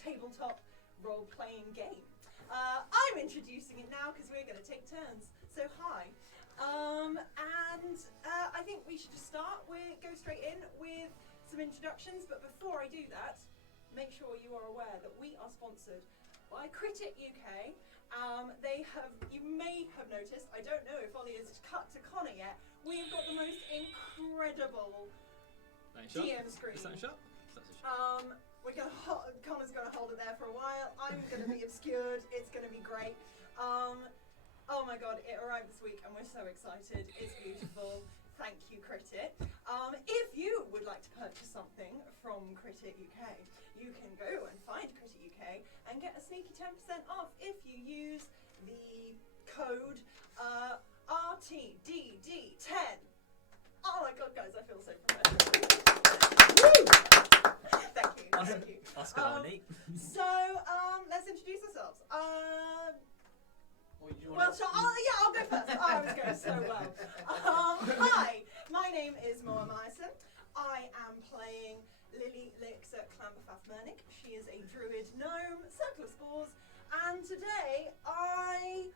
tabletop role-playing game. I'm introducing it now because we're going to take turns. So hi. I think we should just go straight in with some introductions, but before I do that, make sure you are aware that we are sponsored by Critic UK. You may have noticed, I don't know if Ollie has cut to Connor yet, we've got the most incredible DM screen. Is that a shot? Connor's going to hold it there for a while. I'm going to be obscured. It's going to be great. Oh my god, it arrived this week and we're so excited. It's beautiful. Thank you, Critic. If you would like to purchase something from Critic UK, you can go and find Critic UK and get a sneaky 10% off if you use the code RTDD10. Oh my god, guys, I feel so professional. Thank you. Oscar nominee. So, let's introduce ourselves. I'll go first. Oh, I was going so well. Hi, my name is Moa Myerson. I am playing Lilli Clamberfaff-Mernick. She is a druid gnome, circle of spores, and today I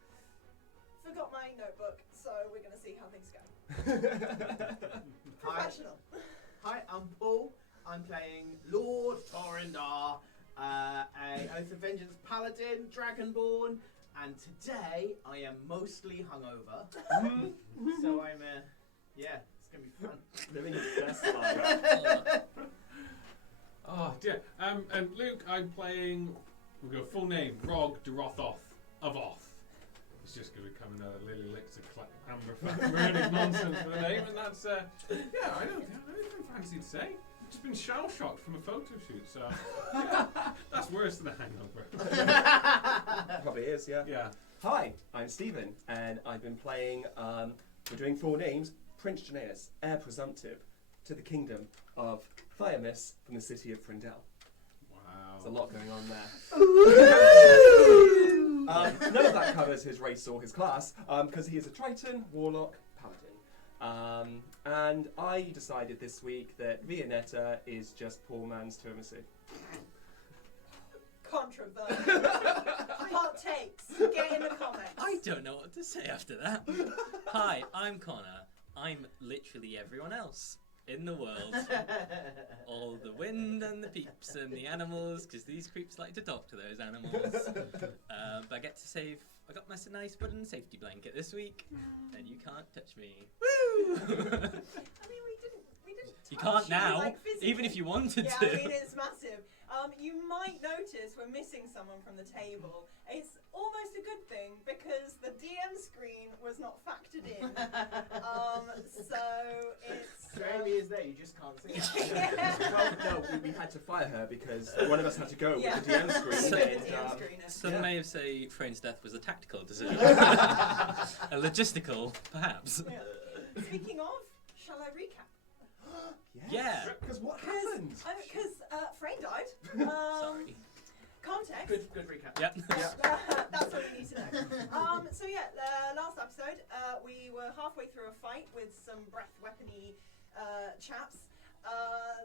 forgot my notebook, so we're going to see how things go. Professional. Hi, I'm Paul. I'm playing Lord Torin Darr, a Oath of Vengeance paladin, dragonborn, and today I am mostly hungover. So I'm, it's gonna be fun. Living his best life. Oh dear. And Luke, I'm playing. We'll go full name: Rogg Dorothoth of Oth. It's just going to become another Lilli Amber nonsense for the name, and that's I don't have anything fancy to say. I've just been shell shocked from a photo shoot, so yeah, that's worse than a hangover. Probably is, yeah. Yeah. Hi, I'm Stephen, and I've been playing, we're doing full names, Prince Janaeus, heir presumptive to the kingdom of Thiamis from the city of Frindell. Wow. There's a lot going on there. None of that covers his race or his class, because he is a Triton, Warlock, Paladin. And I decided this week that Viennetta is just poor man's Tiramisu. Controversial. Hot takes. Get in the comments. I don't know what to say after that. Hi, I'm Connor. I'm literally everyone else in the world. All the wind and the peeps and the animals, because these creeps like to talk to those animals. But I get to save. I got my nice wooden safety blanket this week, and you can't touch me. Woo! I mean, we didn't. You can't now, like, even if you wanted yeah, to. I mean, it's massive. You might notice we're missing someone from the table. It's almost a good thing because the DM screen was not factored in. So it's. So Amy is there, you just can't see it. Yeah. Well, no, we had to fire her because one of us had to go with the DM screen. So- and, Some may have say Frane's death was a tactical decision. A logistical, perhaps. Yeah. Speaking of, shall I recap? Yeah. Because what happened? Because Frane died. Sorry. Context. Good recap. Yep. That's what we need to know. Last episode, we were halfway through a fight with some breath weapony chaps.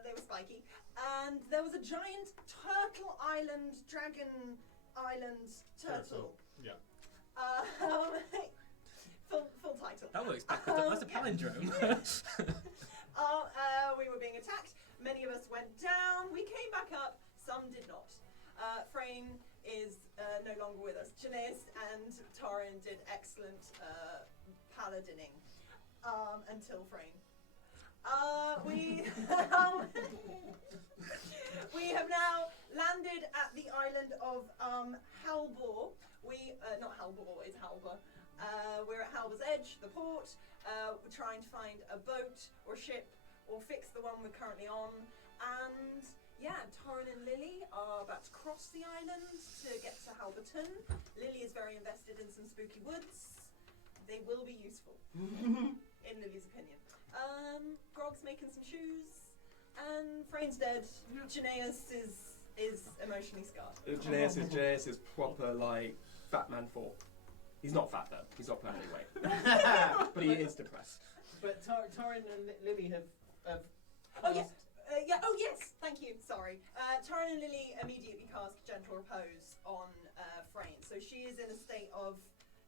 They were spiky. And there was a giant Turtle Island, Dragon Island turtle. Yeah. Full title. That works backwards. That's a palindrome. We were being attacked. Many of us went down. We came back up. Some did not. Frane is no longer with us. Janaeus and Torin did excellent paladining until Frane. We have now landed at the island of Halbor. Not Halbor, it's Halbor. We're at Halbor's Edge, the port. We're trying to find a boat or ship or fix the one we're currently on. And Torin and Lilli are about to cross the island to get to Halberton. Lilli is very invested in some spooky woods. They will be useful, in Lilli's opinion. Grogg's making some shoes, and Frane's dead. Janaeus is emotionally scarred. Janaeus is proper like Fat Man 4. He's not fat though. He's not put any weight. But he is depressed. But Torin and Lilli have Oh yes, Yeah. Oh yes. Thank you. Sorry. Torin and Lilli immediately cast Gentle Repose on Frayne, so she is in a state of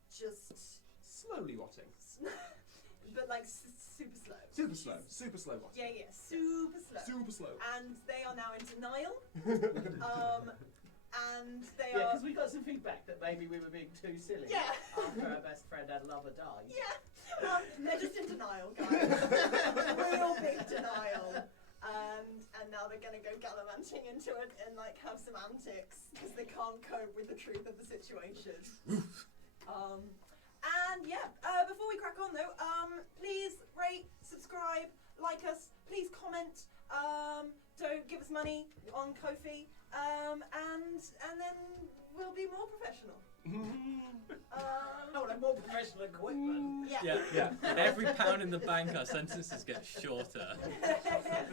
just Slowly rotting. but like super slow. Super slow. Super slow rotting. Yeah. Super slow. Super slow. And they are now in denial. And they Yeah, are. because we got some feedback that maybe we were being too silly. Yeah. After our best friend and lover died. Yeah. They're just in denial, guys. Real big denial. And now they're gonna go gallivanting into it and like have some antics because they can't cope with the truth of the situation. And yeah, before we crack on though, please rate, subscribe, like us, please comment, don't give us money on Ko-fi, and then we'll be more professional. Oh, and more professional equipment. Yeah. Every pound in the bank, our sentences get shorter.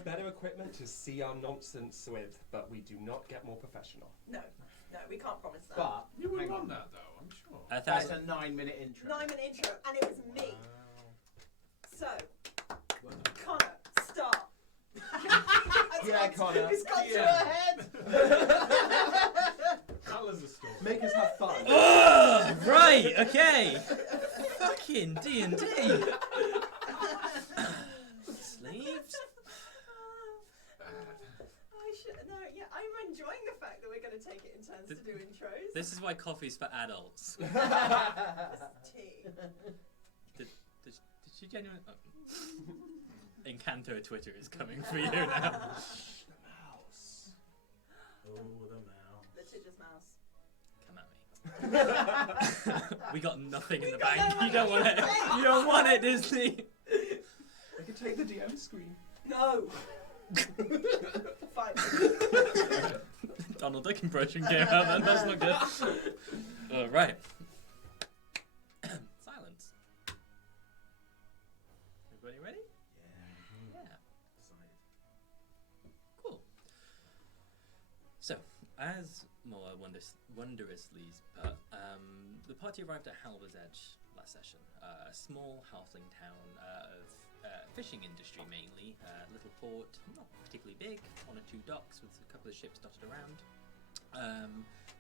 Better equipment to see our nonsense with, but we do not get more professional. No, we can't promise that. But You would hang want on. that though, I'm sure. That's a 9-minute intro. 9-minute intro, and it was me. So, Well done. Connor, start. Yeah, Connor. It's got to Yeah. her head. That was a story. Make us have fun. Oh, right, okay. Fucking D&D. Sleeves. I'm enjoying the fact that we're going to take it in turns to do intros. This is why coffee's for adults. This is tea. Did she genuinely... Oh. Encanto Twitter is coming for you now. The mouse. Oh, the mouse. Litigious mouse. Come at me. We got nothing in the got bank. no You don't want money. it. You don't want it, Disney. I can take the DM screen. No. Fine. Donald Duck impression came out then. That's not good. Right. Silence. Everybody ready? Yeah. Cool. So, as Moa wondrously put, the party arrived at Halber's Edge last session, a small halfling town of fishing industry mainly, little port, not particularly big, one or two docks with a couple of ships dotted around.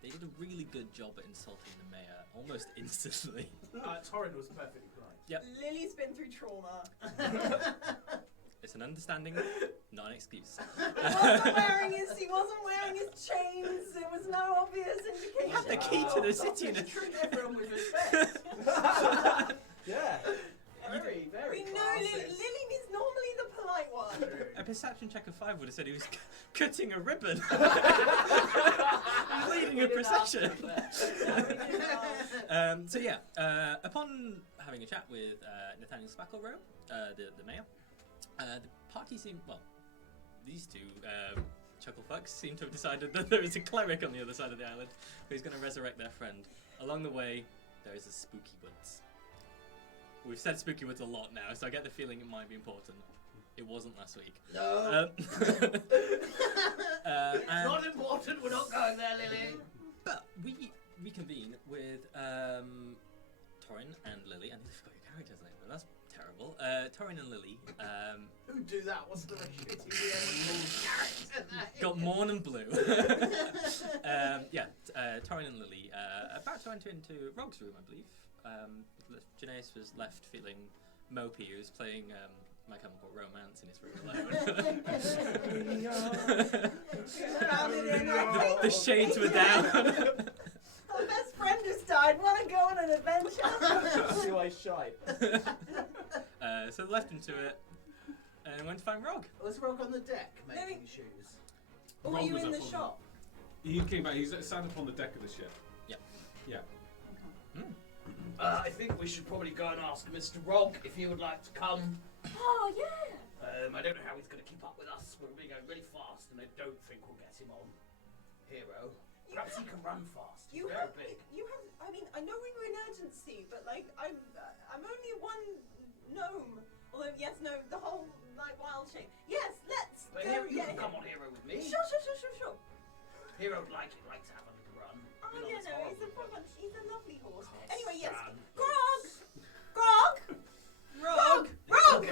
They did a really good job at insulting the mayor almost instantly. Torin was perfectly polite. Yep. Lily's been through trauma. It's an understanding, not an excuse. He wasn't wearing his chains. There was no obvious indication. He had the key to the city. To treat everyone with respect. Yeah. Very, very We know classist. Lily is normally the polite one. A perception check of 5 would have said he was cutting a ribbon. Leading a procession. So yeah, upon having a chat with Nathaniel Spacklerobe, the mayor, the party seemed, well, these two chucklefucks seem to have decided that there is a cleric on the other side of the island who's going to resurrect their friend. Along the way, there is a spooky woods. We've said spooky woods a lot now, so I get the feeling it might be important. It wasn't last week. No. And Not important. We're not going there, Lily. but we reconvene with Torin and Lilli, and you've got your character's name, but that's terrible. Torin and Lilli Who do that? What's the shitty character name? got Morn and Blue. Torin and Lilli about to enter into Rogg's room, I believe. Janaeus was left feeling mopey. He was playing My Chemical Romance in his room alone. The shades were down. Our best friend just died. Want to go on an adventure? Do I shy? So they left him to it and went to find Rogg. Was Rogg on the deck making Maybe- shoes? Or were Rogg you was in up the on shop? He came back. He's sat up on the deck of the ship. Yep. Yeah. I think we should probably go and ask Mr. Rogg if he would like to come. Oh yeah. I don't know how he's going to keep up with us. We're going really fast, and I don't think we'll get him on Hero. Perhaps he can run fast. He's You very have. big. You have. I mean, I know we were in urgency, but like, I'm only one gnome. Although yes, no, the whole like wild shape. Yes, let's But go Hero, you get can come him. on Hero with me. Sure. Hero would like to have a little run. Oh You know, yeah, it's no, horrible. he's a lovely horse. Can't Anyway, yes, stand. Grog. Rogg! Rog!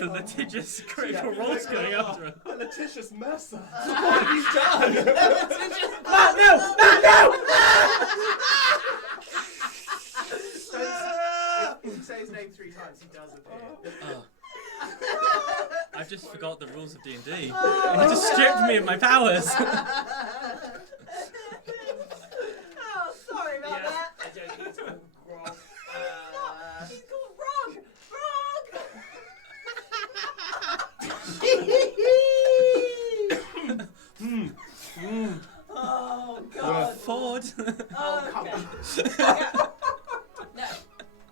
The litigious critical roles going after her. But Letitia's Mercer. What have you done? Matt, no! So if you say his name 3 times, he does appear. Oh. I've just forgot the rules of D&D. It just stripped me of my powers. Oh, sorry about that. I don't think it's called Grog. He's called Rogg. Oh God. Ford. Oh, come Okay. on. Yeah. No,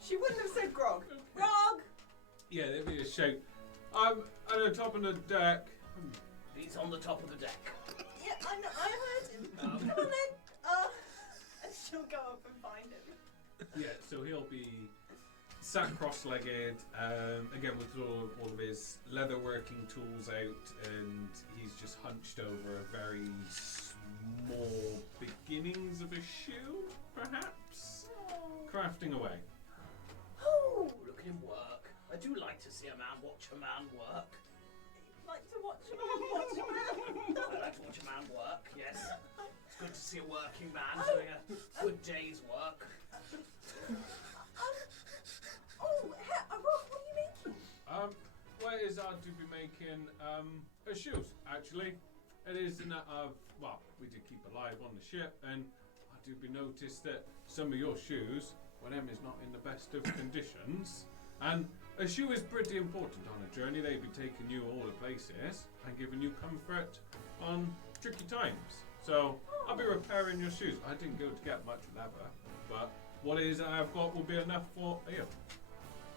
she wouldn't have said Grog. Rogg. Yeah, there'd be a shout. I'm at the top of the deck. He's on the top of the deck. Yeah, I heard him. Come on then. And she'll go up and find him. Yeah, so he'll be sat cross-legged, again with all of his leather working tools out, and he's just hunched over a very small beginnings of a shoe, perhaps, crafting away. Oh, look at him work. I do like to see a man watch a man work. Like to watch a man, watch a man. I like to watch a man work, yes. It's good to see a working man doing a good day's work. Rogg, what are you making? What it is I'd be making shoes, actually. It is in that we did keep alive on the ship, and I do be noticed that some of your shoes, when them is not in the best of conditions, and a shoe is pretty important on a journey. They be taking you all the places and giving you comfort on tricky times. So I'll be repairing your shoes. I didn't go to get much leather, but what it is I've got will be enough for you.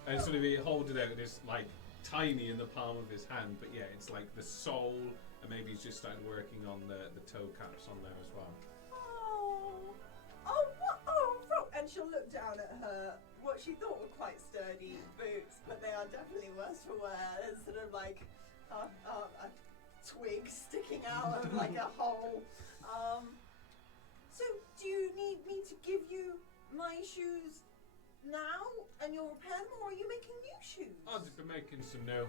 And sort of he hold it out, it's like tiny in the palm of his hand, but yeah, it's like the sole, and maybe he's just started working on the toe caps on there as well. Rogg. And she'll look down at her, what she thought were quite sturdy boots, but they are definitely worse for wear. There's sort of like a twig sticking out of like a hole. So do you need me to give you my shoes now and you'll repair them, or are you making new shoes? I'll just be making some new.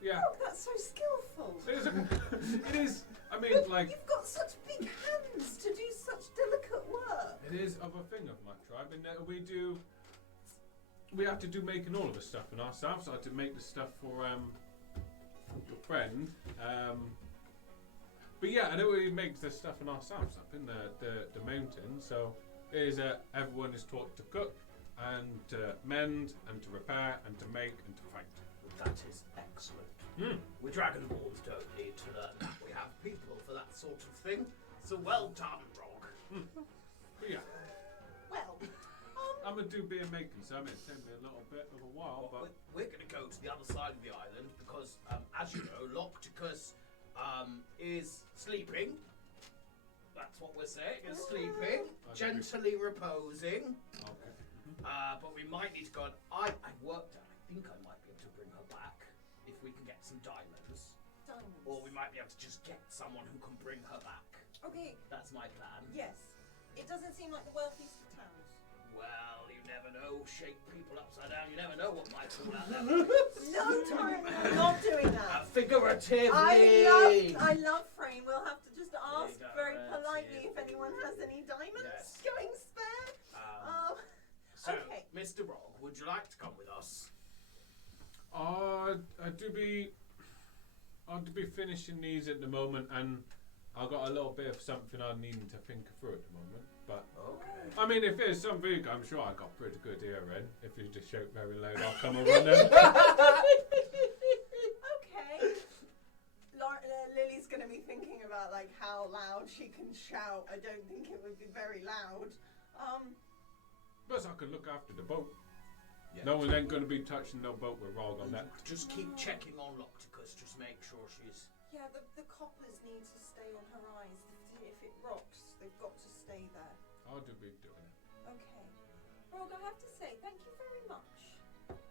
Yeah. Oh, that's so skillful. It is. I mean, like. You've got such big hands to do such delicate work. It is of a thing of my tribe, and we have to do making all of the stuff in ourselves. I had to make the stuff for your friend. But yeah, I know we make the stuff in ourselves up in the mountains. So it is everyone is taught to cook and to mend and to repair and to make and to fight. That is excellent. We Dragonborns don't need to learn that. We have people for that sort of thing. So well done, Rogg. But yeah, Well, I'm a do beer making, so it take me a little bit of a while, but We're going to go to the other side of the island because, as you know, Locticus is sleeping. That's what we're saying, is sleeping, gently reposing. okay. But we might need to go. I worked out. I think I might be able to bring her back if we can get some diamonds. Or we might be able to just get someone who can bring her back. Okay, That's my plan. yes. It doesn't seem like the wealthiest of towns. Well, you never know. Shake people upside down. You never know what might fall out there. No, Torin, we're not doing that. Figuratively. I love Frame. We'll have to just ask very politely if Figuratively. anyone has any diamonds Yes. going spare. So, Okay. Mr. Rogg, would you like to come with us? I do be finishing these at the moment, and I've got a little bit of something I need to think through at the moment. But Okay. I mean, if there's something, I'm sure I got pretty good hearing. If you just shout very loud, I'll come over and then. Okay. Lily's going to be thinking about like how loud she can shout. I don't think it would be very loud. Plus, I can look after the boat. Yeah. No one ain't going to be touching no boat with Rogg on that. Just keep checking on Locticus. Just make sure she's. Yeah, the copplers need to stay on her eyes. If it rocks, they've got to stay there. I'll do be doing it. Okay. Rogg, I have to say, thank you very much.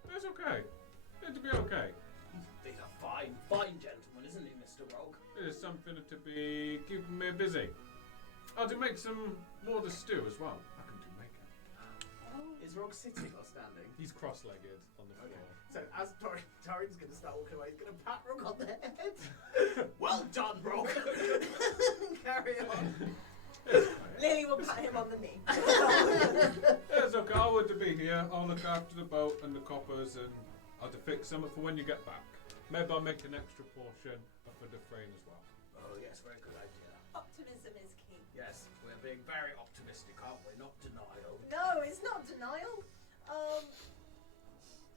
It's okay. It'll be okay. He's a fine gentleman, isn't he, Mr. Rogg? It is something to be keeping me busy. I'll do make some more to stew as well. I can do making. Oh. Is Rogg sitting or standing? He's cross-legged on the floor. Okay. So as Torin's going to start walking away, he's going to pat Rogg on the head. Well done, Rogg. Carry on. Lily will pat him on the knee. It's okay, I want to be here. I'll look after the boat and the coppers, and I'll have to fix something for when you get back. Maybe I'll make an extra portion for the frame as well. Oh yes, very good idea. Optimism is key. Yes, we're being very optimistic, aren't we? Not denial. No, it's not denial.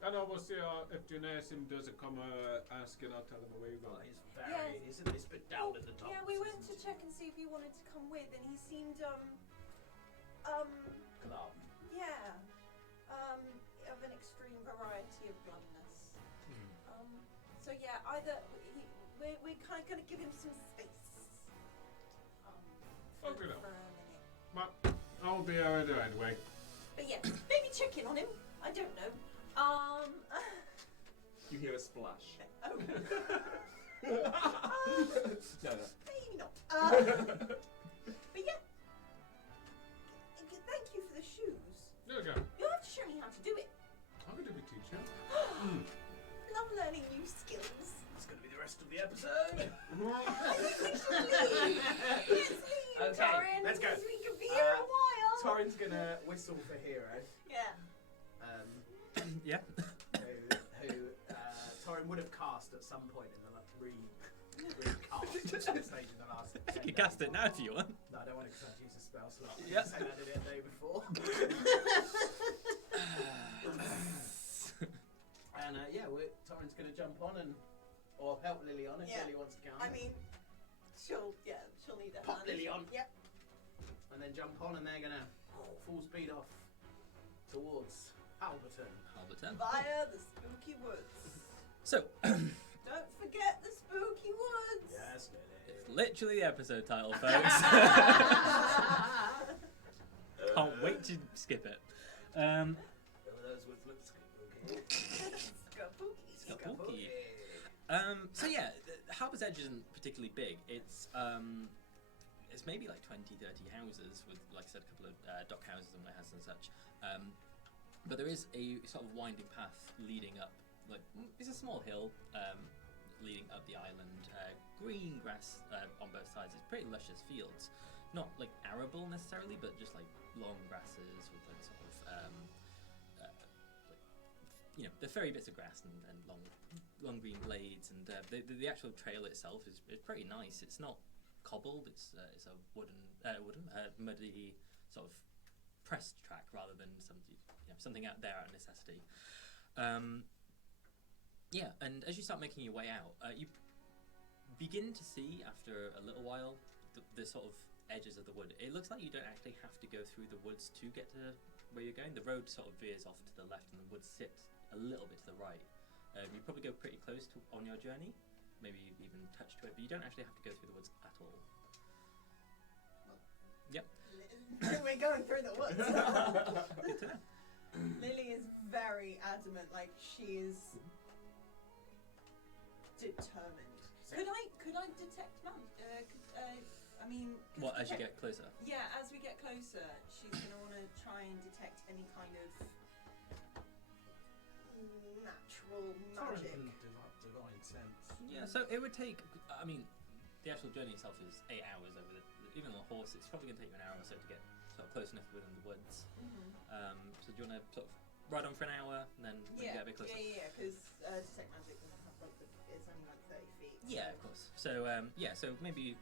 And I will see if Janesim doesn't come asking, I'll tell him where you go. Well, he's very, isn't he? He's a bit down in the dumps. Yeah, we went to check and see if he wanted to come with, and he seemed Glum. yeah, of an extreme variety of glumness. So yeah, either we're kind of gonna give him some space. For Okay, a then. minute. But I'll be around anyway. But yeah, maybe check in on him. I don't know. You hear a splash. Oh. No. Maybe not. But yeah. Thank you for the shoes. There we go. You'll have to show me how to do it. I'm going to be teaching. Love learning new skills. That's going to be the rest of the episode. Let's leave, Okay, Torin, let's go. because we could be here a while. Torin's going to whistle for Hero. Yeah. Yeah. Who Torin would have cast at some point in the recast at some stage in the last. I think you cast it now if you want. No, I don't want to, because I've used a spell slot. I Yeah. didn't say that I did it a day before. And yeah, Torin's going to jump on or help Lily on if Yeah. Lily wants to come. I mean, she'll need that. Pop Lily on. Yep. And then jump on, and they're going to full speed off towards Alberton. Alberton. Via the spooky woods. So, Don't forget the spooky woods. Yes, Lily. it's literally the episode title, folks. Can't wait to skip it. Those woods look spooky. Spooky. So yeah, Harbour's Edge isn't particularly big. It's maybe like 20-30 houses with, like I said, a couple of dock houses and warehouses and such. But there is a sort of winding path leading up, like it's a small hill leading up the island. Green grass on both sides. It's pretty luscious fields, not like arable necessarily, but just like long grasses with like sort of like, the furry bits of grass and long green blades, and the actual trail itself is pretty nice. It's not cobbled. It's a muddy sort of pressed track rather than something out there out of necessity. Yeah, and as you start making your way out, you begin to see after a little while the sort of edges of the wood. It looks like you don't actually have to go through the woods to get to where you're going. The road sort of veers off to the left, and the woods sit a little bit to the right. You probably go pretty close on your journey, maybe even touch to it, but you don't actually have to go through the woods at all. Yep. We're going through the woods. Good to know. Lily is very adamant, like she is determined. Could I detect I mean. What, as you get closer? Yeah, as we get closer, she's going to want to try and detect any kind of natural magic. Divine sense. Yeah, so it would take, I mean, the actual journey itself is 8 hours over even on a horse. It's probably going to take you an hour or so to get sort of close enough within the woods. So do you want to sort of ride on for an hour and then when you get a bit closer? Yeah, because detect magic doesn't have like it's only like 30 feet. Yeah, of course. So so maybe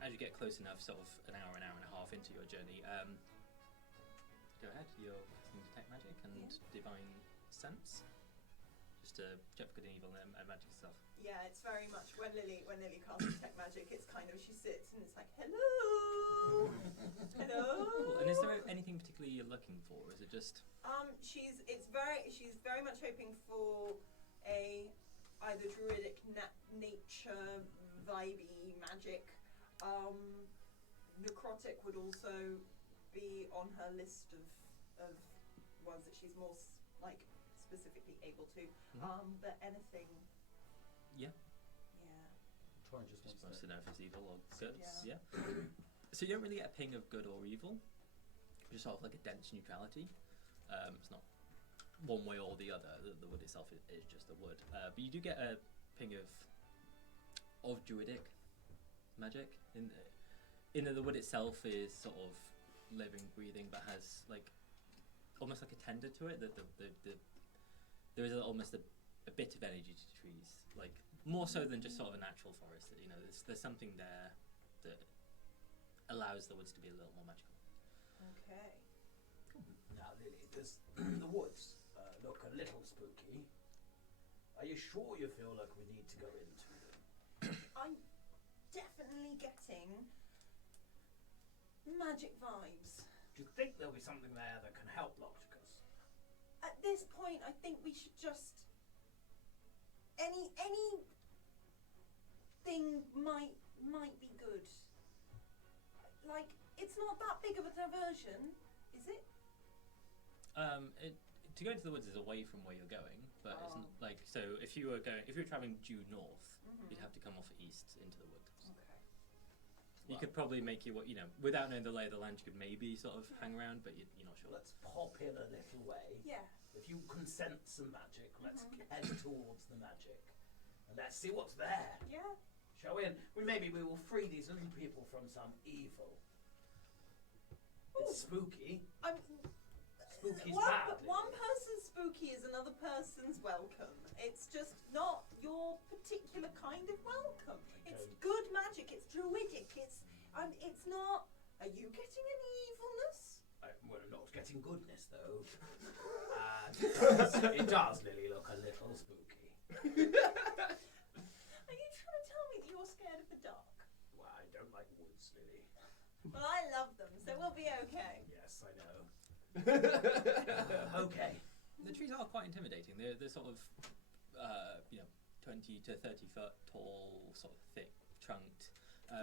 as you get close enough, sort of an hour and a half into your journey, go ahead. You're casting detect magic and divine sense, just to check for good and evil and magic stuff. Yeah, it's very much when Lily casts detect magic, it's kind of she sits and it's like hello, hello. Cool. And is there anything particularly you're looking for? Is it just? She's very much hoping for a either druidic nature vibey magic. Necrotic would also be on her list of ones that she's more like specifically able to. But anything. Yeah. Torin just Just wants wants to know if it's evil or good. Yeah. So you don't really get a ping of good or evil. Just sort of like a dense neutrality. It's not one way or the other. The wood itself is just the wood. But you do get a ping of druidic magic in that the wood itself is sort of living, breathing, but has like almost like a tender to it. There is almost a bit of energy to trees, like more so than just sort of a natural forest. You know, there's something there that allows the woods to be a little more magical. Okay. Now, Lily, does the woods look a little spooky? Are you sure you feel like we need to go into them? I'm definitely getting magic vibes. Do you think there'll be something there that can help Locticus? At this point, I think we should just any thing might be good. Like, it's not that big of a diversion, is it? To go into the woods is away from where you're going, but it's not, like, so if you were traveling due north, you'd have to come off east into the woods. Okay. You could probably make your way, you know, without knowing the lay of the land, you could maybe sort of hang around, but you're not sure. Let's pop in a little way. Yeah. If you can sense some magic, let's head towards the magic. And let's see what's there. Yeah. Shall we? And maybe we will free these little people from some evil. It's spooky. Spooky's bad. One person's spooky is another person's welcome. It's just not your particular kind of welcome. Okay. It's good magic. It's druidic. It's not. Are you getting any evilness? We're not getting goodness, though. It does, Lily, look a little spooky. Are you trying to tell me that you're scared of the dark? Well, I don't like woods, Lily. Well, I love them, so we'll be okay. Yes, I know. Okay. The trees are quite intimidating. They're sort of, 20 to 30 foot tall, sort of thick trunked.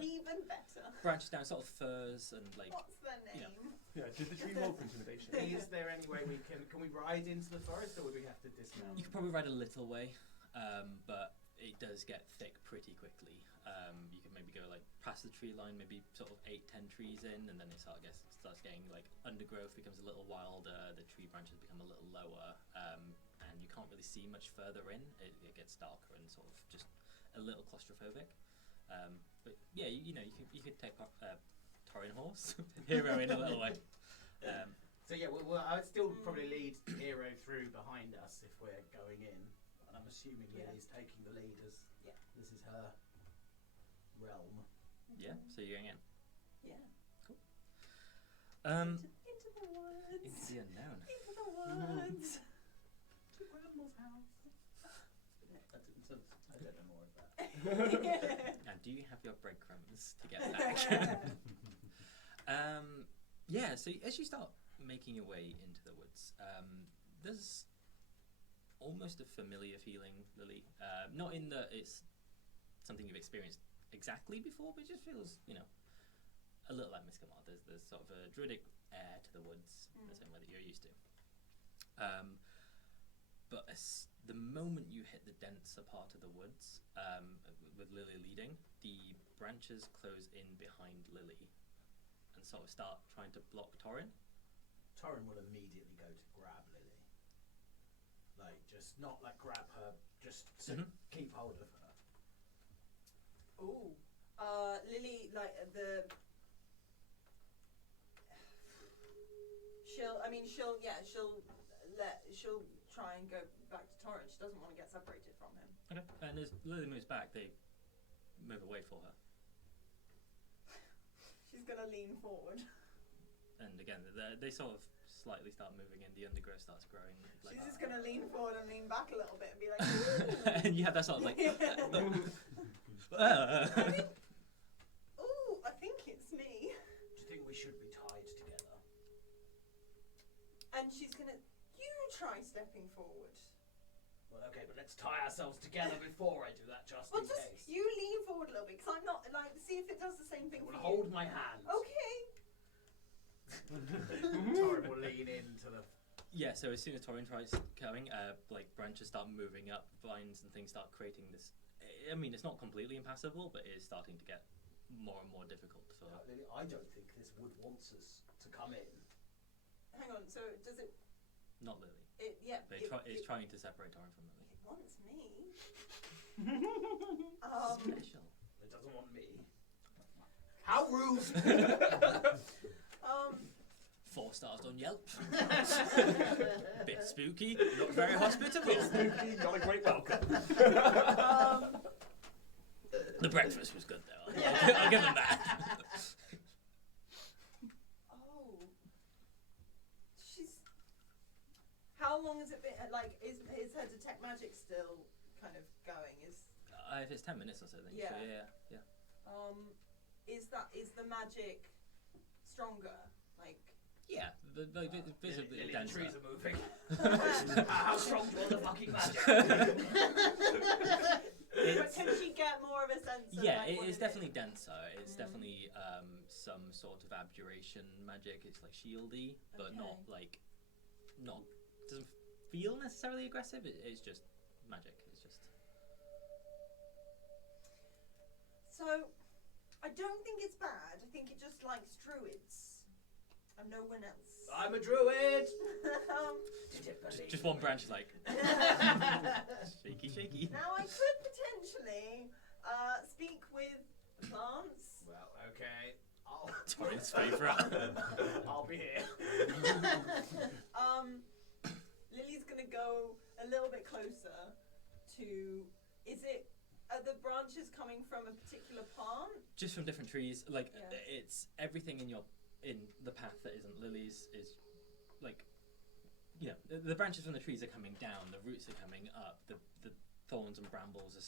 Even better. Branched down sort of firs and like. What's their name? You know. Yeah, did the tree roll for intimidation? Is there any way we can we ride into the forest, or would we have to dismount? You could probably ride a little way, but it does get thick pretty quickly. You could maybe go like past the tree line, maybe sort of 8-10 trees in, and then it starts getting like undergrowth becomes a little wilder. The tree branches become a little lower, and you can't really see much further in. It gets darker and sort of just a little claustrophobic. But yeah, you could take Torin horse, Hero in a little way. So yeah, I'd still probably lead Hero through behind us if we're going in, and I'm assuming Lily's taking the lead as this is her realm. Yeah, so you're going in. Yeah. Cool. Into the woods. Into the unknown. Into the woods. To Grandma's house. I don't know more of that. And do you have your breadcrumbs to get back? Yeah, so as you start making your way into the woods, there's almost a familiar feeling, Lily. Not in that it's something you've experienced exactly before, but it just feels, a little like Miskamaar. There's sort of a druidic air to the woods, the same way that you're used to. But the moment you hit the denser part of the woods, with Lily leading, the branches close in behind Lily and sort of start trying to block Torin. Torin will immediately go to grab Lily. Like, just not like grab her, just to keep hold of her. Ooh. Lily, like she'll try and go back to Torin. She doesn't want to get separated from him. Okay. And as Lily moves back, they move away for her. She's gonna lean forward. And again, they sort of slightly start moving and the undergrowth starts growing. Like, She's just gonna lean forward and lean back a little bit and be like, and you have that sort of like. ooh, I think it's me. Do you think we should be tied together? And she's gonna, you try stepping forward. Well, okay, but let's tie ourselves together before I do that, just in case. You lean forward a little bit, because I'm not, like, see if it does the same thing Well, for hold you. my hand. Okay. Torin will lean into the. Yeah, so as soon as Torin tries coming, like branches start moving up, vines and things start creating this. I mean, it's not completely impassable, but it is starting to get more and more difficult for. Lily, I don't think this wood wants us to come in. Hang on, so does it Not Lily. It's trying to separate Torin from Lily. It wants me. Special. It doesn't want me. How rude! 4 stars on Yelp. Bit spooky, not very hospitable. Spooky, not a great welcome. The breakfast was good though. I'll give them that. Oh. How long has it been? Like, is her detect magic still kind of going? If it's 10 minutes or so, then Yeah. yeah. Is the magic stronger? Like. Yeah, visibly Lily, the denser. trees are moving. How strong do you want the fucking magic? But can she get more of a sense of Yeah, like, what it's it definitely is? denser. It's definitely some sort of abjuration magic. It's like shieldy, but not doesn't feel necessarily aggressive. It's just magic. It's just. So, I don't think it's bad. I think it just likes druids. And no one else. I'm a druid! Just one branch is like shaky. Now I could potentially speak with plants. Well, okay. Torin's favourite. I'll be here. Lily's gonna go a little bit closer to. Are the branches coming from a particular plant? Just from different trees. Like Yeah. it's everything in the path that isn't Lily's is like, the branches from the trees are coming down, the roots are coming up, the thorns and brambles are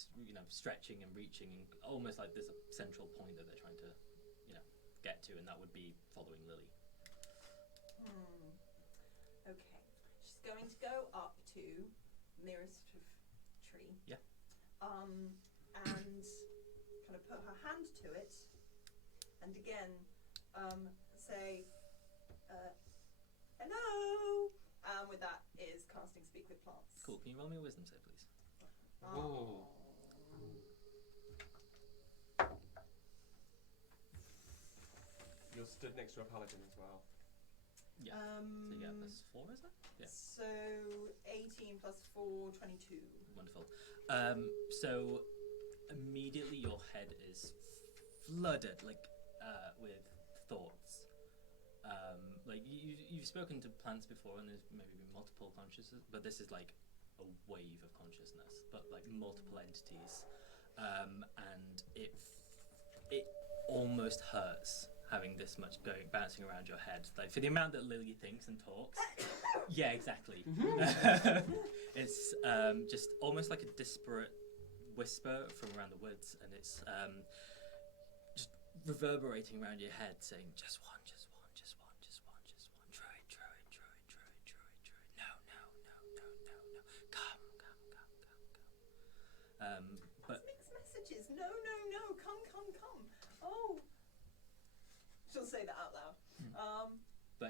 stretching and reaching, and almost like there's a central point that they're trying to get to, and that would be following Lily. Okay. She's going to go up to nearest tree. Yeah. And kind of put her hand to it, and again say hello. And with that is casting speak with plants. Cool. Can you roll me a wisdom save, please? Whoa. You're stood next to a paladin as well. Yeah. So you get +4, is it? Yeah. So 18 plus 4, 22. Wonderful. So immediately your head is flooded, like, with thoughts. Like you've spoken to plants before, and there's maybe been multiple consciousnesses, but this is like a wave of consciousness, but like multiple entities, and it almost hurts having this much bouncing around your head. Like for the amount that Lily thinks and talks. Yeah, exactly. It's just almost like a disparate whisper from around the woods, and it's just reverberating around your head, saying just one. Druid. But Mixed messages. No. Come. Oh. She'll say that out loud. but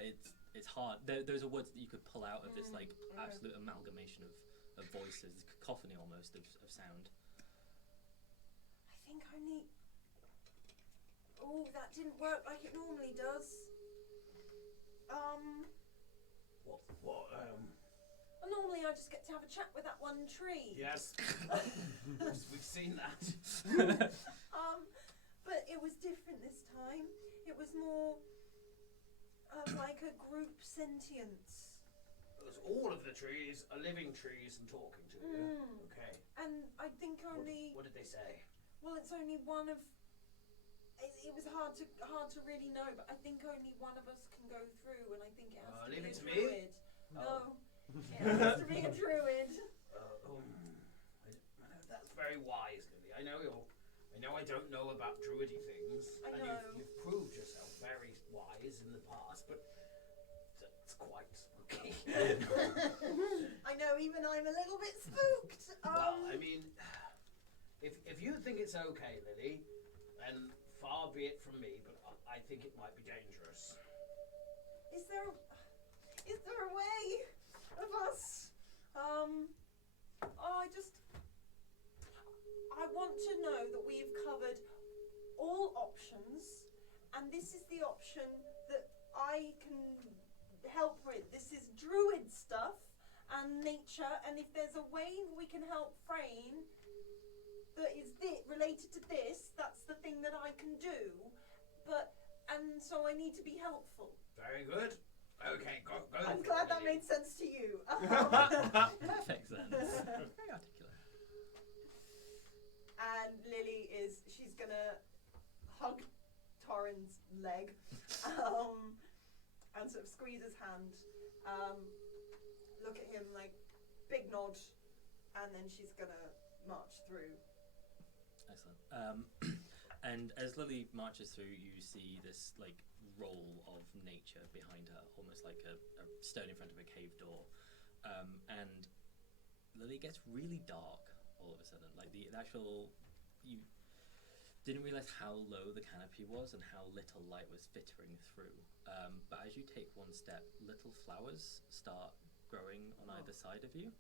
it's hard. Those are words that you could pull out of this like absolute amalgamation of voices, this cacophony almost of sound. I think I need. Oh, that didn't work like it normally does. What? Well, normally I just get to have a chat with that one tree. Yes. We've seen that. But it was different this time. It was more like a group sentience. Because all of the trees are living trees and talking to you. Okay. And I think only. What did they say? Well, it's only one of. It was hard to really know, but I think only one of us can go through, and I think it has to leave be it a to me? druid. Oh. No, it has to be a druid. That's very wise, Lily. I know I don't know about druidy things, I and know. you've proved yourself very wise in the past, but it's quite spooky. I know, even I'm a little bit spooked. Well, I mean, if you think it's okay, Lily, then far be it from me, but I think it might be dangerous. Is there a way of us? I want to know that we've covered all options, and this is the option that I can help with. This is druid stuff, understand nature, and if there's a way that we can help Frayne that is related to this, that's the thing that I can do. And so I need to be helpful. Very good. Okay, go. I'm glad that made sense to you. Perfect sense. Very articulate. And Lily she's gonna hug Torin's leg, and sort of squeeze his hand, look at him like, big nod, and then she's gonna march through. Excellent. And as Lily marches through, you see this like roll of nature behind her, almost like a stone in front of a cave door. And Lily gets really dark all of a sudden. Like the actual, you didn't realize how low the canopy was and how little light was filtering through. But as you take one step, little flowers start growing on either side of you.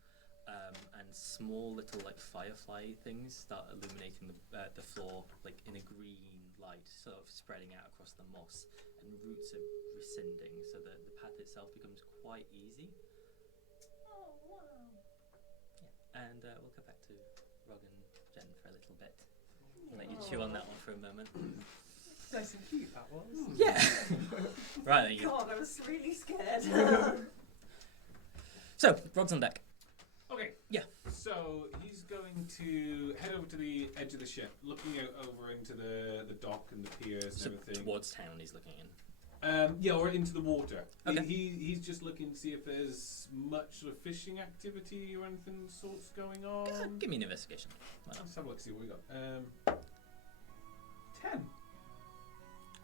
And small little like firefly things start illuminating the floor like in a green light, sort of spreading out across the moss, and roots are rescinding so that the path itself becomes quite easy. Oh wow! Yeah, and we'll go back to Rogg and Jen for a little bit. I'll let you chew on that one for a moment. Nice and cute, that was. Yeah. Right, there you go. God, I was really scared. So, Rogg's on deck. Okay. Yeah. So he's going to head over to the edge of the ship, looking out over into the dock and the piers So and everything. towards town he's looking in. Yeah, or into the water. Okay. He's just looking to see if there's much sort of fishing activity or anything sorts going on. Give me an investigation. Why not? Let's have a look, see what we got. 10.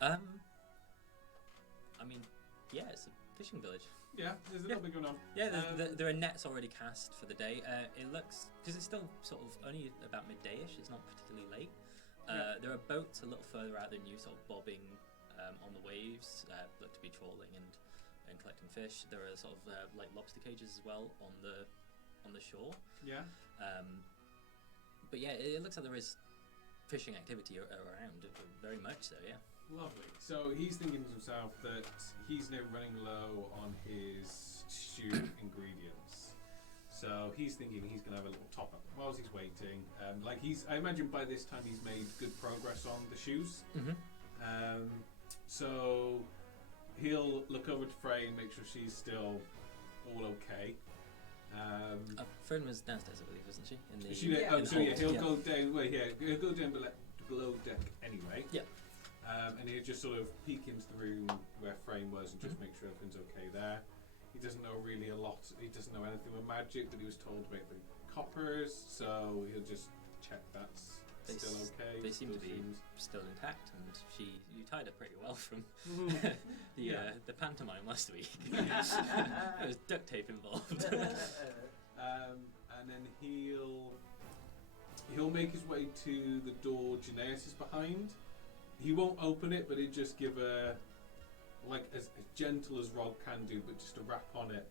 I mean, yeah, it's a fishing village. Yeah, there's a little bit going on. Yeah, there are nets already cast for the day. It looks, because it's still sort of only about midday-ish, it's not particularly late. There are boats a little further out than you, sort of bobbing on the waves, look to be trawling and collecting fish. There are sort of like lobster cages as well on the shore. Yeah. But yeah, it looks like there is fishing activity around, very much so, yeah. Lovely. So he's thinking to himself that he's now running low on his stew ingredients. So he's thinking he's going to have a little top up whilst he's waiting. I imagine by this time he's made good progress on the shoes. Mm-hmm. So he'll look over to Frey and make sure she's still all okay. Fern was downstairs, I believe, wasn't she? He'll go down. Well, yeah, he'll go down below deck anyway. Yeah. And he'll just sort of peek into the room where Frame was and just make sure everything's okay there. He doesn't know really a lot. He doesn't know anything with magic, but he was told about the coppers, so he'll just check that's still okay. They seem to be still intact, and you tied her pretty well from the pantomime last week. There was duct tape involved. And then he'll make his way to the door Janaeus is behind. He won't open it, but he'll just give as gentle as Rogg can do, but just a rap on it.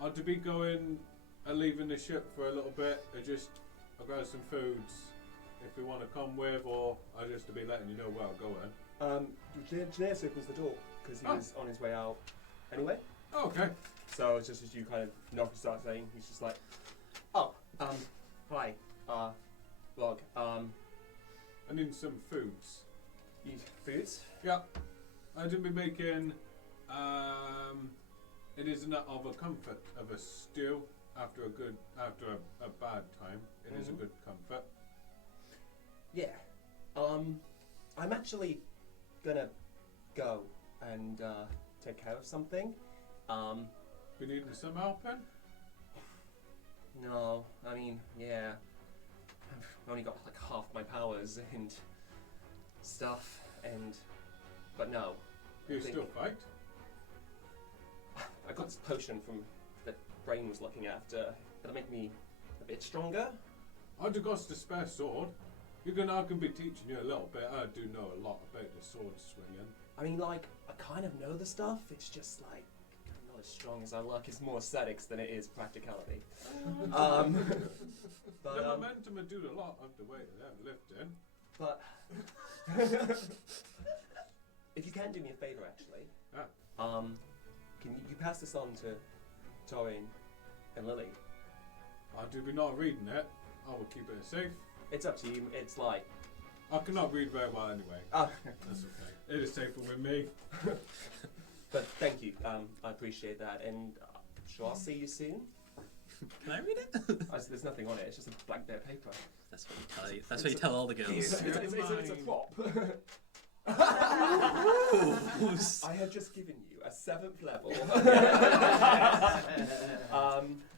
I'll to be going and leaving the ship for a little bit. I've got some foods if you want to come with, or I'll just to be letting you know where I'm going. Janaeus opens the door because he was on his way out anyway. Oh, okay. So it's just as you kind of knock and start saying, he's just like, hi, Rogg, I need some foods. Foods? Yeah. I did be making, it is not of a comfort of a stew after a bad time. It is a good comfort. Yeah. I'm actually gonna go and take care of something. You needing some help then? No, I mean, yeah. I've only got like half my powers and stuff, but no. You still fight? I got this potion from that Brain was looking after. That'll make me a bit stronger. I do got the spare sword. I can be teaching you a little bit. I do know a lot about the sword swinging. I mean, like, I kind of know the stuff. It's just like I'm not as strong as I look. It's more aesthetics than it is practicality. The momentum would do a lot of the weight of them lifting. But if you can do me a favour, actually, can you pass this on to Torin? And Lily. I do be not reading it. I will keep it safe. It's up to you. It's like... I cannot read very well anyway. Oh. That's okay. It is safer with me. But thank you. I appreciate that. And I'm sure I'll see you soon. Can I read it? There's nothing on it. It's just a blank bit of paper. That's what you tell you. That's what you tell all the girls. It's a prop. Ooh. I have just given you a 7th level.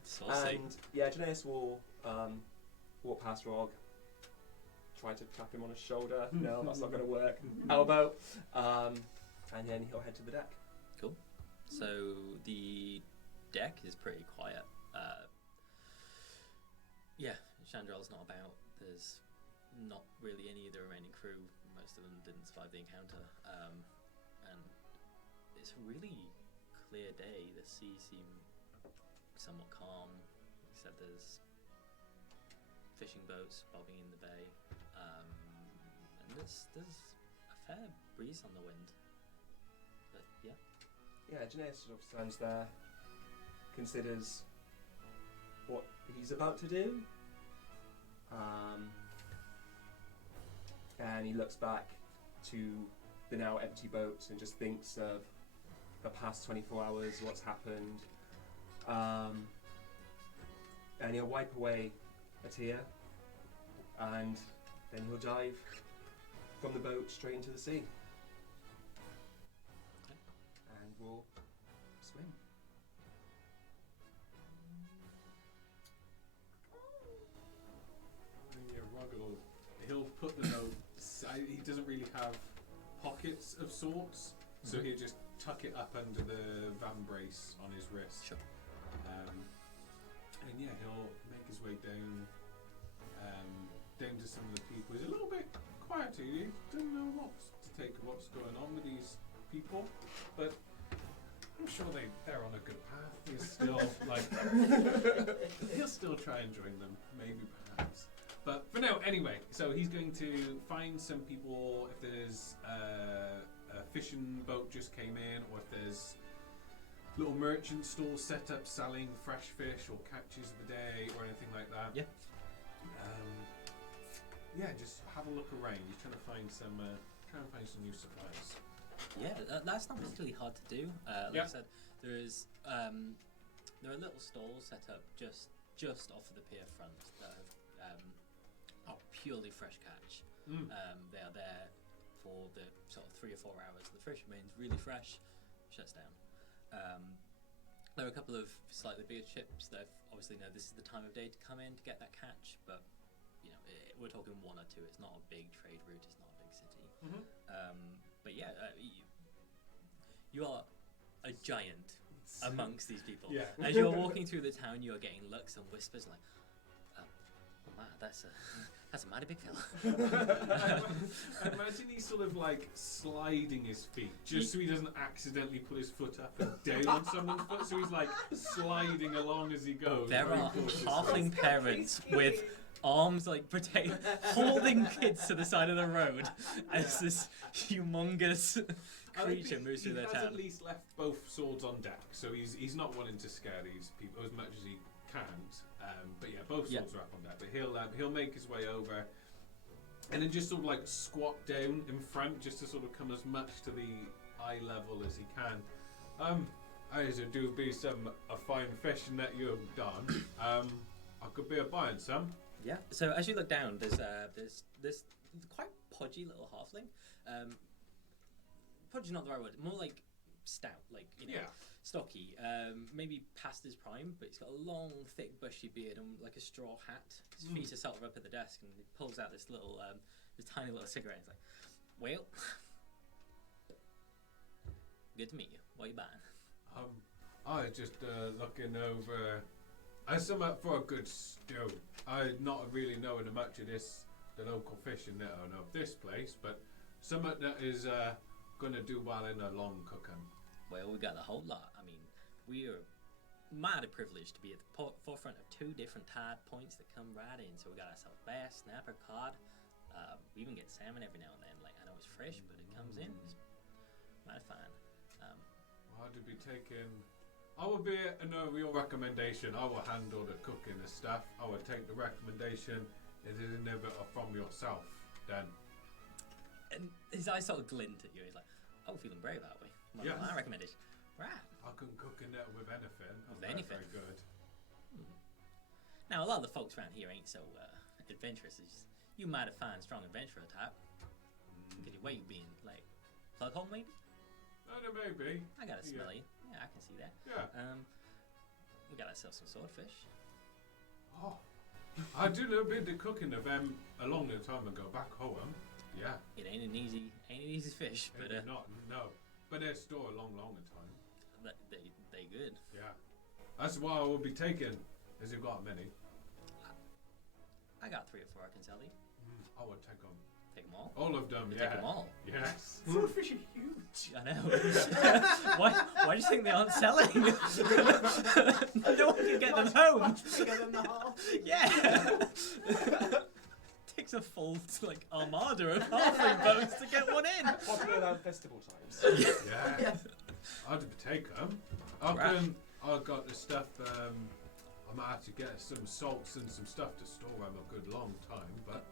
Saucy. And yeah, Janaeus will walk past Rogg, try to tap him on his shoulder. No, that's not going to work. Elbow. And then he'll head to the deck. Cool. So the deck is pretty quiet. Yeah, Chandrel's not about. There's not really any of the remaining crew. Most of them didn't survive the encounter. And it's a really clear day. The seas seem somewhat calm. Except there's fishing boats bobbing in the bay. And there's a fair breeze on the wind. But yeah. Yeah, Janaeus sort of stands there, considers what he's about to do, and he looks back to the now empty boats and just thinks of the past 24 hours, what's happened, and he'll wipe away a tear, and then he'll dive from the boat straight into the sea. And we'll swim. Yeah, Rogg he'll put the note. He doesn't really have pockets of sorts, so he'll just tuck it up under the van brace on his wrist. Sure. And yeah, he'll make his way down to some of the people. He's a little bit quieter. He doesn't know what to take of what's going on with these people, but I'm sure they're on a good path. He's still he'll still try and join them, maybe perhaps. But for now, anyway, so he's going to find some people. If there's a fishing boat just came in, or if there's little merchant stalls set up selling fresh fish or catches of the day or anything like that. Yeah. Yeah, just have a look around. You're trying to find some new supplies. Yeah, that's not particularly hard to do. Like I said, there are little stalls set up just off of the pier front that are purely fresh catch. They are there for the sort of 3 or 4 hours. The fish remains really fresh, shuts down. There are a couple of slightly bigger ships that obviously know this is the time of day to come in to get that catch, but you know we're talking 1 or 2. It's not a big trade route. It's not a big city. But yeah, you are a giant amongst these people. Yeah. As you're walking through the town, you are getting looks and whispers like, "Oh, man, that's a mighty big fella." I imagine he's sort of like sliding his feet just so he doesn't accidentally put his foot up and down on someone's foot. So he's like sliding along as he goes. There very are cautiously. halfling parents with arms like holding kids to the side of the road as this humongous creature moves through their He has town. at least left both swords on deck, so he's not wanting to scare these people as much as he can. But yeah, both swords are up on deck. But he'll make his way over, and then just sort of like squat down in front, just to sort of come as much to the eye level as he can. As it do be a fine fishing that you've done. I could be a buying some. Yeah. So as you look down, there's this quite podgy little halfling. Podgy's not the right word. More like stout, like stocky. Maybe past his prime, but he's got a long, thick, bushy beard and like a straw hat. His feet are sort of up at the desk, and he pulls out this little, this tiny little cigarette. He's like, "Well, good to meet you. What are you buying?" I was just looking over. I sum up for a good stew. I not really knowing much of the local fishing that I know of this place, but something that is gonna do well in a long cooking. Well, we got a whole lot. I mean, we are mighty privileged to be at the forefront of 2 different tide points that come right in. So we got ourselves bass, snapper, cod. We even get salmon every now and then. Like, I know it's fresh, but it comes in. It's mighty fine. I'd be taking I will be your recommendation. I will handle the cooking and stuff. I will take the recommendation. It is never from yourself. Then. And his eyes sort of glint at you. He's like, "Oh, feeling brave, are we? Well, Yes. my recommendation, right? I can cook in it with anything. I'm With very, anything. very good. Now, a lot of the folks around here ain't so adventurous as you might have found strong adventurer type. Could you wait being like PlugHole maybe? Maybe. I got a Yeah. smelly. Yeah, I can see that. Yeah. We got ourselves some swordfish. Oh. I do know a bit of cooking of them a long time ago back home. Yeah. It ain't an easy fish, but Maybe not. No. But they're still a long time. they good. Yeah. That's why I will be taking. As you've got many. I got 3 or 4 I can tell you. I would take them. Take them all. All of them. You Yeah. take them all. Yes. Swordfish are huge. I know. Why do you think they aren't selling? No one can get them home. Bigger than the half. Yeah. Takes a full armada of halfling boats to get one in. Popular around festival times. Yeah. I'd take them. I've got the stuff. I might have to get some salts and some stuff to store them a good long time. But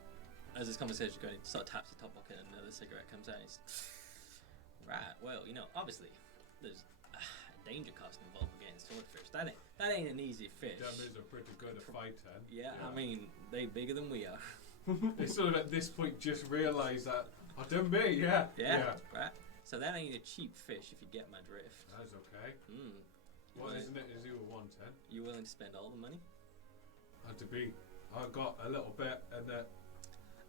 As this conversation is going, he sort of taps the top pocket and another cigarette comes out. He's right. Well, obviously, there's a danger cost involved with getting swordfish. That ain't an easy fish. them is a pretty good at fighting. Yeah, I mean, they bigger than we are. They sort of at this point just realise that I done me. Yeah. Right. So that ain't a cheap fish if you get my drift. That's okay. Hmm. What isn't it? Is you were wanting? You willing to spend all the money? Had to be. I got a little bit, and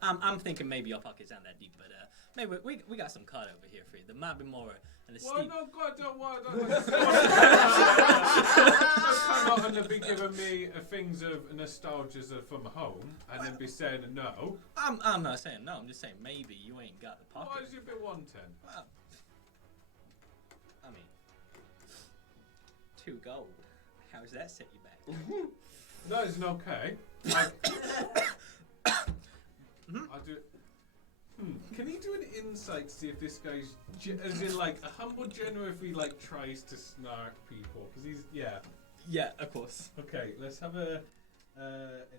I'm thinking maybe your pockets aren't that deep, but maybe we got some card over here for you. There might be more an well, esteem. no, God, don't worry. Don't come out and be giving me things of nostalgia from home, and then be saying no. I'm not saying no. I'm just saying maybe you ain't got the What pocket. has you been wanting? Well, I mean, 2 gold. How's that set you back? No, it's okay. I do. Can you do an insight to see if this guy's as in a humble general if he tries to snark people? Because he's Yeah, of course. Okay, let's have an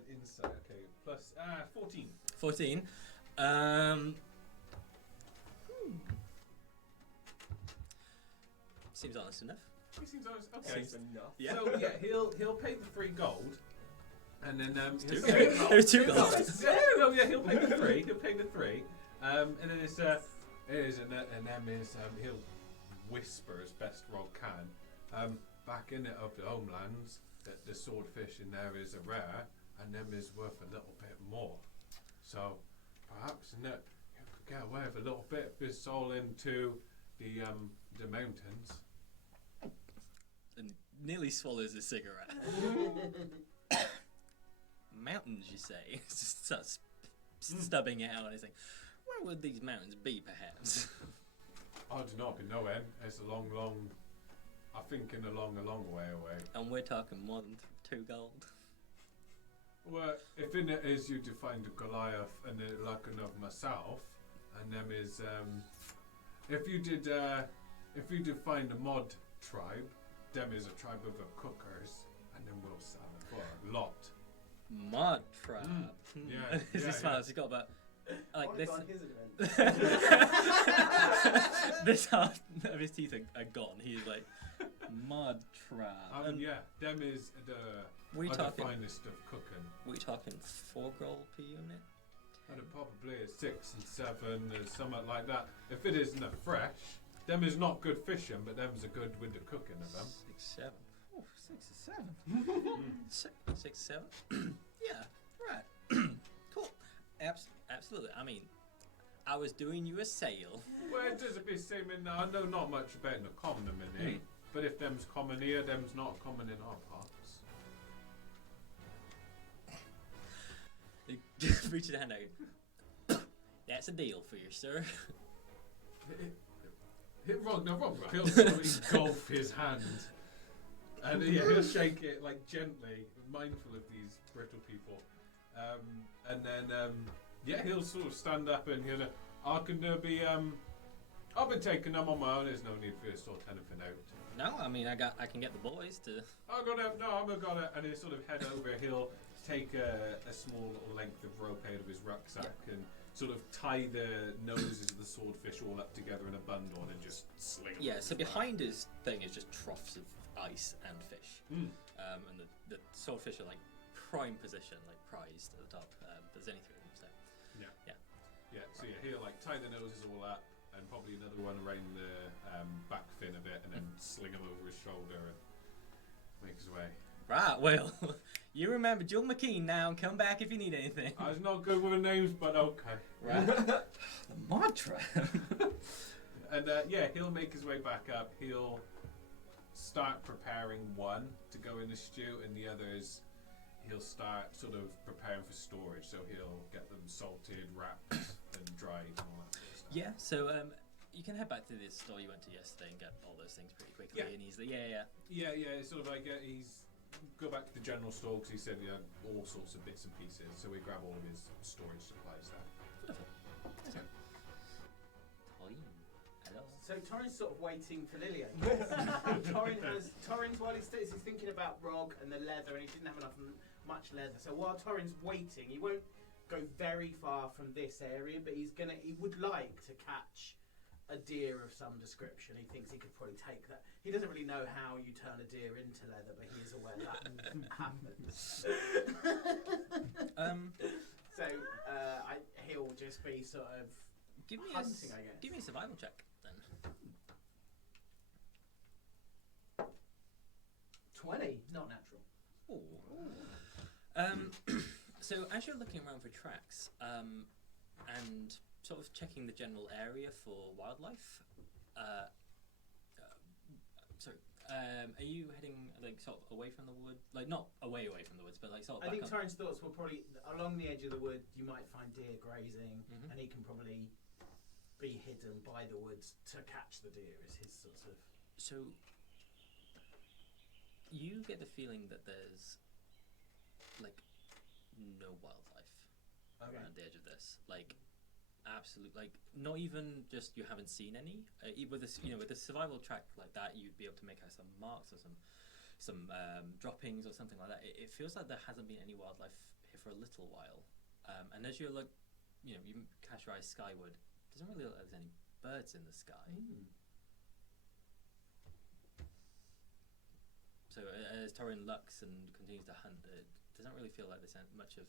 insight. Okay, plus 14. 14. Seems honest enough. He seems honest. Okay. Seems enough. Yeah. So yeah, he'll pay the 3 gold, and then he'll There's 2 gold. yeah, he'll pay the 3. He'll pay the 3. And then and then he'll whisper as best Rogg can. Back in it of the homelands, that the swordfish in there is a rare, and them is worth a little bit more. So perhaps in that you could get away with a little bit of this all into the mountains. And nearly swallows a cigarette. Mountains, you say? Just starts stubbing it out and he's like, where would these mountains be, perhaps? I do not be knowing. It's a long, I think in a long way away. And we're talking more than 2 gold. Well, if in it is you to find a Goliath and the looking of myself, and them is if you did find a mod tribe, them is a tribe of cookers, and then we'll sell it for a lot. Mod tribe. Yeah, As he yeah, smiles, he's got about this. On his event. This half of his teeth are gone. He's like, mod tribe. And Yeah, them is the we talking? finest of cooking. We talking 4 gold per unit? And it probably is 6 and 7 or something like that. If it isn't a fresh, them is not good fishing, but them's a good with the cooking of them. 6, 7. Oh, 6 or 7. 6, 7. Yeah, right. Cool. Absolutely. I mean, I was doing you a sale. Well, it does a bit seeming. I know not much about the common in it, but if them's common here, them's not common in our parts. He reaches a hand out. That's a deal for you, sir. Hit Rogg. No, Rogg. He'll sort of engulf his hand, and he'll shake it gently, mindful of these brittle people, and then he'll sort of stand up and I can be. I've been taking them on my own. There's no need for you to sort anything out. No, I mean I can get the boys to. I'm gonna, and he'll sort of head over. He'll take a small little length of rope out of his rucksack and sort of tie the noses of the swordfish all up together in a bundle and just sling them. Yeah, so behind his thing is just troughs of ice and fish. Mm. And the swordfish are like prime position, like prized at the top. There's only 3 of them, so. Yeah, so he'll like tie the noses all up and probably another one around the back fin a bit and then sling him over his shoulder and make his way. Right, well, you remember Joel McKean now, and come back if you need anything. I was not good with names, but okay. Right. The mantra. And he'll make his way back up. He'll start preparing one to go in the stew, and the others he'll start sort of preparing for storage. So he'll get them salted, wrapped, and dried, and all that sort of stuff. Yeah, so you can head back to the store you went to yesterday and get all those things pretty quickly and easily. Yeah. It's sort of like he's go back to the general store because he said he had all sorts of bits and pieces. So we grab all of his storage supplies there. Wonderful. Hello. So Torin's sort of waiting for Lilli, I guess. Torin's while he's thinking about Rogg and the leather, and he didn't have much leather. So while Torin's waiting, he won't go very far from this area, but he would like to catch a deer of some description. He thinks he could probably take that. He doesn't really know how you turn a deer into leather, but he is aware that happens. So he'll just be sort of hunting, I guess. Give me a survival check then. 20, not natural. So as you're looking around for tracks and sort of checking the general area for wildlife, are you heading like sort of away from the wood? Like not away from the woods, but like sort of I back think up? Torin's thoughts were probably along the edge of the wood. You might find deer grazing, and he can probably be hidden by the woods to catch the deer. Is his sort of. So you get the feeling that there's like no wildlife around the edge of this, like absolute, like not even just you haven't seen any. With this, with a survival track like that, you'd be able to make out some marks or some droppings or something like that. It feels like there hasn't been any wildlife here for a little while, and as you look, you cast your eyes skyward, it doesn't really look like there's any birds in the sky. So as Torin looks and continues to hunt, it doesn't really feel like there's much of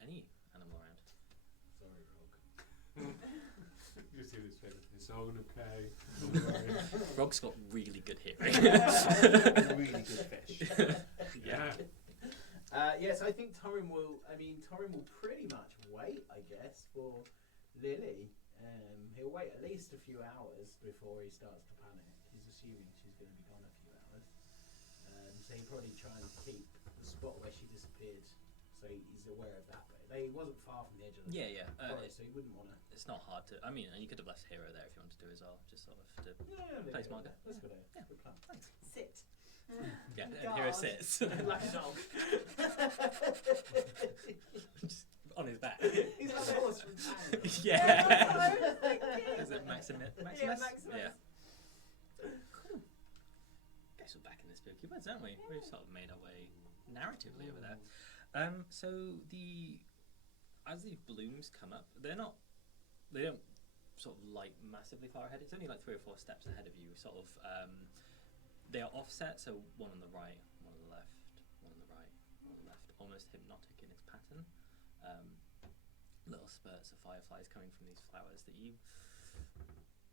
any animal around. Sorry, Rogg. You see this face. It's all okay. Rogg's got really good hearing. Really good fish. Yeah. Yes, I think Torin will pretty much wait, I guess, for Lilli. He'll wait at least a few hours before he starts to panic. He's assuming she's going to be gone a few hours. So he'll probably try and keep the spot where she disappeared, so he's aware of that. But he wasn't far from the edge of the forest, so he wouldn't want to. It's not hard to. I mean, and you could have left Hero there if you wanted to as well, just sort of to place marker. That's a good idea. Yeah. Good plan. Thanks. Sit. Yeah, and Guard. Hero sits Like a dog. just on his back. He's like a horse from Tango. Yeah. That's what I was thinking. Is it Maximus? Yeah, Maximus. Yeah. Cool. Guess we're back in the spooky woods, aren't we? We've sort of made our way narratively over there. So as these blooms come up, they don't sort of light massively far ahead. It's only like 3 or 4 steps ahead of you. Sort of, they are offset, so one on the right, one on the left, one on the right, one on the left. Almost hypnotic in its pattern. Little spurts of fireflies coming from these flowers that you.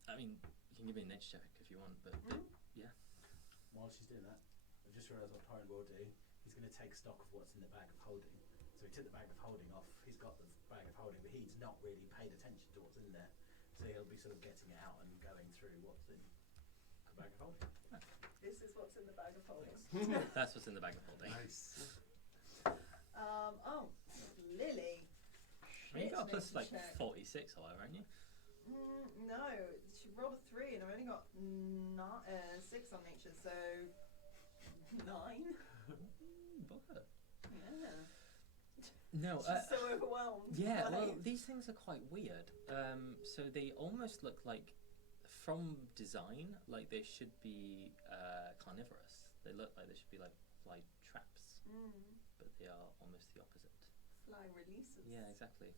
I mean, you can give me a nature check if you want, but yeah. While she's doing that, I just realised what Torin will do. He's going to take stock of what's in the bag of holding. So he took the bag of holding off. He's got the bag of holding, but he's not really paid attention to what's in there. So he'll be sort of getting it out and going through what's in the bag of holding. This is what's in the bag of holding. That's what's in the bag of holding. Nice. Lilli. You got plus like check. 46 or whatever, haven't you? No, she rolled a 3 and I've only got 6 on nature, so 9. Bugger. Yeah. No, She's so overwhelmed. yeah, by well, it. these things are quite weird. So they almost look like from design, like they should be carnivorous. They look like they should be like fly traps, but they are almost the opposite. Fly releases. Yeah, exactly.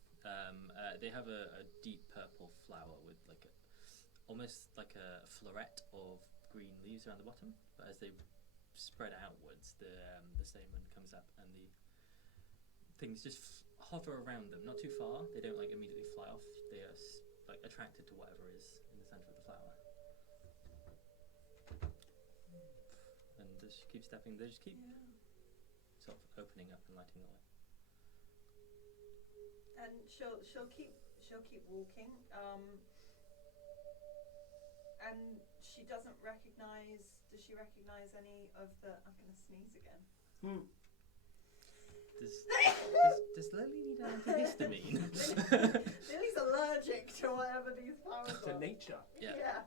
They have a deep purple flower with like almost like a floret of green leaves around the bottom, but as they spread outwards, the stamen comes up and the things just hover around them, not too far. They don't like immediately fly off. They are like attracted to whatever is in the center of the flower. And just keep stepping. They just keep sort of opening up and lighting the way. And she'll keep walking. And she doesn't recognise. Does she recognise any of the? I'm gonna sneeze again. Does Lily need an antihistamine? Lily's allergic to whatever these flowers are. To nature. Yeah.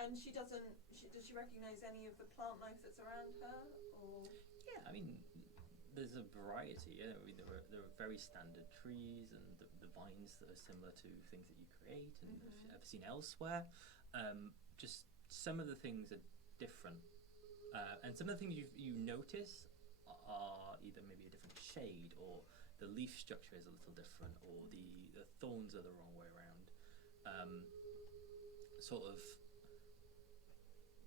And she doesn't. Does she recognise any of the plant life that's around her? Or Yeah, I mean, there's a variety. Yeah, I mean, there are very standard trees and the vines that are similar to things that you create and have you ever seen elsewhere. Just some of the things are different. And some of the things you notice are either maybe a different shade, or the leaf structure is a little different, or the thorns are the wrong way around. Sort of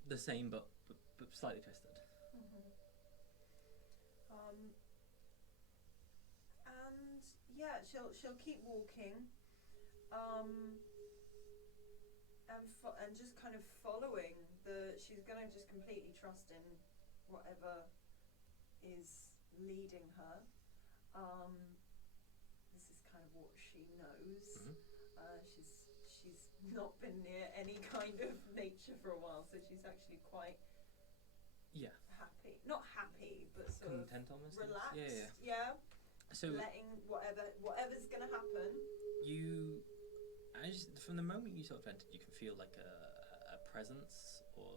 the same, but slightly twisted. And yeah, she'll keep walking, and just kind of following she's gonna just completely trust in whatever is leading her. This is kind of what she knows. She's not been near any kind of nature for a while, so she's actually quite happy. Not happy, but sort Content of almost. relaxed. Yeah. So letting whatever's gonna happen. From the moment you sort of entered, you can feel like a presence, or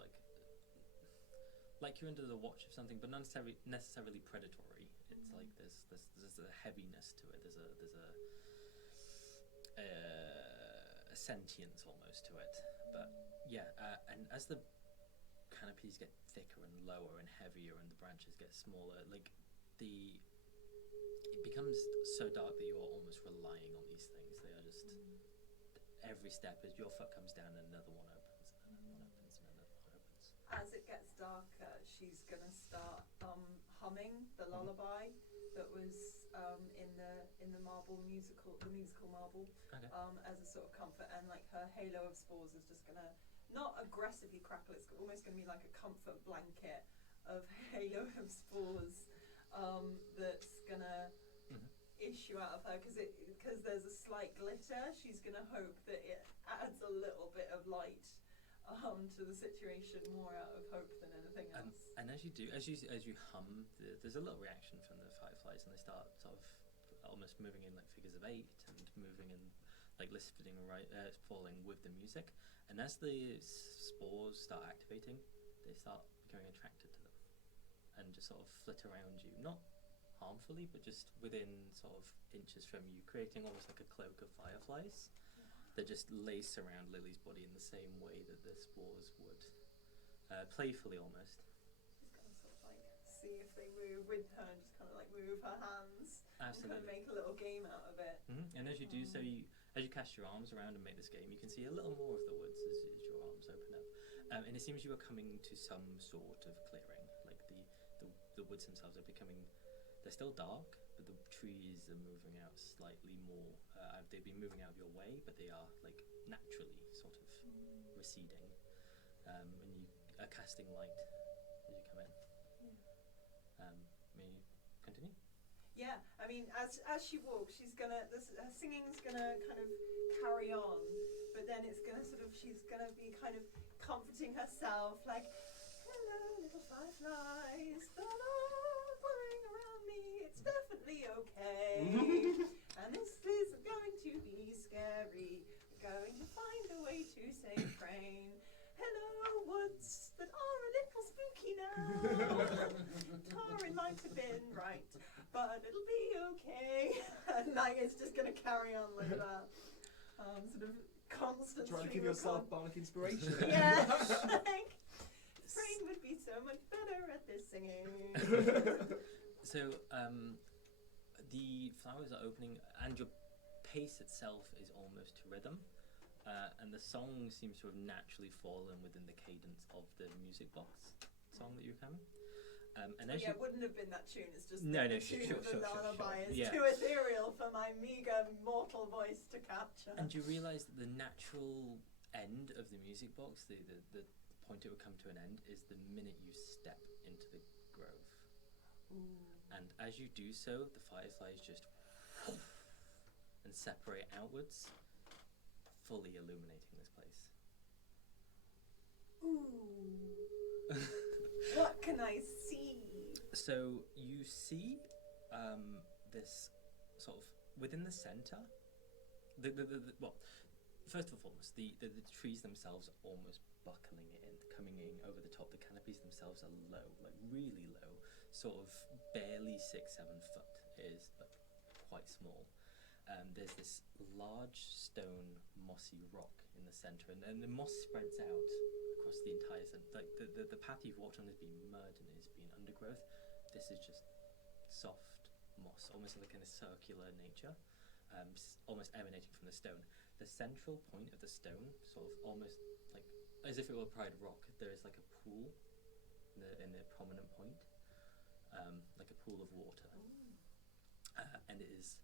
like you're under the watch of something, but not necessarily predatory. It's like there's a heaviness to it. There's a sentience almost to it. But and as the canopies get thicker and lower and heavier, and the branches get smaller, like it becomes so dark that you are almost relying on these things. They are just every step as your foot comes down, another one opens, and another one opens, and another one opens. As it gets darker, she's gonna start humming the lullaby that was in the marble musical, the musical Marble, as a sort of comfort, and like her halo of spores is just gonna not aggressively crackle. It's almost gonna be like a comfort blanket of halo of spores that's gonna issue out of her, because there's a slight glitter. She's gonna hope that it adds a little bit of light to the situation, more out of hope than anything else. And as you hum, there's a little reaction from the fireflies, and they start sort of almost moving in like figures of 8 and moving in like lifting falling with the music. And as the spores start activating, they start becoming attracted to them and just sort of flit around you, not harmfully, but just within sort of inches from you, creating almost like a cloak of fireflies that just lace around Lily's body in the same way that the spores would, playfully almost. She's gonna sort of like see if they move with her, and just kind of like move her hands. Absolutely. And kind of make a little game out of it. And as you do so, as you cast your arms around and make this game, you can see a little more of the woods as your arms open up. And it seems you are coming to some sort of clearing. Like the woods themselves are becoming, they're still dark, but the trees are moving out slightly more. They've been moving out of your way, but they are like naturally sort of receding. And you are casting light as you come in. May you continue? Yeah, I mean, as she walks, she's gonna, her singing's gonna kind of carry on, but then it's gonna she's gonna be kind of comforting herself, like, hello, little fireflies, they're all flying around me, it's definitely okay, and this isn't going to be scary, we're going to find a way to save rain. Hello, woods that are a little spooky now. Torin might have been right, but it'll be okay. And like it's just gonna carry on like that. Sort of constant Trying to stream give of yourself bardic inspiration. Yeah, like, Brain would be so much better at this singing. So, the flowers are opening, and your pace itself is almost to rhythm, and the song seems to have naturally fallen within the cadence of the music box song that you're coming. And as Yeah, you it wouldn't have been that tune. It's just No, the no, tune sure, of the sure, lullaby is yeah. too ethereal for my meager mortal voice to capture. And you realise that the natural end of the music box, the point it would come to an end, is the minute you step into the grove. And as you do so, the fireflies just and separate outwards, fully illuminating this place. Ooh. What can I see? So you see this sort of within the centre. Well, first and foremost, the trees themselves are almost buckling it in, coming in over the top. The canopies themselves are low, like really low, sort of barely 6-7 foot. It is like quite small. There's this large stone mossy rock in the centre, and the moss spreads out across the entire centre. Like the path you've walked on has been mud and has been undergrowth. This is just soft moss, almost like in a circular nature, almost emanating from the stone. The central point of the stone, sort of almost like as if it were Pride Rock, there is like a pool in the prominent point, like a pool of water, and it is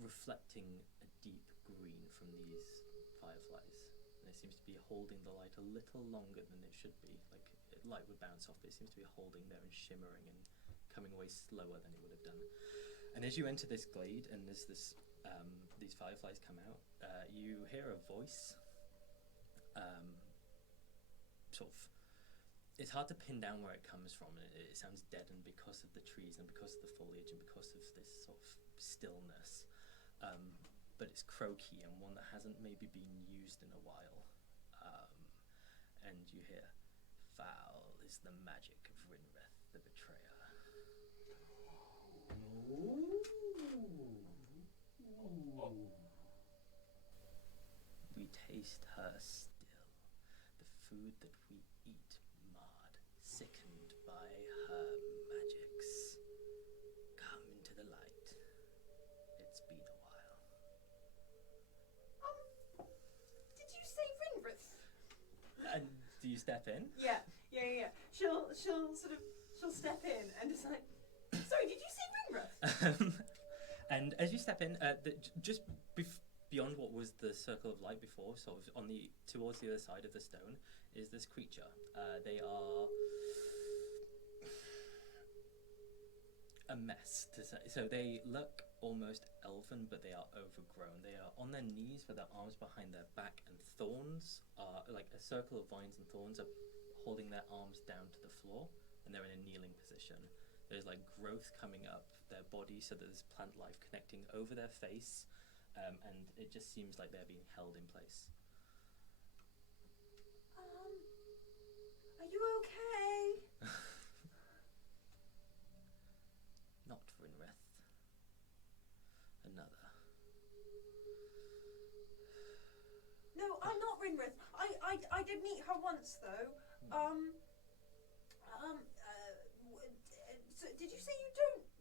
reflecting a deep green from these fireflies, and it seems to be holding the light a little longer than it should be. Like light would bounce off, but it seems to be holding there and shimmering and coming away slower than it would have done. And as you enter this glade and as this these fireflies come out, you hear a voice. Sort of, it's hard to pin down where it comes from, and it sounds deadened because of the trees and because of the foliage and because of this sort of stillness. But it's croaky and one that hasn't maybe been used in a while. And you hear, "Foul is the magic of Rinreth, the betrayer. We taste her still, the food that we eat marred, sickened by her magics. Come into the light. It's been a while." Did you say Rinrith? And do you step in? Yeah. She'll step in and just like, sorry, did you say Rinrith? And as you step in, just beyond what was the circle of light before, sort of towards the other side of the stone, is this creature. They are a mess to say. So they look almost elven, but they are overgrown. They are on their knees with their arms behind their back, and thorns are like a circle of vines and thorns are holding their arms down to the floor, and they're in a kneeling position. There's like growth coming up their body, so that there's plant life connecting over their face, and it just seems like they're being held in place. Are you okay? Not Rinreth. Another. No, I'm not Rinrith. I did meet her once though. So did you say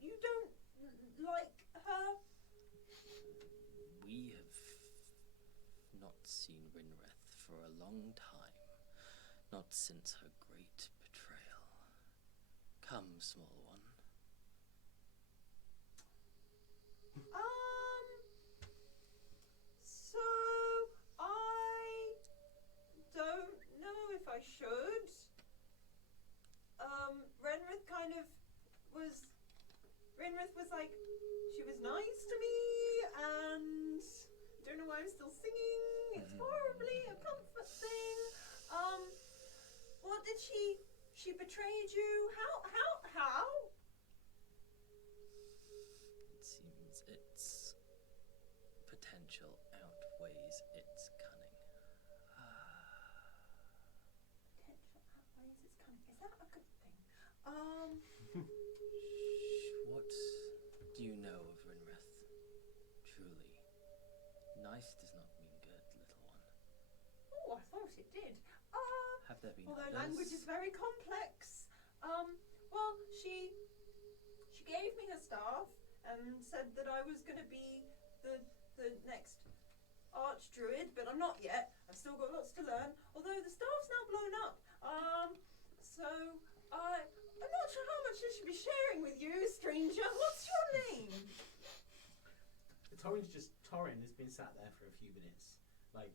you don't like her? We have not seen Rinreth for a long time. Not since her great betrayal. Come, small one. So I don't know if I should. Rinrith was like, she was nice to me, and I don't know why I'm still singing. It's horribly a comfort thing. What did she betrayed you? How? It seems its potential outweighs its cunning. Potential outweighs its cunning. Is that a good thing? What do you know of Rinreth? Truly. Nice does not mean good, little one. Oh, I thought it did. Have there been Although others? language is very complex. Well, she gave me her staff and said that I was going to be the next archdruid, but I'm not yet. I've still got lots to learn. Although the staff's now blown up. So I'm not sure how much I should be sharing with you, stranger. What's your name? Torin has been sat there for a few minutes, like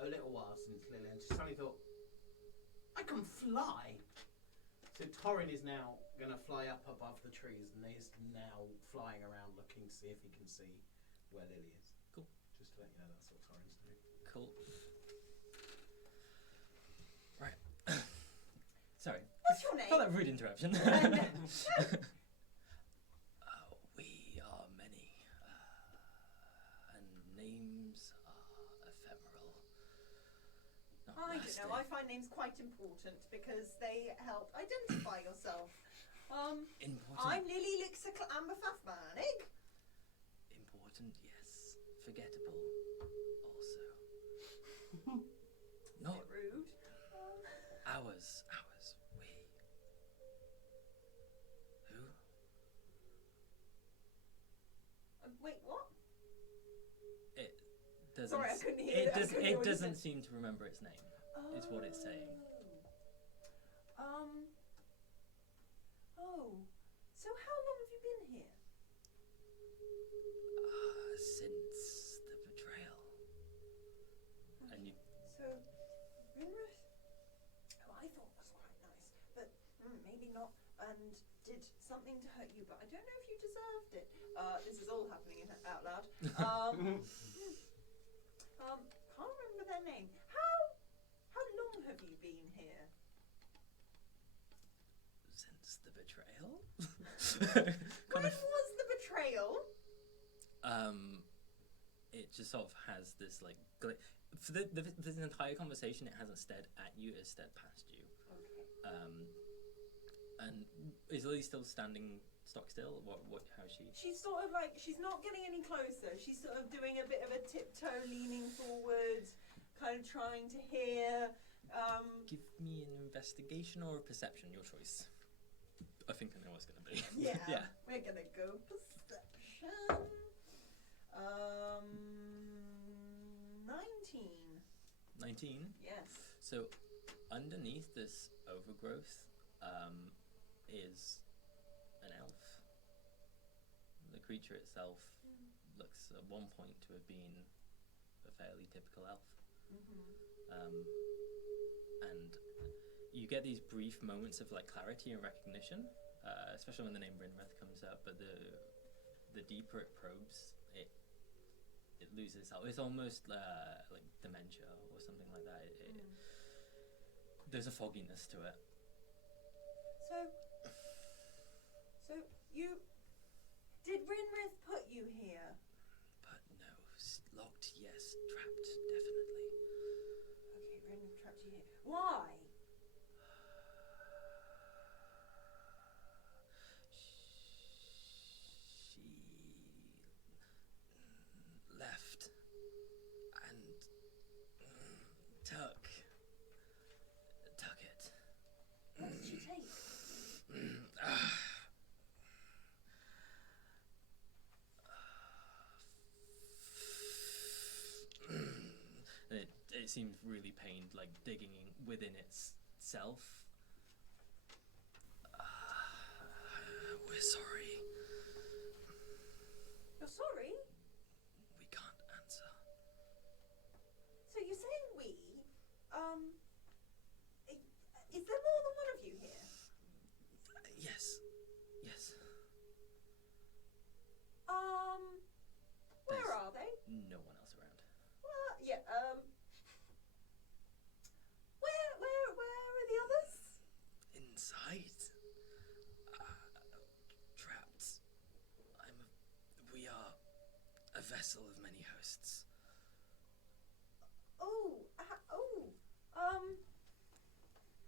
a little while since Lilli, and she suddenly thought, I can fly! So Torin is now going to fly up above the trees, and he's now flying around looking to see if he can see where Lilli is. Cool. Just to let you know, that's what Torin's doing. Cool. Right. Sorry. What's your name? For that rude interruption. We are many, and names are ephemeral. Not I don't lasting. know. I find names quite important because they help identify yourself. Important. I'm Lilli Amberfathmanig. Important, yes. Forgettable, also. Not Rude. ours. We. Who? Wait, what? It doesn't. Sorry, I couldn't hear. It I does. couldn't hear It what you doesn't said. seem to remember its name. Is what it's saying. So how long have you been here? Since the betrayal. And you. So, Rinrith, who I thought was quite nice, but maybe not, and did something to hurt you, but I don't know if you deserved it. This is all happening out loud. Can't remember their name. How long have you been here? Since the betrayal. When was the betrayal? It just sort of has this like for this entire conversation. It hasn't stared at you; it's stared past you. Okay. And is Lily still standing stock still? How is she? She's sort of like, she's not getting any closer. She's sort of doing a bit of a tiptoe, leaning forward, kind of trying to hear. Give me an investigation or a perception, your choice. I think I know what it's going to be. Yeah. Yeah. We're gonna go perception. 19. 19. Yes. So, underneath this overgrowth is an elf. The creature itself looks at one point to have been a fairly typical elf. And you get these brief moments of like clarity and recognition, especially when the name Rinrith comes up. But the deeper it probes, it loses itself. It's almost like dementia or something like that. There's a fogginess to it. So you did Rinrith put you here? But no, locked, yes. Trapped, definitely. Okay, Rinrith trapped you here. Why? She left and took it. What did she take? It seemed really pained, like digging within itself. We're sorry. You're sorry? We can't answer. So you're saying we? Is there more than one of you here? Yes. Where There's are they? no one else around. Well, yeah, where are the others? Inside. Trapped. We are a vessel of many hosts.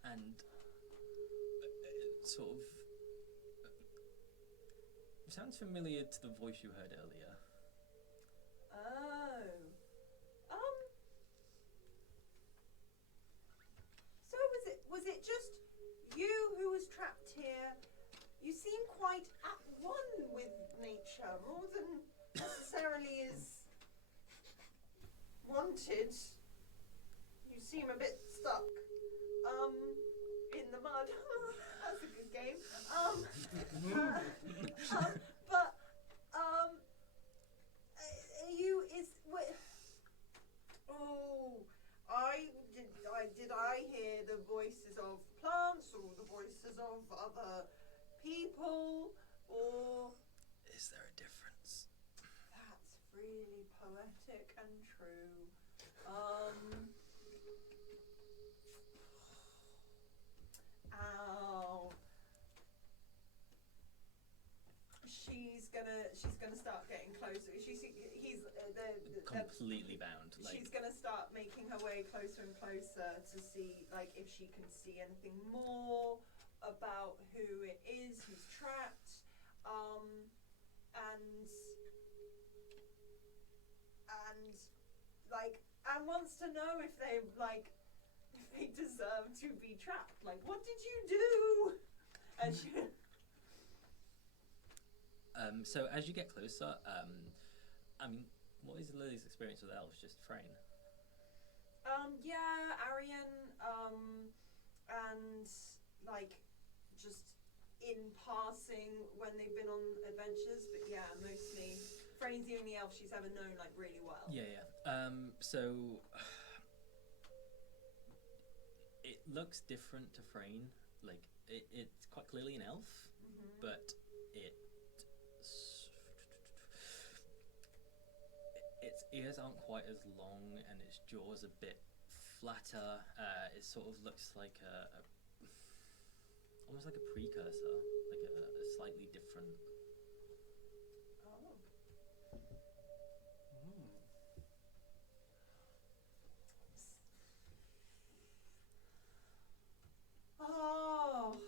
And sort of sounds familiar to the voice you heard earlier. Oh. here, you seem quite at one with nature, more than necessarily is wanted. You seem a bit stuck, in the mud. That's a good game. But, you is, did I hear the voices of plants or the voices of other people, or Is there a difference? that's really poetic and true. Ow. She's gonna start getting closer. Completely bound. She's gonna start making her way closer and closer to see, like, if she can see anything more about who it is who's trapped, and wants to know if they deserve to be trapped. Like, what did you do? And she. So as you get closer, I mean, what is Lily's experience with elves? Just Frayne? Yeah, Arian, and, like, just in passing when they've been on adventures, but yeah, mostly. Frayne's the only elf she's ever known, like, really well. Yeah. So it looks different to Frayne. Like, it's quite clearly an elf, but its ears aren't quite as long and its jaw's a bit flatter. It sort of looks like almost like a precursor, like a slightly different. Oh.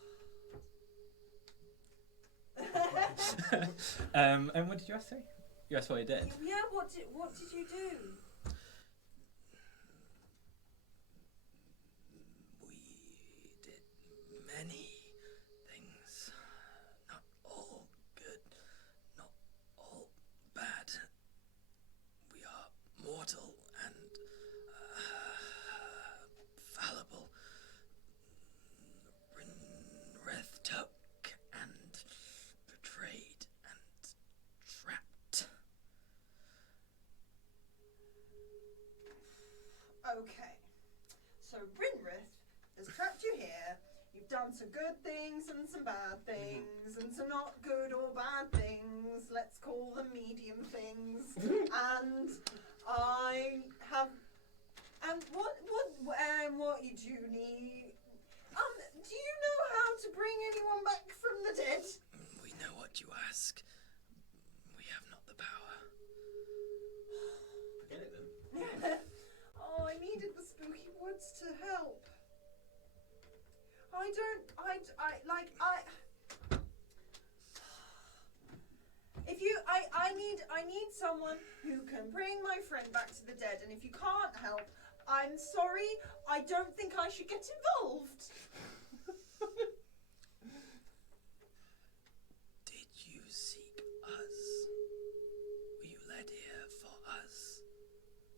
And what did you ask me? You asked what I did. Yeah, what did you do? We did many things. Not all good, not all bad. We are mortal and fallible. Rinrith took and betrayed and trapped. Okay, so Rinrith has trapped you here. You've done some good things and some bad things, and some not good or bad things. Let's call them medium things. And I have. And what you do need? Do you know how to bring anyone back from the dead? We know what you ask. We have not the power. Get it then. Oh, I needed the spooky woods to help. I need someone who can bring my friend back to the dead, and if you can't help, I'm sorry, I don't think I should get involved. Did you seek us? Were you led here for us?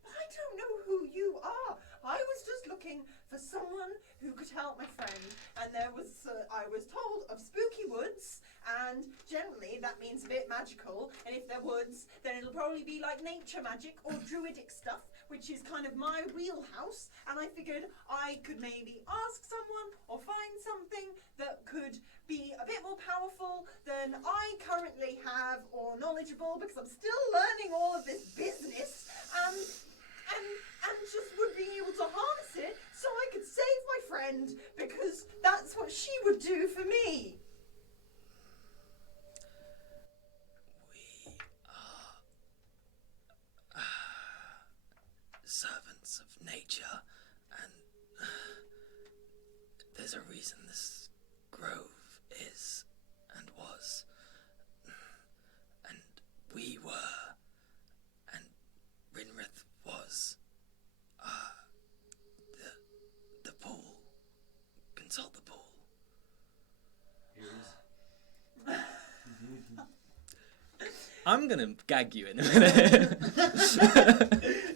I don't know who you are. I was just looking for someone who could help my friend, and I was told of spooky woods, and generally that means a bit magical, and if they're woods, then it'll probably be like nature magic or druidic stuff, which is kind of my wheelhouse, and I figured I could maybe ask someone or find something that could be a bit more powerful than I currently have or knowledgeable, because I'm still learning all of this business, and just would be able to harness it so I could save my friend, because that's what she would do for me. We are servants of nature, and there's a reason this grove is and was, and we were, and Rinrith was. The pool. Consult the pool. He I'm gonna gag you in a minute.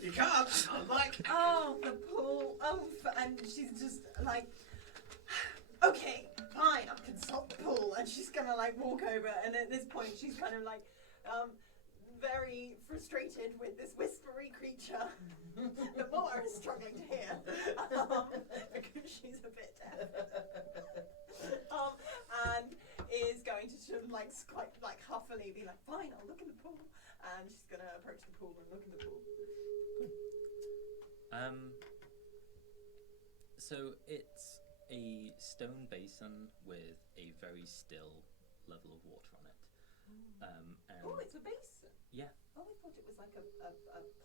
You can't. I'm like. Oh, the pool. Oh, and she's just like, okay, fine, I'll consult the pool. And she's gonna like walk over, and at this point, she's kind of like, very frustrated with this whispery creature that Moa is struggling to hear because she's a bit deaf. And is going to sort of like quite like huffily be like, fine, I'll look in the pool. And she's gonna approach the pool and look in the pool. So it's a stone basin with a very still level of water on it. And Oh, it's a basin. yeah. Oh, I thought it was like a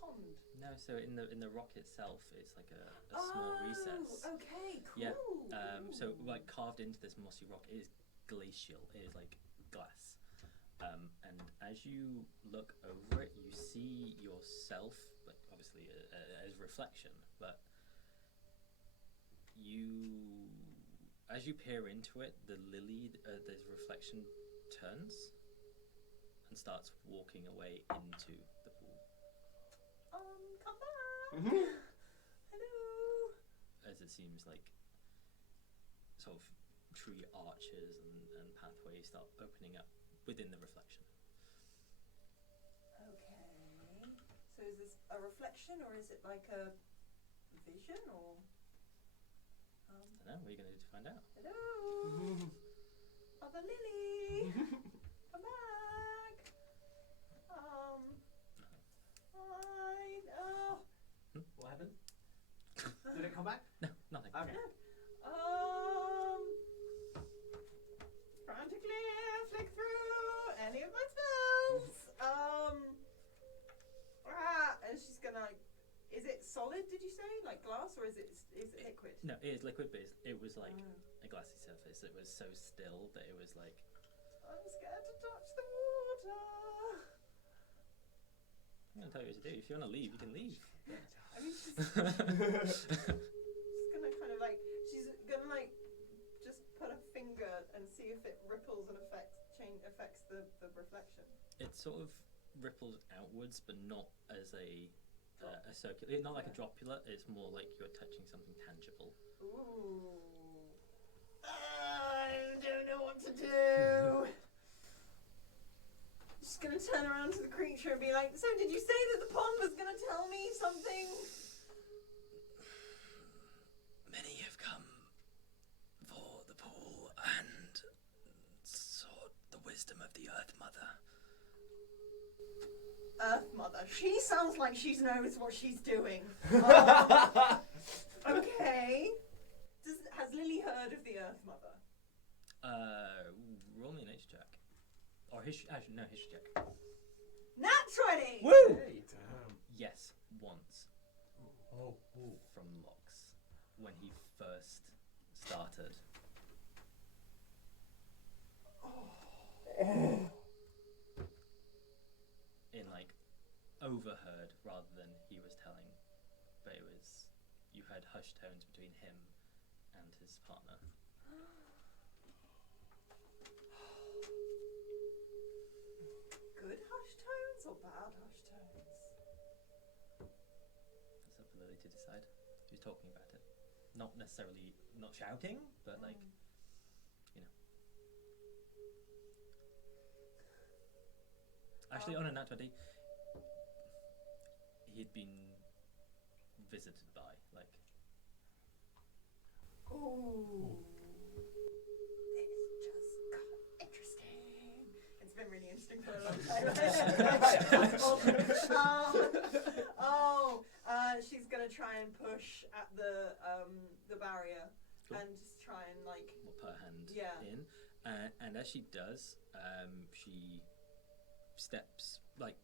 pond. No, so in the rock itself, it's like a small recess. Okay, cool. Yeah. cool. So like carved into this mossy rock, it is glacial. It is like glass. And as you look over it, you see yourself, like obviously as reflection, but as you peer into it, the Lilli, the reflection turns and starts walking away into the pool. Come back. Hello. As it seems like sort of tree arches and pathways start opening up within the reflection. Okay. So is this a reflection or is it like a vision or? I don't know. What are you going to do to find out? Hello. Other Lilli. Come back. Fine. Oh. What happened? Did it come back? No, nothing. Okay. Frantically flick through any of my spells. And she's gonna like, is it solid, did you say? Like glass, or is it liquid? No, it is liquid, but it was like Oh. a glassy surface. It was so still that it was like. I'm scared to touch the water. I'm going to tell you what to do. If you want to leave, you can leave. I mean, she's gonna kind of like, she's gonna like just put a finger and see if it ripples and affects the reflection. It sort of ripples outwards, but not as a circular. Not like a droplet. It's more like you're touching something tangible. Ooh. I don't know what to do. Just gonna turn around to the creature and be like, so did you say that the pond was gonna tell me something? Many have come for the pool and sought the wisdom of the Earth Mother. Earth Mother. She sounds like she knows what she's doing. Okay. Has Lilli heard of the Earth Mother? Roll me a nature check. Or history check. Nat 20! Woo! Hey, damn. Yes, once. Oh. From Lox when he first started. In like overheard rather than he was telling, but it was you heard hushed tones between him and his partner. Good hushed tones or bad hushed tones? It's up for Lilli to decide. Who's talking about it? Not necessarily not shouting, but like you know. Actually, on a nat 20, he'd been visited by like. Ooh. This just got interesting. It's been really interesting for a long time. She's gonna try and push at the barrier. Cool. And just try and like. We'll put her hand Yeah. in, and as she does, she steps like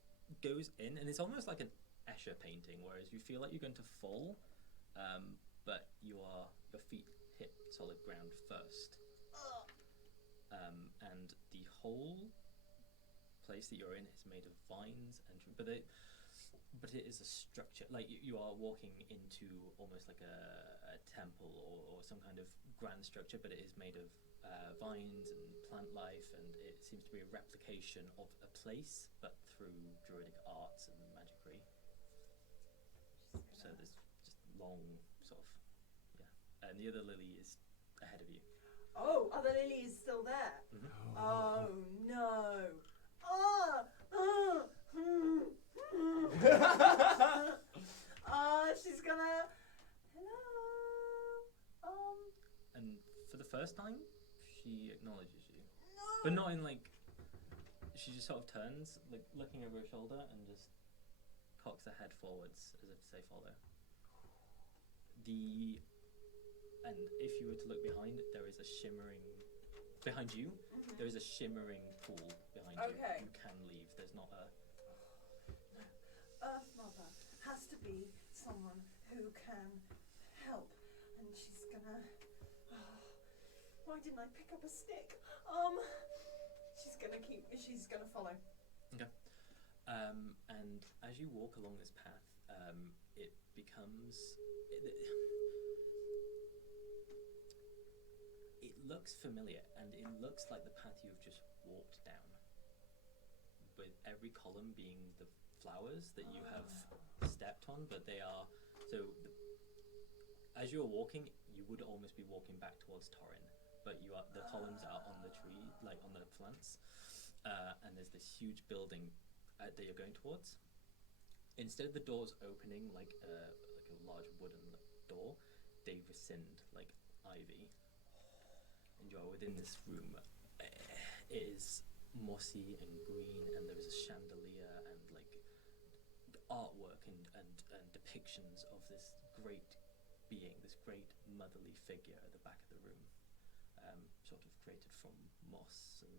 goes in, and it's almost like an Escher painting, whereas you feel like you're going to fall, but your feet hit solid ground first, and the whole place that you're in is made of vines and but it is a structure, like you are walking into almost like a temple or some kind of grand structure, but it is made of vines and plant life, and it seems to be a replication of a place, but through druidic arts and magicry. So there's just long sort of, and the other Lily is ahead of you. Oh, other Lily is still there. Mm-hmm. Oh no. She's gonna. Hello. And for the first time, she acknowledges you, No. but not in like. She just sort of turns, like looking over her shoulder, and just cocks her head forwards as if to say follow. And if you were to look behind, there is a shimmering behind you. Mhm. There is a shimmering pool behind Okay. you. You can leave. There's not a. Earth Mother has to be someone who can help, and she's gonna. Why didn't I pick up a stick? She's gonna follow. Okay. And as you walk along this path, it becomes. It looks familiar, and it looks like the path you've just walked down. With every column being the flowers that you have stepped on, but they are as you're walking, you would almost be walking back towards Torin, but the columns are on the tree, like on the plants, and there's this huge building that you're going towards. Instead of the doors opening like a large wooden door, they rescind like ivy, and you are within this room. It is mossy and green, and there is a chandelier and like artwork and depictions of this great being, this great motherly figure at the back of the room, sort of created from moss and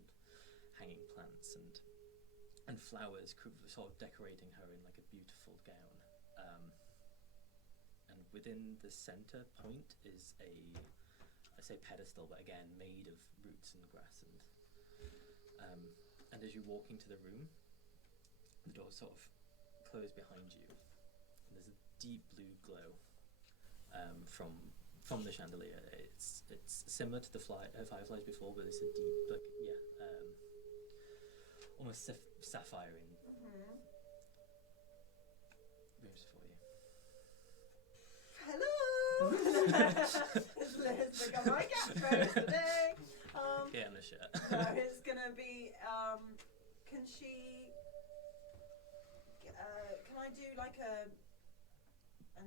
hanging plants and flowers, sort of decorating her in like a beautiful gown. And within the center point is I say pedestal, but again made of roots and grass and as you walk into the room, the doors sort of close behind you, and there's a deep blue glow from the chandelier. It's similar to the fireflies before, but it's a deep, almost sapphire in rooms for you. Hello. It's become my catchphrase today. Yeah, on the shirt. No, it's gonna be. Can she? Can I do like a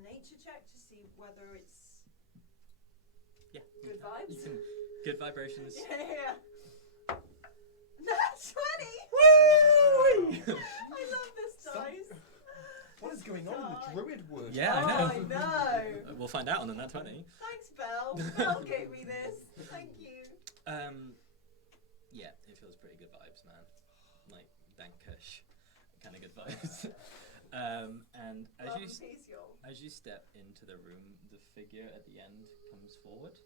nature check to see whether it's Yeah. good vibes? You can, good vibrations. Yeah. Nat 20! Woo! I love this dice. What is going on in the druid wood? Yeah, Oh, I know. I know. We'll find out on the Nat 20. Thanks, Belle. Belle gave me this. Thank you. Yeah, it feels pretty good vibes, man. Like Dankish kind of good vibes. And as you step into the room, the figure at the end comes forward.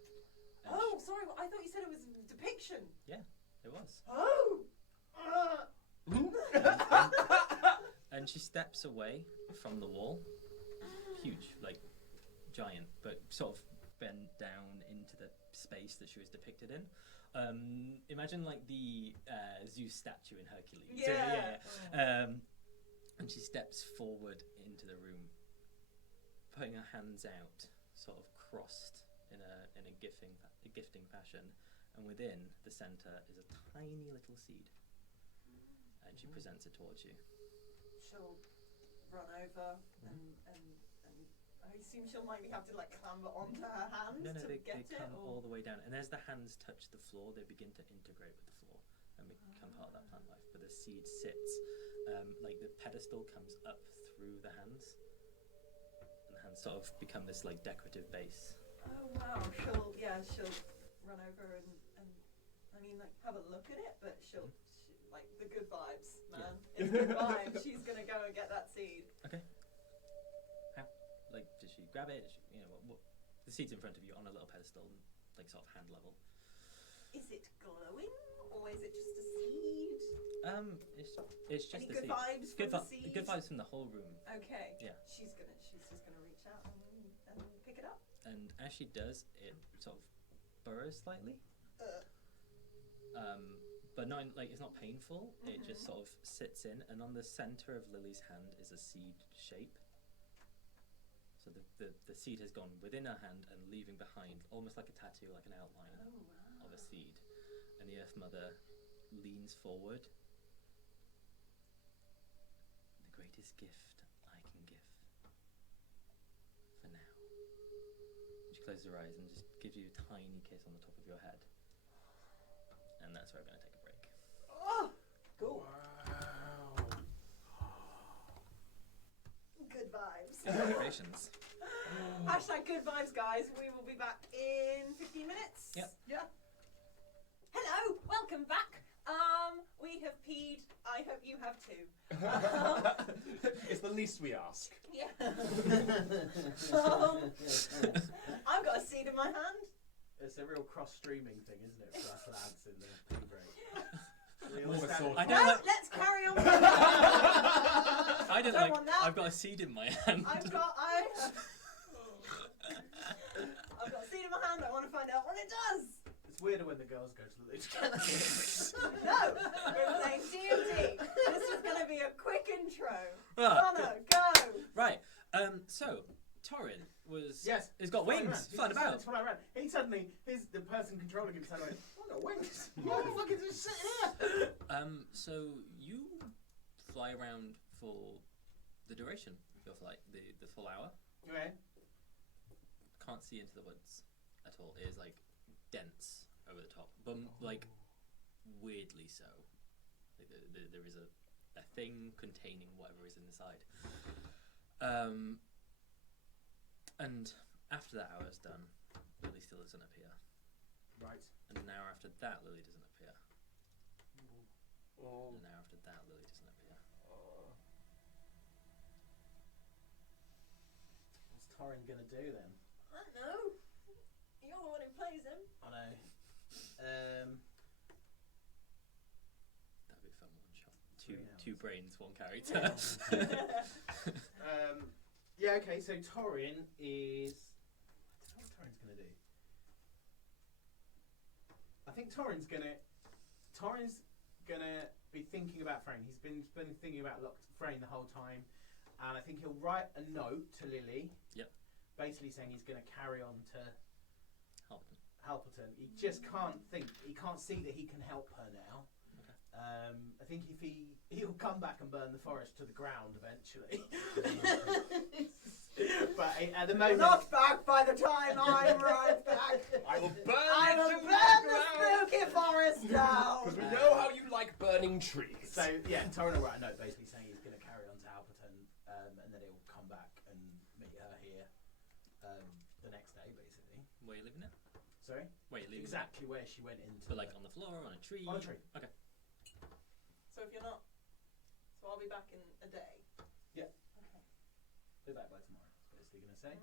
And Oh, sorry. I thought you said it was a depiction. it was. Oh. And she steps away from the wall, huge, like giant, but sort of bent down into the space that she was depicted in. Imagine like the Zeus statue in Hercules. Yeah. And she steps forward into the room, putting her hands out, sort of crossed in a gifting fashion, and within the center is a tiny little seed, and she presents it towards you. She'll run over and I assume she'll maybe have to like clamber onto her hands No, to they get it. come Or? all the way down, and as the hands touch the floor, they begin to integrate with the floor and become part of that plant life. But the seed sits, like the pedestal comes up through the hands, and the hands sort of become this like decorative base. Oh wow, she'll run over and I mean like have a look at it, but she like the good vibes, man. Yeah. It's good vibes. She's gonna go and get that seed. Okay. How? Like, does she grab it? Does she, what? The seed's in front of you on a little pedestal, like sort of hand level. Is it glowing or is it just a seed? It's just Any a good seed. vibes from the seed? Good vibes from the whole room. Okay. Yeah. She's just gonna reach out and pick it up. And as she does, it sort of burrows slightly but not like it's not painful. It just sort of sits in, and on the center of Lily's hand is a seed shape. So the seed has gone within her hand and leaving behind almost like a tattoo, like an outline of a seed. And the Earth Mother leans forward. The greatest gift I can give. For now. She closes her eyes and just gives you a tiny kiss on the top of your head. And that's where we're going to take a break. Oh, cool. Wow. Good vibes. Congratulations. Hashtag good vibes, guys. We will be back in 15 minutes. Yep. Yeah. Hello, welcome back. We have peed. I hope you have too. It's the least we ask. Yeah. I've got a seed in my hand. It's a real cross-streaming thing, isn't it, for us lads in the pee break? We all Almost stand- all I No, don't like. let's carry on. I don't Don't like. want that. I've got a seed in my hand. I've got a seed in my hand. I want to find out what it does. It's weirder when the girls go to the loo together. No, we're playing D&D. This is going to be a quick intro. Ah, Connor, go. right. So Torin was. Yes. Has got wings. Flying about. That's what I read. He suddenly, the person controlling him suddenly went, "I got wings. What the fuck is this sitting here?" So you fly around for the duration of your flight, the full hour. Okay. Can't see into the woods at all. It is like dense over the top, but like weirdly so. Like there is a thing containing whatever is inside. And after that hour is done, Lily still doesn't appear. Right. And an hour after that, Lily doesn't appear. Oh. And an hour after that, Lily doesn't appear. What's Torin gonna do then? I don't know. You're the one who plays him. I know. That'd be a fun one shot. Three Two hours. brains, one character. Yeah. Okay. So Torin is. What's Torin's gonna do? I think Torin's gonna be thinking about Frayne. He's been thinking about Frayne the whole time, and I think he'll write a note to Lily. Yep. Basically saying he's going to carry on to Halberton. He just can't think. He can't see that he can help her now. Okay. I think if he'll come back and burn the forest to the ground eventually. But at the moment, Not back by the time I arrive back. I will burn I will you to burn the ground. spooky forest down. Because we know how you like burning trees. So yeah, Torin will write a note basically saying he's going to carry on to Halberton, and then he'll come back and meet her here the next day, basically. Where are you leaving it? Sorry, Where are you leaving exactly where she went into. But like on the floor, on a tree? On a tree. Okay. So if you're not, so I'll be back in a day. Yeah. Okay. Be back by tomorrow. That's basically going to say.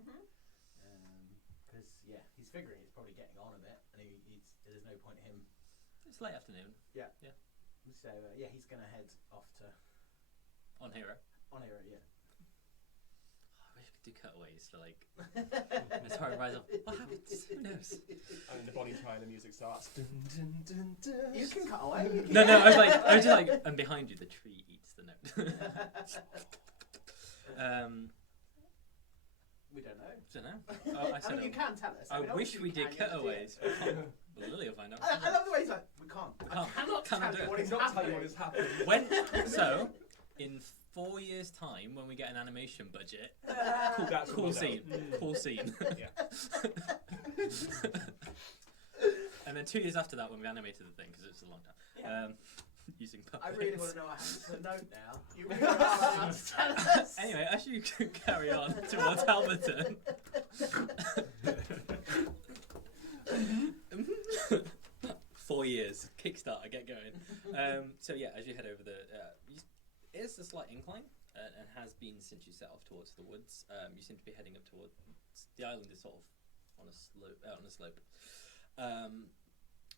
Because yeah, he's figuring it's probably getting on a bit, and there's no point in him. It's late afternoon. Yeah. Yeah. So yeah, he's going to head off to On Hero. on here. Yeah. I wish we could do cutaways for like Miss Horror Rise Up. What happens? Who knows? And the body tie and the music starts. Dun, dun, dun, dun. You can cut away. You can- No, I was just like, and behind you, the tree eats the note. We don't know. Don't know. Oh, I mean, you can tell us. I mean, wish obviously we did can, you have to do cutaways. it. Well, Lily will find out. I love the way he's like, we can't. We I can't. cannot Cannot tell do you it. what is Not tell you happening. what is happening. So, in 4 years' time, when we get an animation budget, That's cool what scene. we'll know. Cool scene. Yeah. And then 2 years after that, when we animated the thing, because it's a long time, Yeah. using I puppets. really want to know what happens to the note now. You really want to tell us. Anyway, as you can carry on towards Halberton. 4 years. Kickstarter, get going. So yeah, as you head over it is a slight incline, and has been since you set off towards the woods. You seem to be heading up towards the island is sort of on a slope.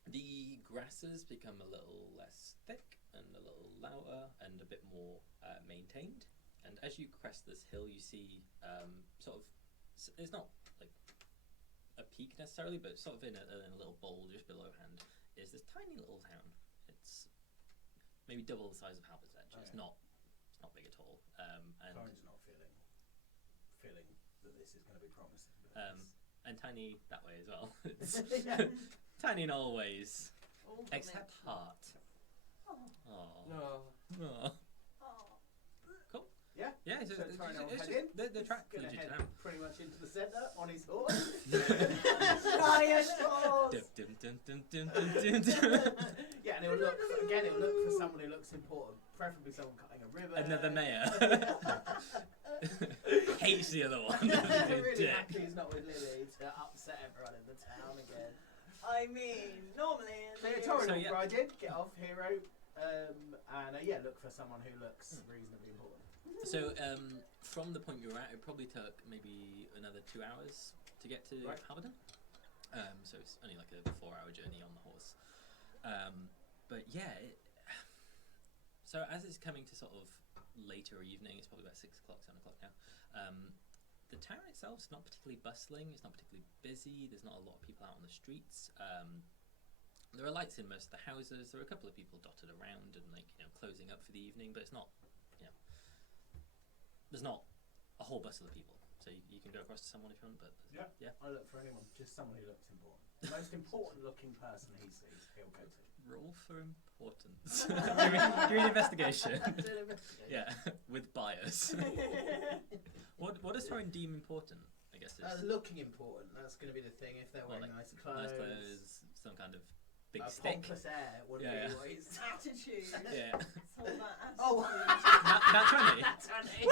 The grasses become a little less thick and a little louder and a bit more maintained. And as you crest this hill, you see it's not like a peak necessarily, but sort of in a little bowl just below hand is this tiny little town. It's maybe double the size of Halber's Edge. It's not big at all. And Torin's not feeling that this is going to be promising. But and tiny that way as well. It's Yeah. tiny in all ways, All except dimensional. heart. Oh. Oh. No. Oh. Oh. Yeah. Yeah, so So Torin will it's head just in. the track He's leads gonna you to head town. pretty much into the centre on his horse. Giant horse. Dun, dun, dun, dun, dun, dun, dun. Yeah, and he'll look for someone who looks important, preferably someone cutting a ribbon. Another mayor. Hates the other one. Really Dick. happy he's not with Lily to upset everyone in the town again. I mean, normally. So yeah, Torin So, will yeah. ride in, get off, hero, and yeah, look for someone who looks reasonably important. So, from the point you were at, it probably took maybe another 2 hours to get to Right. Halberton. So it's only like a 4-hour journey on the horse. But yeah, so as it's coming to sort of later evening, it's probably about 6 o'clock, 7 o'clock now. The town itself's not particularly bustling. It's not particularly busy. There's not a lot of people out on the streets. There are lights in most of the houses. There are a couple of people dotted around and closing up for the evening, but it's not, there's not a whole bustle of people. So you can go across to someone if you want, but yeah. I look for anyone, just someone who looks important. The most important looking person he sees, he'll go to. Roll for importance. Give me an investigation. Yeah, with bias. What does Torin deem important? I guess is Looking important, that's going to be the thing. If they're wearing nice clothes. nice clothes, some kind of big A stick. pompous air would Yeah, be yeah. what he's... Attitude. Yeah. It's all about attitude. Oh, That 20.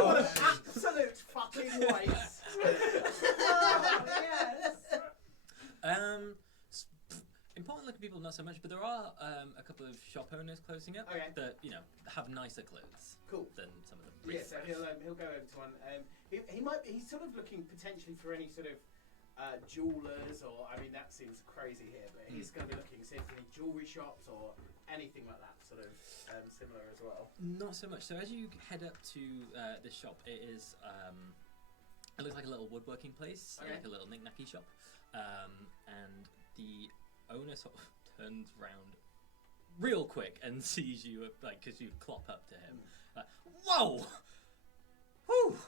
What an absolute fucking waste. Oh, yes. Important looking people, not so much, but there are a couple of shop owners closing up Okay. that have nicer clothes Cool. than some of the Yeah, really so fresh. he'll go over to one. He's sort of looking potentially for any sort of jewellers, or I mean that seems crazy here, but he's going to be looking see if there's any jewellery shops or anything like that, sort of similar as well. Not so much. So as you head up to this shop, it is it looks like a little woodworking place, Okay. like a little knick-knacky shop, and the owner sort of turns round real quick and sees you, because you clop up to him. Whoa! Whew!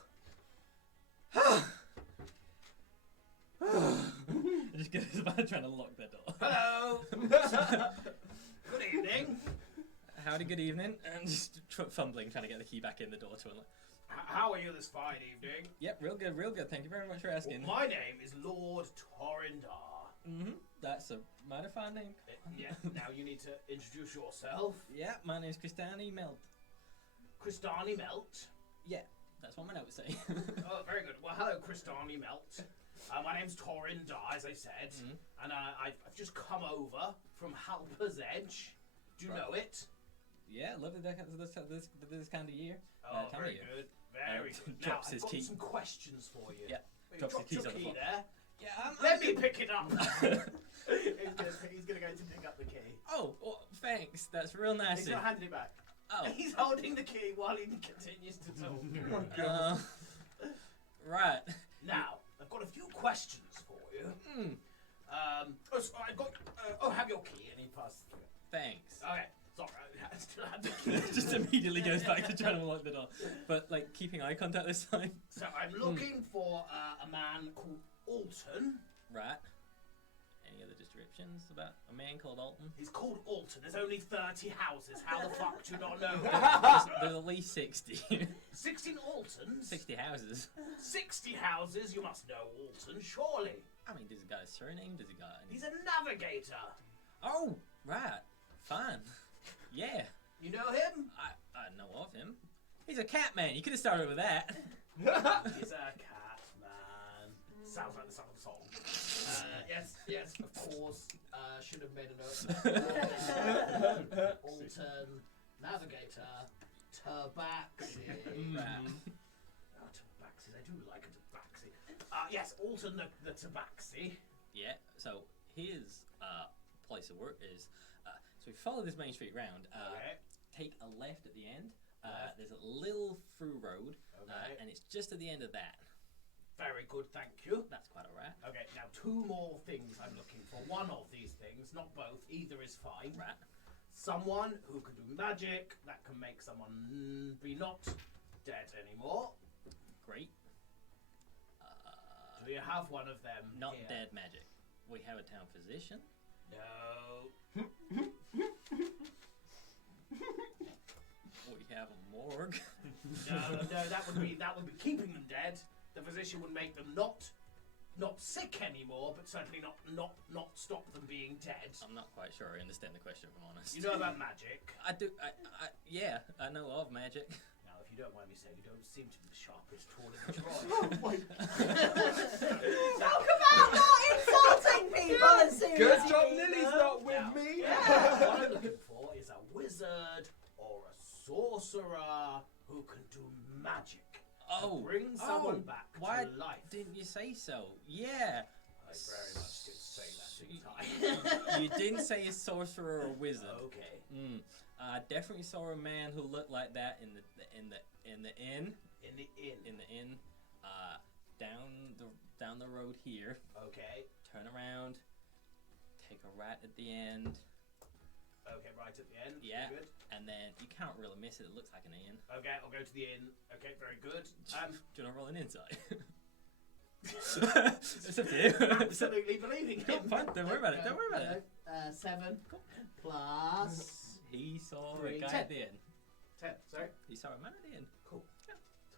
Just goes about trying to lock the door. Hello. Good evening. Howdy, good evening. And just fumbling, trying to get the key back in the door to unlock. How are you this fine evening? Yep, real good, real good. Thank you very much for asking. My name is Lord Torin Darr. That's a mighty fine name. Yeah, now you need to introduce yourself. Yeah, my name's Christiani Meld. Christani Melt. Yeah, that's what my notes say. Oh, very good. Well, hello, Christani Melt. My name's Torin Darr, as I said, and I've just come over from Halber's Edge. Do you know it? Yeah, lovely this kind of year. Oh, time of very year. good. Very good. Now, Drops I've his got key. some questions for you. Yeah, You drops his dropped keys your on the key floor. there. Yeah, Let me pick it up. He's gonna go to pick up the key. Oh, well, thanks. That's real nice. He's not handing it back. Oh, He's holding the key while he continues to talk. right. Now, I've got a few questions for you. So I've got. Have your key. And he passes through. Thanks. Okay. Sorry, I still have the key. Just immediately goes back to trying to unlock the door, but keeping eye contact this time. So I'm looking for a man called Alton. Right. Any other descriptions about a man called Alton? He's called Alton. There's only 30 houses. How the fuck do you not know? There's at least 60. 16 Altons? 60 houses. 60 houses? You must know Alton, surely. I mean, does he got a surname? Does he got any... He's a navigator. Oh, right. Fine. Yeah. You know him? I know of him. He's a cat man. You could have started with that. He's a cat man. Sounds like the song of the song. Yes, of course. Should have made a note. Alton, navigator, Ttrpg. Oh, Ttrpg. I do like a Ttrpg. Yes, Alton the Ttrpg. Yeah, so his place of work is... so we follow this main street round. Okay. Take a left at the end. Left. There's a little through road. Okay. And it's just at the end of that. Very good, thank you. That's quite a rat. Okay, now 2 more things I'm looking for. One of these things, not both. Either is fine. Rat. Someone who can do magic that can make someone be not dead anymore. Great. Do you have one of them? Not here? dead magic. We have a town physician. No. We have a morgue. No, that would be keeping them dead. The physician would make them not sick anymore, but certainly not stop them being dead. I'm not quite sure I understand the question, if I'm honest. You know about magic? I do. Yeah, I know of magic. Now, if you don't mind me saying, you don't seem to be the sharpest tool in the drawer. Oh my Talk about not insulting people as soon Good as you job, meet Lily's them. not with Now, me. what I'm looking for is a wizard or a sorcerer who can do magic. Oh, Bring someone back why to life. didn't you say so? Yeah. I very much did say that, didn't I? You didn't say a sorcerer or wizard. Okay. I definitely saw a man who looked like that in the inn. In the inn. In the inn. Down the road here. Okay. Turn around. Take a rat at the end. Okay, right at the end. Yeah. Good. And then you can't really miss it. It looks like an inn. Okay, I'll go to the inn. Okay, very good. Do you want to roll an insight? It's up to you. Absolutely believing him. Fine, don't worry about it. Don't worry about it. 7 plus He saw a 3, guy 10. at the inn. 10. Sorry. He saw a man at the inn. Cool.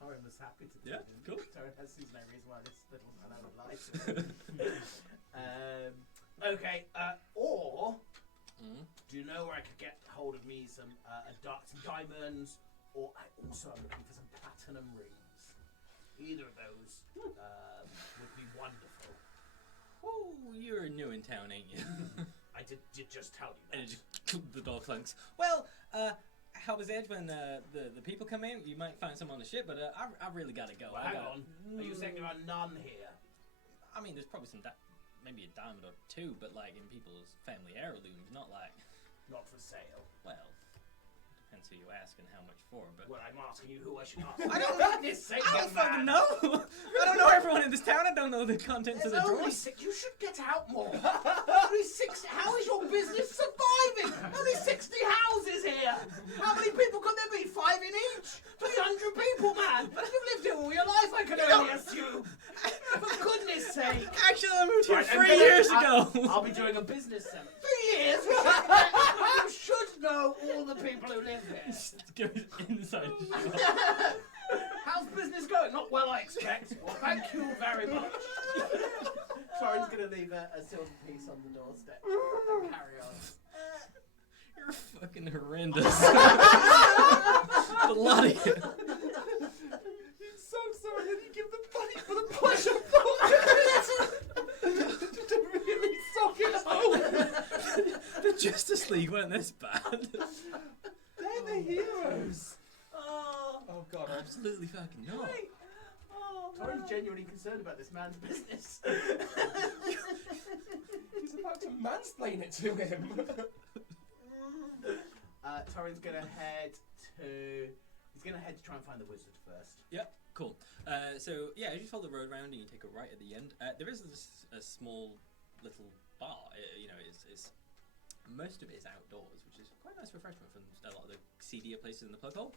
Torin was happy to do Yeah, it. cool. Torin has sees no reason why this little fellow would lie to him. Okay, or do you know where I could get hold of me some diamonds, or I also am looking for some platinum rings. Either of those would be wonderful. Oh, you're new in town, ain't you? I did just tell you And that. it just, the door clunks. Well, how was Edge when the people come in? You might find some on the ship, but I really gotta go. Well, hang on. Are you saying there are none here? I mean, there's probably some, maybe a diamond or 2, but like in people's family heirlooms, not like, Not for sale. well, depends who you ask and how much for, but. Well, I'm asking you who I should ask. I don't know this sake, I don't young fucking man. know! I don't know everyone in this town, I don't know the contents There's of the only drawers. 6. You should get out more. Only 6. How is your business surviving? Only 60 houses here. How many people can there be? 5 in each. 300 people, man. You've lived here all your life. I can only assume. For goodness sake. Actually, I moved here Right, 3 years ago! I'll be doing a business seminar. 3 years? You should know all the people who live here. Goes inside the shop. How's business going? Not well, I expect. Well, thank you very much. Torin's going to leave a silver piece on the doorstep and carry on. You're fucking horrendous. Bloody. So sorry that you give the money for the pleasure phone. To really sock it home. The Justice League weren't this bad. They're the heroes. Oh, Oh god, I'm Absolutely fucking not. great. Oh, Torin's genuinely concerned about this man's business. He's about to mansplain it to him. Torin's going to head to... He's going to head to try and find the wizard first. Yep, cool. So yeah, you just follow the road round and you take a right at the end. There is a small little bar. You know, it's most of it is outdoors, which is quite a nice refreshment from a lot of the seedier places in the PlugHole.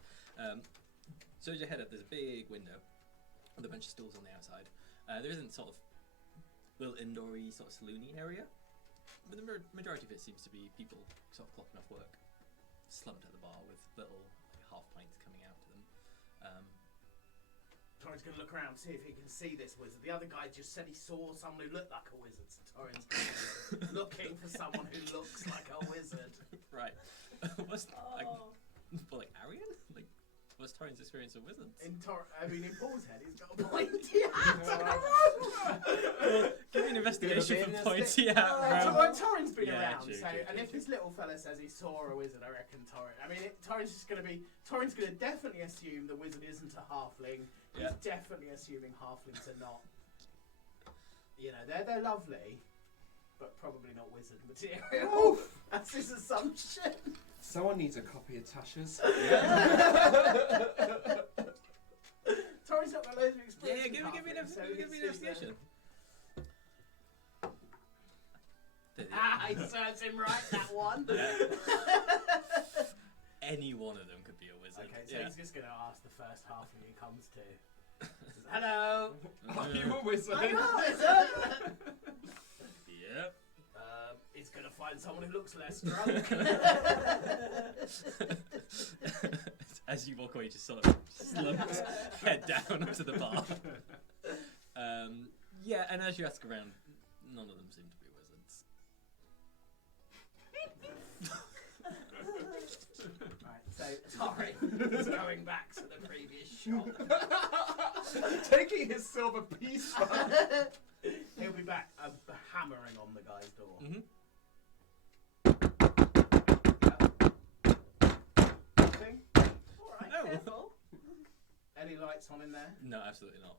So as you head up, there's a big window with a bunch of stools on the outside. There isn't sort of little indoor-y sort of saloony area, but the majority of it seems to be people sort of clocking off work, slumped at the bar with little half pints coming out to them. Torin's going to look around, see if he can see this wizard. The other guy just said he saw someone who looked like a wizard, so Torin's looking for someone who looks like a wizard. Right. What's like, Oh. like Arian? Like, what's Torin's experience with wizards? In Paul's head, he's got a pointy hat. Give me an investigation Bit of a for pointy hat, Oh. bro. Torin's been Yeah, around, true, so true, and true, if true. this little fella says he saw a wizard, I reckon Torin. I mean, Torin's going to definitely assume the wizard isn't a halfling. Yeah. He's definitely assuming halflings are not. You know, they're lovely, but probably not wizard material. That's his assumption. Someone needs a copy of Tasha's. Torin's not got loads of experience. Yeah, give give me an So investigation. He serves him right, that one. Any one of them could be a wizard. Okay, so yeah. he's just going to ask the first half of you he comes to. Says, hello. Are you a wizard? I'm a wizard. Yep. He's going to find someone who looks less drunk. As you walk away, just sort of slumps head down onto the bar. Yeah, and as you ask around, none of them seem to be wizards. Right, so Torin is going back to the previous shop. Taking his silver piece back. He'll be back hammering on the guy's door. Mm-hmm. Nothing? Alright, No. careful. Any lights on in there? No, absolutely not.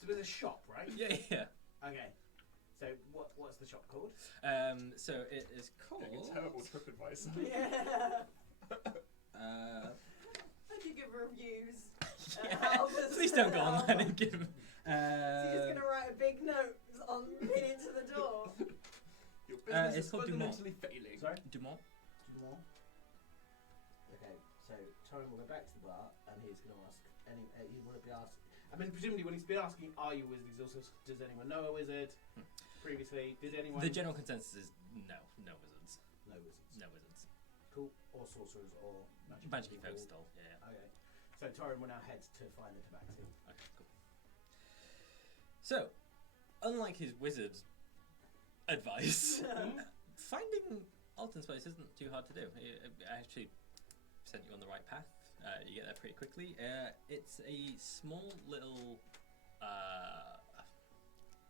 So there's a shop, right? Yeah. Okay. So what's the shop called? So it is called. Getting a terrible trip advice. Yeah. Uh, How do you give reviews? yeah. Please don't go online and give. So he's going to write a big note on pin it to the door. Your business it's is called Dumont. fundamentally failing. Sorry? Dumont. More. Okay, so Torin will go back to the bar and he's going to ask any. He will be asked. I mean, presumably when he's been asking, "Are you a wizard?" He's also, "Does anyone know a wizard?" Previously, did anyone? The general consensus is no wizards. No wizards. No wizards. Cool. Or sorcerers or Magic folk people. stole. Yeah. Okay. So Torin will now head to find the tabaxi. Okay, cool. So, unlike his wizard advice, finding Alton's place isn't too hard to do. I actually sent you on the right path. You get there pretty quickly. It's a small little.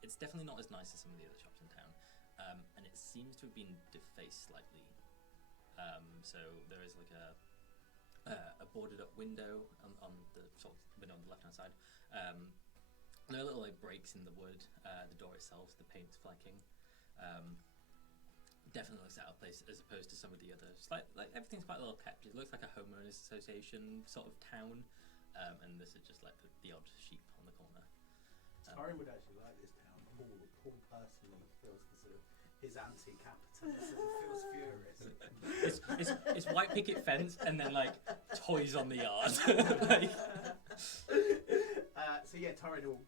It's definitely not as nice as some of the other shops in town, and it seems to have been defaced slightly. So there is like a boarded up window on the sort of window on the left hand side. There are little like breaks in the wood. The door itself, the paint's flecking. Definitely looks out of place as opposed to some of the others. Like everything's quite well kept. It looks like a homeowners association sort of town, and this is just like the odd sheep on the corner. Torin would actually like this town. Paul personally feels the sort of his anti-capitalism feels furious. It's white picket fence and then like toys on the yard. Like, So yeah, Torin will.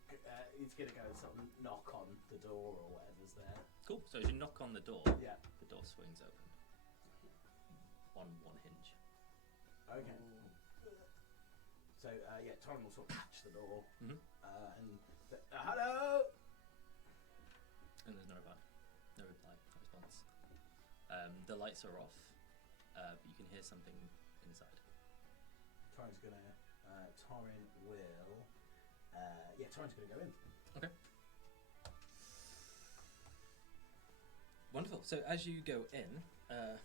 He's gonna go and sort of knock on the door or whatever's there. cool. So as you knock on the door, Yeah. the door swings open on one hinge. Okay. So yeah, Torin will sort of catch the door Mhm. and say, hello. And there's no reply, no response. The lights are off, but you can hear something inside. Torin's gonna. Torin will. Yeah, Torin's gonna go in. Okay. Wonderful. So as you go in, the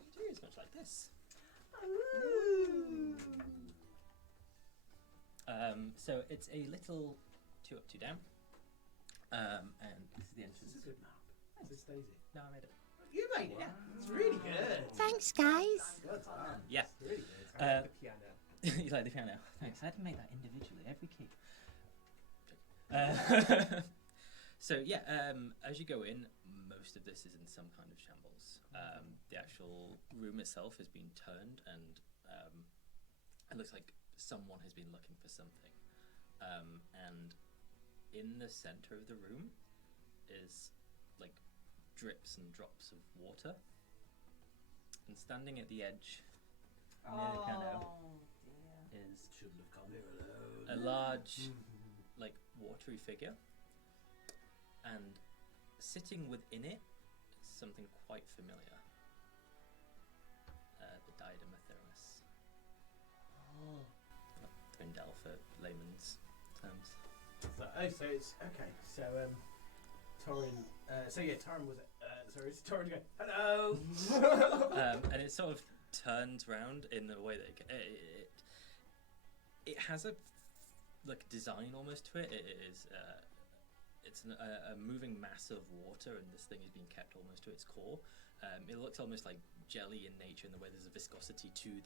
interior is much like this. Ooh. So it's a little 2 up, 2 down. And this is the entrance. This is a good map. This is Daisy. No, I made it. You made it. Yeah. It's really good. Thanks, guys. Good done. Yeah. It's really good. I like the piano. You like the piano? Thanks. I had to make that individually, every key. So yeah, as you go in, most of this is in some kind of shambles. The actual room itself has been turned, and it looks like someone has been looking for something. And in the center of the room is like drips and drops of water. And standing at the edge near the piano is Shouldn't have come here alone. a large, like, watery figure, and sitting within it is something quite familiar. The diadem of Theranos. Twindale for layman's terms. So it's okay. So Torin. So yeah, Torin was. Sorry, it's Torin going. Hello. And it sort of turns round in a way that it has a like design almost to it. It is it's a moving mass of water, and this thing is being kept almost to its core. It looks almost like jelly in nature in the way there's a viscosity to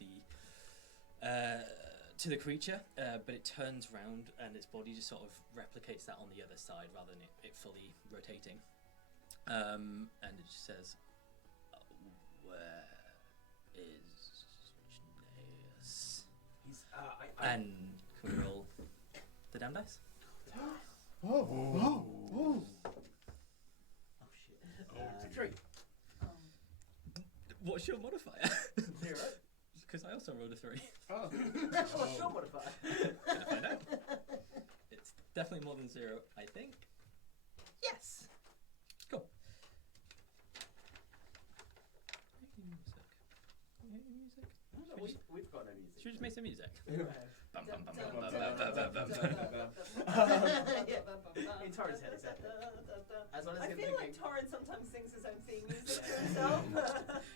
the creature, but it turns round and its body just sort of replicates that on the other side rather than it fully rotating. And it just says, "Where is Jneus?" And can we roll the damn dice? Oh shit. 3. What's your modifier? 0. Because I also rolled a 3. Oh. What's your modifier? Gonna find out. It's definitely more than 0, I think. Yes. Cool. Music. We've got no music. Should we just make some music? Bum, bum, bum, Dum, bum, dum, bum, dum, bum, bum, dum, bum, dum, bum. In Torin's head, exactly. As well as I him feel thinking. like Torin sometimes sings his own theme music to himself.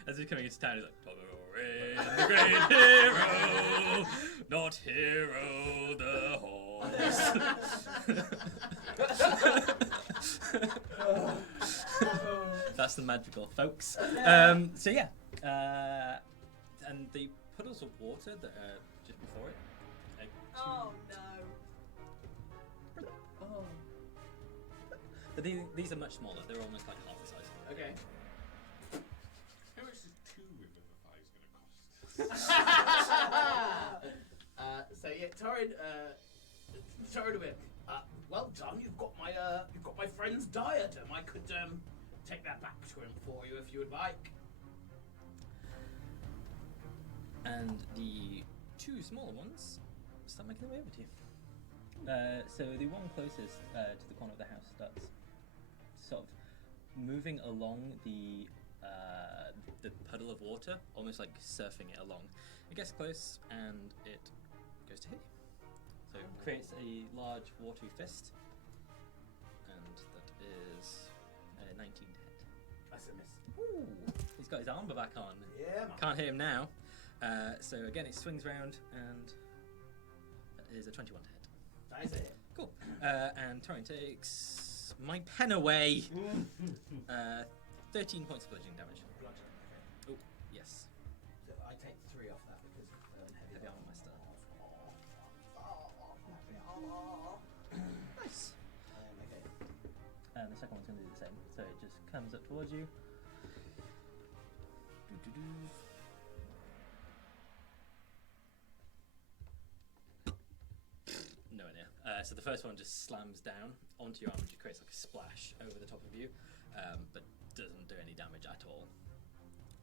As he's coming into town, he's like, Torin, the great hero, not hero the horse. That's the madrigal, folks. So yeah, and the puddles of water that are just before it. Like, Oh no. but these are much smaller. They're almost like half the size. Okay. How much is 2 Revivify going to cost? So yeah, Torin a bit. Well done. You've got my friend's diadem. I could take that back to him for you if you would like. And the 2 smaller ones start making their way over to you. So the one closest to the corner of the house starts sort of moving along the puddle of water, almost like surfing it along. It gets close and it goes to hit you. So it creates a large watery fist, and that is 19 to hit. That's a miss. Ooh, he's got his armor back on. Yeah, man. Can't hit him now. So again, it swings round, and that is a 21 to hit. That is it. Cool. And Torin takes my pen away. 13 points of bludgeoning damage. Oh, yes. So I take 3 off that because Heavy armor master. Nice. Okay. And the second one's going to do the same. So it just comes up towards you. Doo-doo-doo. Nowhere near. So the first one just slams down onto your arm, which creates like a splash over the top of you, but doesn't do any damage at all.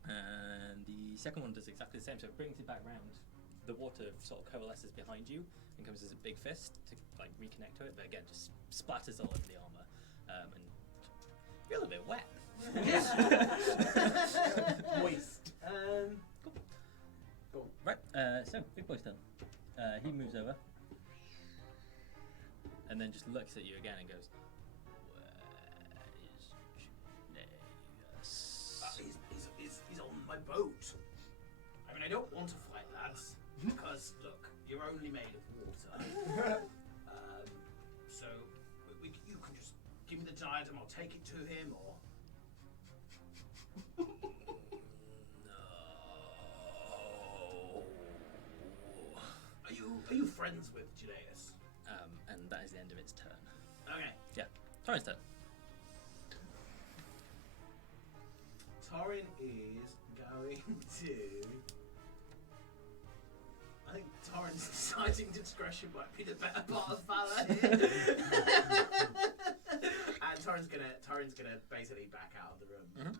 And the second one does exactly the same, so it brings it back round. The water sort of coalesces behind you and comes as a big fist to like reconnect to it, but again just splatters all over the armor, and you're a little bit wet. Moist. Cool. Right. So big boy's done. He moves over. And then just looks at you again and goes, "Where is Jneus?" He's on my boat. I mean, I don't want to fight, lads, because look, you're only made of water. So you can just give me the diadem. I'll take it to him, or No. are you friends with Jneus? And that is the end of its turn. Okay. Yeah. Torin's turn. Torin is going to. I think Torin's deciding discretion might be the better part of valor here. And Torin's gonna basically back out of the room.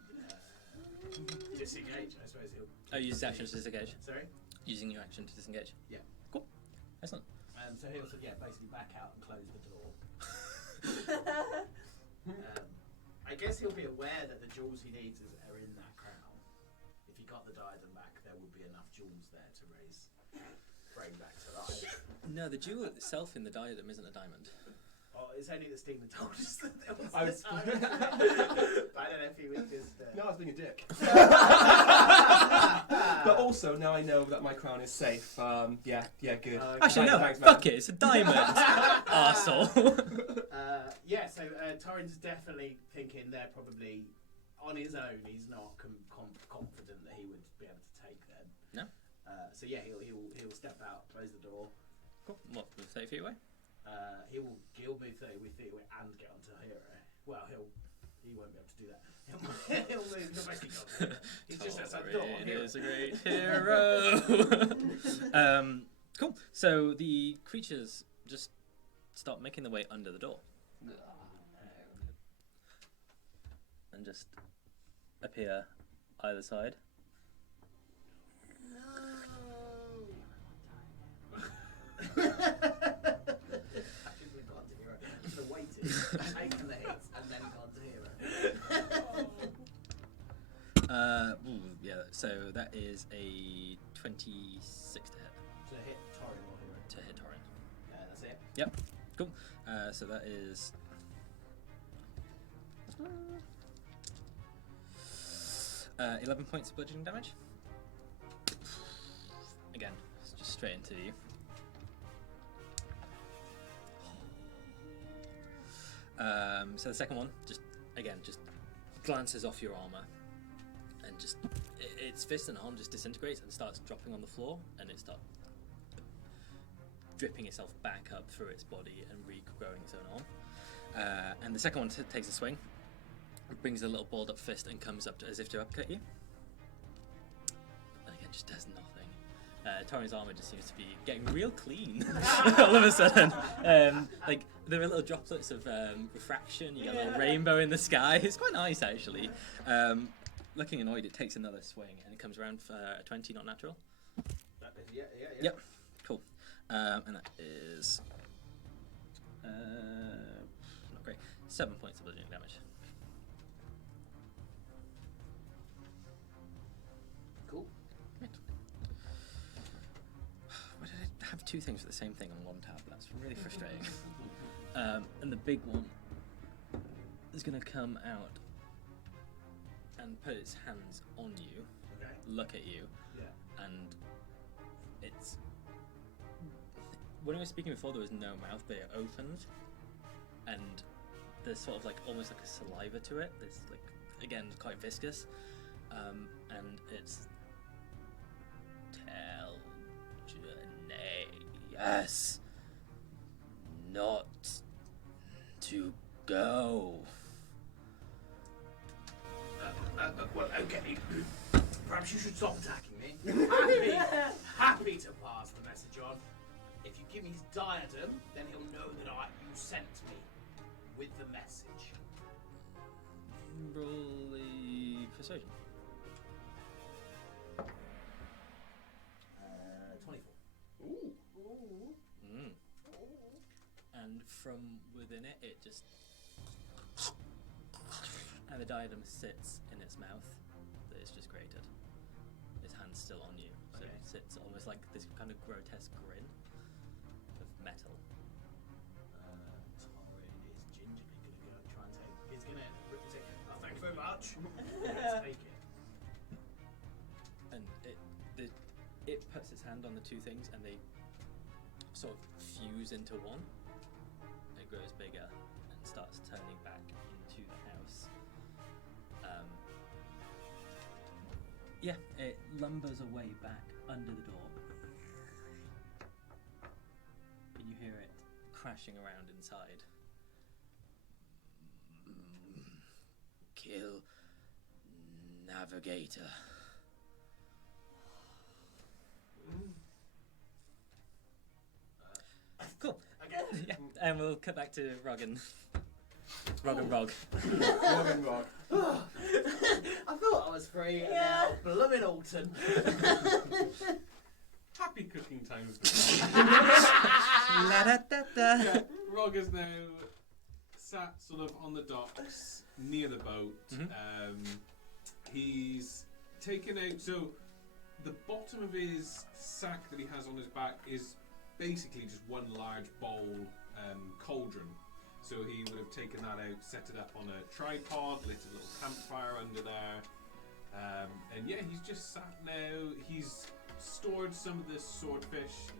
Disengage, I suppose he'll. Oh, use his action to disengage. Sorry? Using your action to disengage. Yeah. Cool. Excellent. So he'll basically back out and close the door. I guess he'll be aware that the jewels he needs are in that crown. If he got the diadem back, there would be enough jewels there to bring back to life. No, the jewel itself in the diadem isn't a diamond. Oh, it's only that Stephen told us that there was I a was- diamond. I don't know if he was just. No, I was being a dick. But also, now I know that my crown is safe. Yeah, good. Actually, no. Thanks, man. Fuck it. It's a diamond. Arsehole. Yeah, so Torin's definitely thinking they're probably on his own, he's not confident that he would be able to take them. No. So yeah, he'll step out, close the door. Cool. What, 30 feet away? He'll move 30 feet away and get onto Hero. Well, he won't be able to do that. He'll move the rest of the He's just outside the door. Is a great hero. Cool. So the creatures just start making their way under the door. And just appear either side. I should have gone to Hero. I should have waited, taken the hits, and then gone to Hero. Yeah, so that is a 26 to hit. To hit Torin or Hero. To hit Torin. That's it. Yep, cool. So that is... 11 points of bludgeoning damage. Again, it's just straight into you. So the second one, just glances off your armor, and just its fist and arm just disintegrates and starts dropping on the floor, and it starts dripping itself back up through its body and regrowing its own arm. And the second one takes a swing, brings a little balled up fist and comes up as if to uppercut you. And again, just does nothing. Torin's armor just seems to be getting real clean all of a sudden. Like there are little droplets of refraction. You get a little rainbow in the sky. It's quite nice actually. Looking annoyed, it takes another swing and it comes around for a 20, not natural. Yeah. Yep. Cool. And that is not great. 7 points of bludgeoning damage. Cool. Right. Why did I have two things for the same thing on one tab? That's really frustrating. And the big one is going to come out and put its hands on you, look at you, and it's... When I was speaking before, there was no mouth, but it opened, and there's sort of like almost like a saliva to it. It's like, again, quite viscous, and it's Ttrpg not to go. Well, okay. Perhaps you should stop attacking me. Happy to pass the message on. If you give me his diadem, then he'll know that you sent me with the message. Roll a persuasion. 24. Ooh. And from within it, it just... And the diadem sits in its mouth that it's just grated. Its hand's still on you, so it sits almost like this kind of grotesque grin of metal. Torin is gingerly going to go and try and take. He's going to say, "Oh, thank you very much." Let's take it. And it puts its hand on the two things, and they sort of fuse into one. It grows bigger and starts turning back into the house. Yeah, it lumbers away back under the door. And you hear it crashing around inside. Kill Navigator. Cool. Okay. Yeah, and we'll cut back to Rogg and Rogg. Rog and Rog. I thought I was free, and now blooming Alton. Happy cooking times. La-da-da-da. Rogg is now sat sort of on the docks near the boat. He's taken out, so the bottom of his sack that he has on his back is basically just one large bowl cauldron. So he would have taken that out, set it up on a tripod, lit a little campfire under there, and yeah, he's just sat now. He's stored some of the swordfish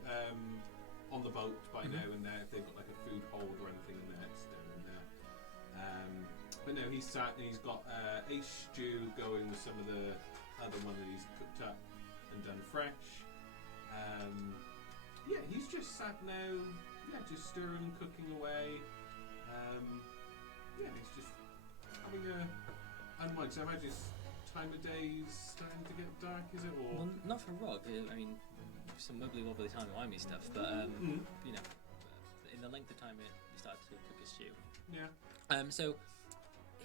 on the boat by now and there. If they've got like a food hold or anything in there, it's down in there. But no, he's sat and he's got a stew going with some of the other one that he's cooked up and done fresh. Yeah, he's just sat now. Yeah, just stirring, cooking away. Yeah, he's just having a unwind. So I imagine it's time of day starting to get dark, is it? Or Well, not for Rogg. I mean, some wibbly wobbly timey-wimey stuff, but you know, in the length of time it started to cook his stew. yeah. So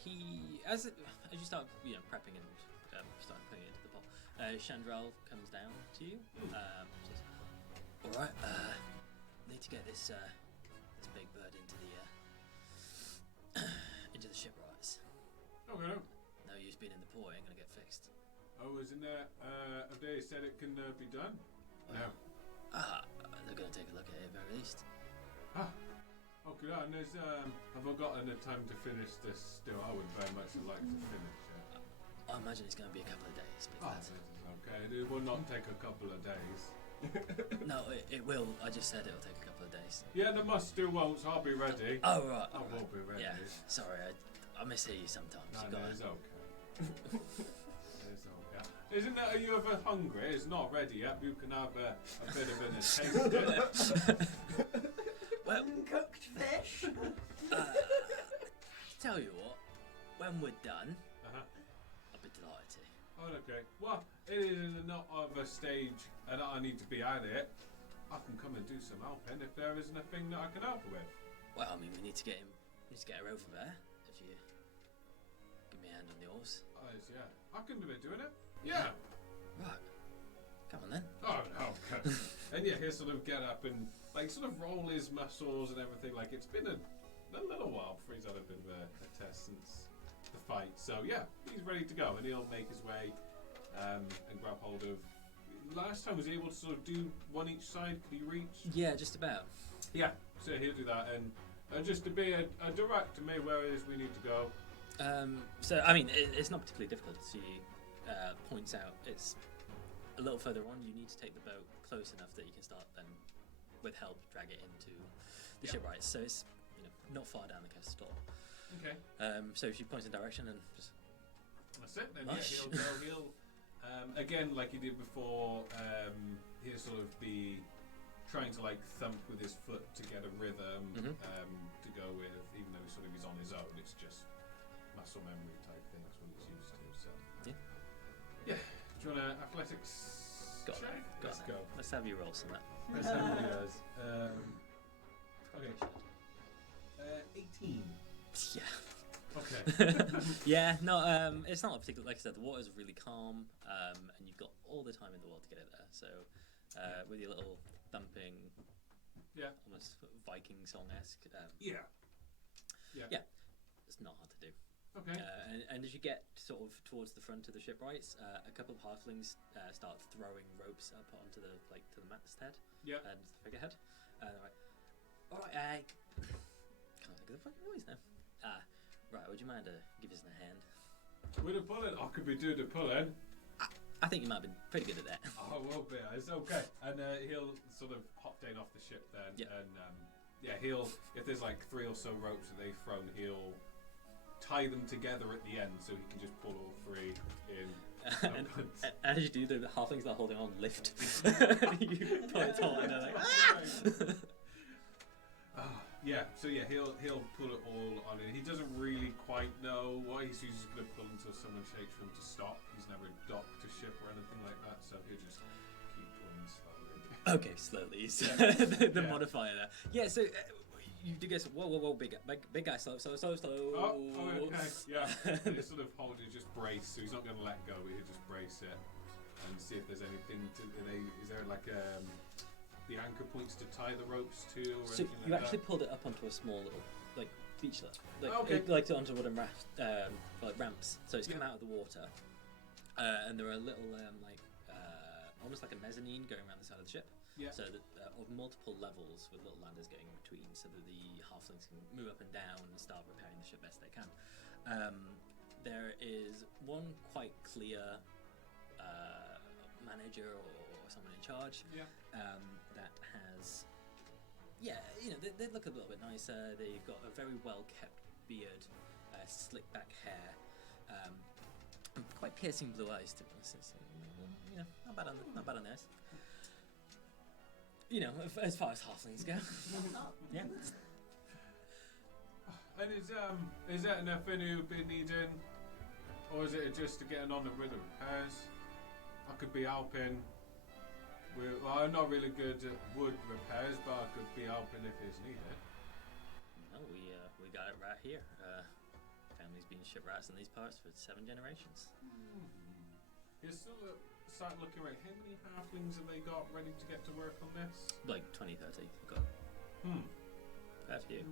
he, as you start, prepping and start putting it into the pot, Chandrel comes down to you. Says, "All right, need to get this big bird into the into the shipwrights. Okay. No use being in the port; ain't gonna get fixed." Oh, isn't there? Have they said it can be done? No. They're gonna take a look at it at the very least. Oh, good. And there's have I gotten the time to finish this still? I would very much like to finish it. I imagine it's gonna be a couple of days. Big Oh, lad. this is okay. It will not take a couple of days. No, it will. I just said it'll take a couple of days. Yeah, the must do won't. So I'll be ready. Oh right. I will be ready. Yeah. Sorry, I mishear you sometimes. No, You no, gotta- it's okay. It's okay. Isn't that? Are you ever hungry? It's not ready yet. You can have a bit of a taste it. Well, Uncooked fish. tell you what, when we're done, Uh-huh. I'll be delighted to. Oh, okay. Well, it is not of a stage that I need to be at it. I can come and do some helping if there isn't a thing that I can help with. Well, I mean, we need to get her over there. If you give me a hand on the oars. Oh, yeah. I can be doing it. Yeah. Right. Come on then. Oh, no. Okay. And yeah, he'll sort of get up and sort of roll his muscles and everything. Like, it's been a little while before he's had a bit of a test since the fight. So yeah, he's ready to go, and he'll make his way and grab hold of. Last time was he able to sort of do one each side? Could he reach? Yeah, just about. Yeah. So he'll do that, and just to be a direct to me where it is we need to go. So I mean, it's not particularly difficult. She points out it's a little further on. You need to take the boat close enough that you can start then, with help, drag it into the shipwrights. So it's not far down the coast at all. Okay. So she points in direction and just. That's it. Then Mush. yeah, he'll go. He'll again, like he did before. He'll sort of be trying to thump with his foot to get a rhythm to go with, even though he's on his own. It's just muscle memory type thing. That's what he's used to. So yeah. Do you want an athletics Got check? it. Let's go. Let's have you roll some of that. Let's have what he does. Okay. 18. Yeah. Okay. Yeah, no, it's not particularly, like I said, the water's really calm, and you've got all the time in the world to get it there. So, with your little thumping, Yeah. almost Viking song-esque, Yeah. it's not hard to do. Okay. And as you get sort of towards the front of the shipwrights, a couple of halflings start throwing ropes up onto the to the masthead Yeah. and the figurehead. And they're like, "All right, can't think of the fucking noise now." Right, would you mind give us a hand? With a pulling, I could be doing the pulling. I think you might have been pretty good at that. Oh, will be. It's okay. And he'll sort of hop down off the ship then. Yep. And he'll, if there's 3 or so ropes that they've thrown, he'll tie them together at the end so he can just pull all 3 in. And as you do, the halflings that are holding on lift. You pull it taut and they're like, he'll pull it all on it. He doesn't really quite know what he's just going to pull until someone shakes for him to stop. He's never docked a ship or anything like that, so he'll just keep pulling slowly. okay, slowly. So the modifier there. Yeah, so you do get some, whoa, big guy, slow. Oh, okay, yeah. He'll sort of hold it, just brace, so he's not going to let go, but he'll just brace it and see if there's anything is there the anchor points to tie the ropes to, or So anything you like actually that? pulled it up onto a small little beachlet, Okay. onto wooden ramps. So it's come out of the water, and there are little almost like a mezzanine going around the side of the ship. Yeah. So that of multiple levels with little ladders going in between, so that the halflings can move up and down and start repairing the ship best they can. There is one quite clear manager or someone in charge. Yeah. That has, they look a little bit nicer. They've got a very well kept beard, slick back hair, quite piercing blue eyes to be honest. You know, not bad on theirs. You know, as far as halflings go. Yeah. And is that anything you've been needing, or is it just to getting on with the repairs? I could be helping. Well, I'm not really good at wood repairs, but I could be helping if it's needed. No, we got it right here. Family's been shipwrights in these parts for 7 generations. You're still start looking around. How many halflings have they got ready to get to work on this? Like 20, 30. Got a few.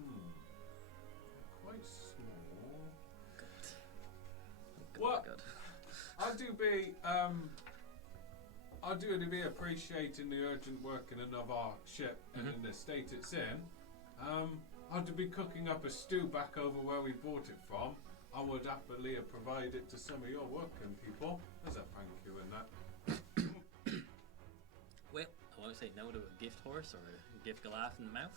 Quite small. God. What? God. I do be appreciating the urgent working of our ship and in the state it's in. I do be cooking up a stew back over where we bought it from. I would happily provide it to some of your working people as a thank you in that. Well, I won't say no to a gift horse or a gift Goliath in the mouth.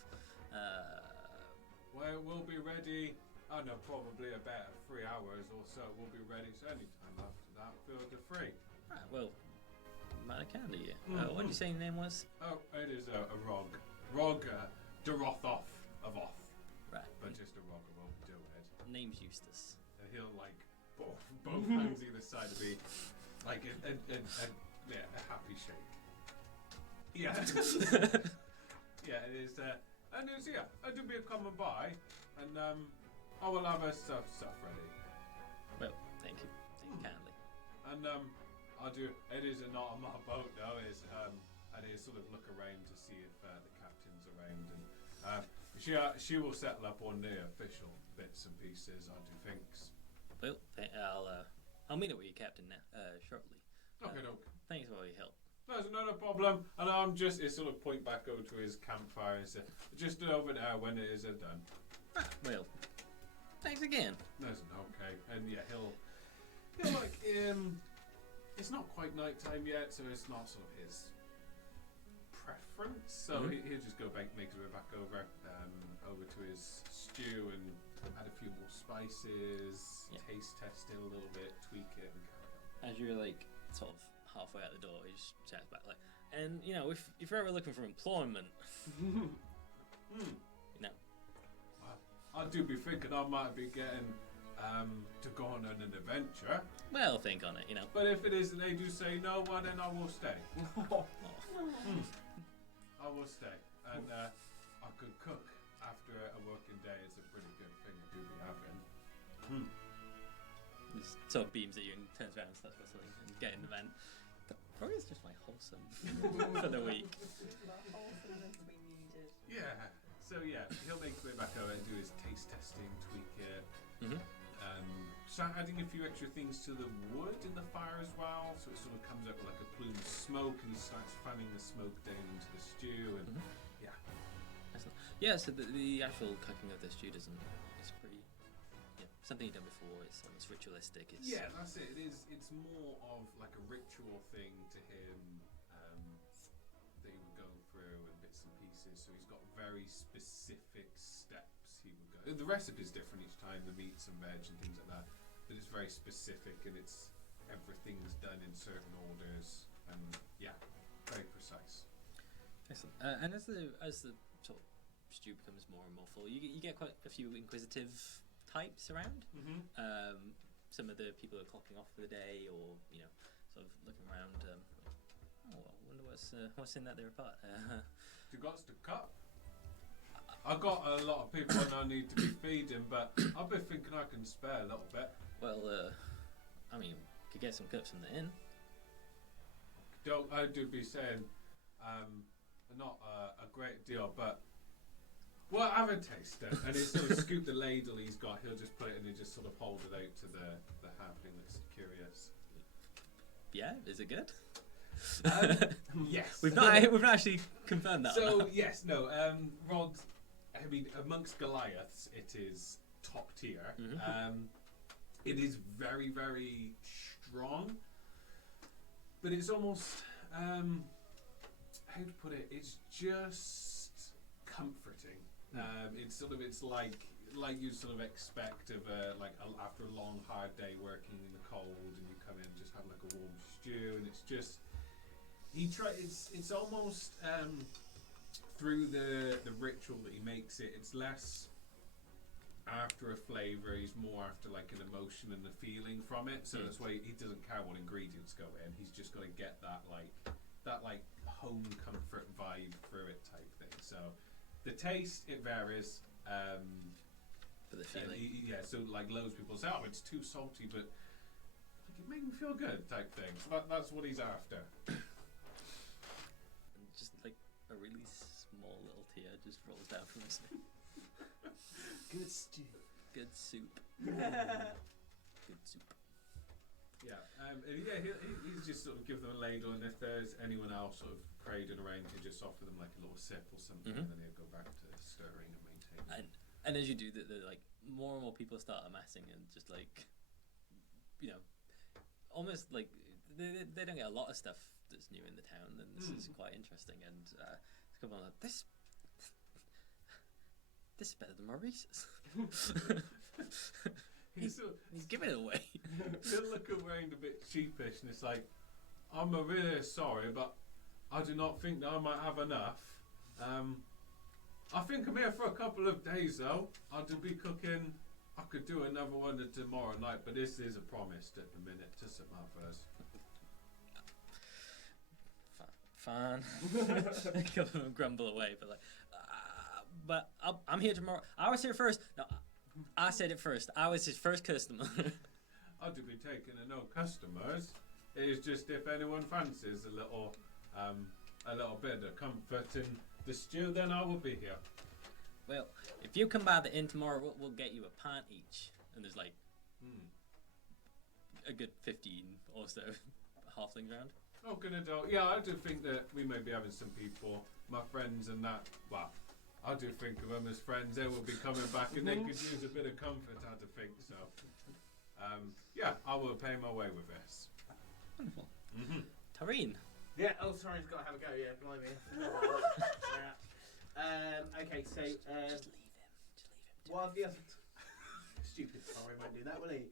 Well, we'll be ready. I know, probably about 3 hours or so. We'll be ready. So any time after that, feel free. Right, well, might I can do you. What did you say your name was? Oh, it is a Rogg. Rogg Darothoff of Oth. Right. But just a Rogg won't do it. Name's Eustace. And he'll like both hands either side of me, like a happy shake. Yeah. Yeah, it is. And it's I do be coming by, and I will have a stuff ready. Well, thank you. Thank you kindly. And I do. It is not on my boat though. Is I do sort of look around to see if the captain's around, and she will settle up on the official bits and pieces. I do think. Well, I'll meet up with you, Captain, shortly. Okay, Thanks for all your help. That's not a problem. And I'm just sort of point back over to his campfire and say, just over there when it is done. Ah, well, thanks again. That's okay. And yeah, he'll like it's not quite night time yet, so it's not sort of his preference. So he'll just go back, make his way back over to his stew and add a few more spices, taste test it a little bit, tweak it, and carry on. As you're like sort of halfway out the door, he just shouts back like, and you know, if you're ever looking for employment, you know. I do be thinking I might be getting to go on an adventure. Well, think on it, you know. But if it is and they do say no, well then I will stay. I will stay. And I could cook after a working day. It's a pretty good thing to do be having. Just sort of beams at you and turns around and starts whistling and get in the van. Probably it's just my wholesome for the week. The wholesomeness we needed. Yeah. So yeah, he'll make his way back over and do his taste testing, tweak it. Start adding a few extra things to the wood in the fire as well, so it sort of comes up with like a plume of smoke, and he starts fanning the smoke down into the stew, and yeah. Excellent. Yeah, so the actual cooking of the stew is pretty, something you've done before. It's almost ritualistic. Yeah, that's it. It's more of like a ritual thing to him that he would go through and bits and pieces. So he's got very specific steps he would go. The recipe's different each time, the meats and veg and things like that. But it's very specific, and everything's done in certain orders, and very precise. Excellent. And as the sort of stew becomes more and more full, you get quite a few inquisitive types around. Some of the people are clocking off for the day, or sort of looking around. I wonder what's in that there pot. You got to cut. I've got a lot of people I need to be feeding, but I've been thinking I can spare a little bit. Well, I mean, could get some cups from the inn. I do be saying, not a great deal, but well, have a taste then. And he'll sort of scoop the ladle he's got. He'll just put it in and just sort of hold it out to the halfling that's curious. Yeah, is it good? Yes. We've not actually confirmed that. So yes, no. Rogg, I mean, amongst Goliaths, it is top tier. It is very, very strong, but it's almost how to put it? It's just comforting. It's like like you sort of expect of after a long hard day working in the cold, and you come in and just have like a warm stew, and it's just it's almost through the ritual that he makes it. It's less after a flavour, he's more after like an emotion and a feeling from it. So that's why he doesn't care what ingredients go in. He's just got to get that home comfort vibe through it type thing. So the taste, it varies. But the feeling. So like loads of people say, oh, it's too salty, but like, it made me feel good type thing. So that's what he's after. Just like a really small little tear just rolls down from his face. Good stew. Good soup. Good soup. Yeah, he's just sort of give them a ladle, and if there's anyone else sort of cradling around, you just offer them like a little sip or something, and then he'll go back to stirring and maintaining. And as you do that, like more and more people start amassing, and just like, you know, almost like they don't get a lot of stuff that's new in the town, and this is quite interesting. And it's come on, like, this is better than Maurice's. He's giving it away. He'll look around a bit sheepish, and it's like, I'm really sorry, but I do not think that I might have enough. I think I'm here for a couple of days though. I'll be cooking. I could do another one tomorrow night, but this is a promise at the minute to sit my first. Fine. A couple of them grumble away, but like, but I'm here tomorrow. I was here first. No, I said it first. I was his first customer. I'd be taking no customers. It is just if anyone fancies a little bit of comfort in the stew, then I will be here. Well, if you come by the inn tomorrow, we'll get you a pint each. And there's like a good 15 or so halflings round. Oh, good adult. Yeah, I do think that we may be having some people, my friends and that. Well, I do think of them as friends. They will be coming back, and they could use a bit of comfort, I do think so. Yeah, I will pay my way with this. Wonderful. Torin. Yeah, Torin's got to have a go, yeah, blimey. Okay, so, Just leave him. what have the other... Stupid Torin won't do that, will he?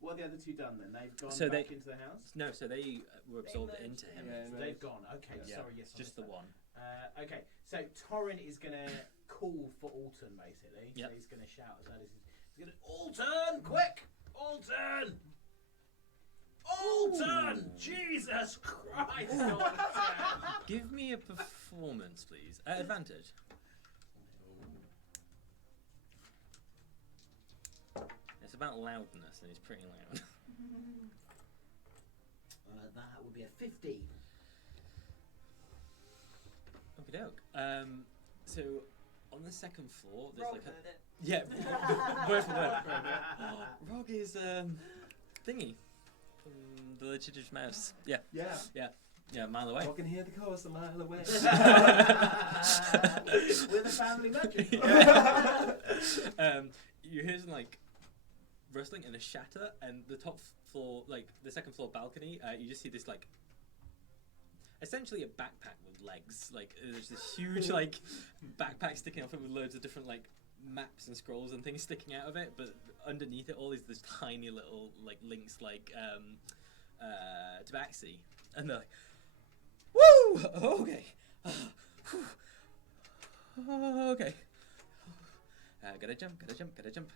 What have the other two done then? They've gone back into the house? No, so they were absorbed merged into him. So they've gone, okay, sorry, yes. Just the one. Okay, so Torin is going to call for Alton, basically. Yep. So he's going to shout as loud as he's going to... Alton! Quick! Alton! Alton! Ooh. Jesus Christ, Alton! Give me a performance, please. At advantage. It's about loudness, and it's pretty loud. That would be a 50. Okie doke. So on the second floor, there's Rogg like a heard it. yeah, word for word. Rogg is thingy from the Literature Mouse. Yeah, a mile away. I can hear the chorus a mile away. With a family magic. You hear some like rustling and a shatter, and the top floor, like the second floor balcony, you just see this like essentially a backpack with legs. Like there's this huge like backpack sticking off it with loads of different like maps and scrolls and things sticking out of it, but underneath it all is this tiny little like links like Ttrpg, and they're like, woo, okay, okay, gotta jump.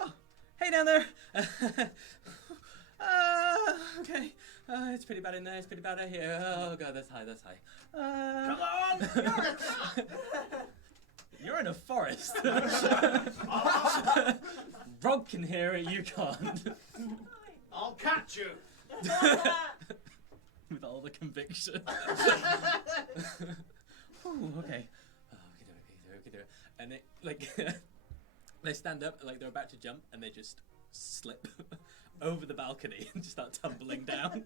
Oh, hey down there. Okay. It's pretty bad in there. It's pretty bad out here. Oh god, that's high. Come on! You're in a forest. Rogg can hear it. You can't. I'll catch you! With all the conviction. Ooh, okay. Okay. And they like they stand up like they're about to jump, and they just slip over the balcony and just start tumbling down.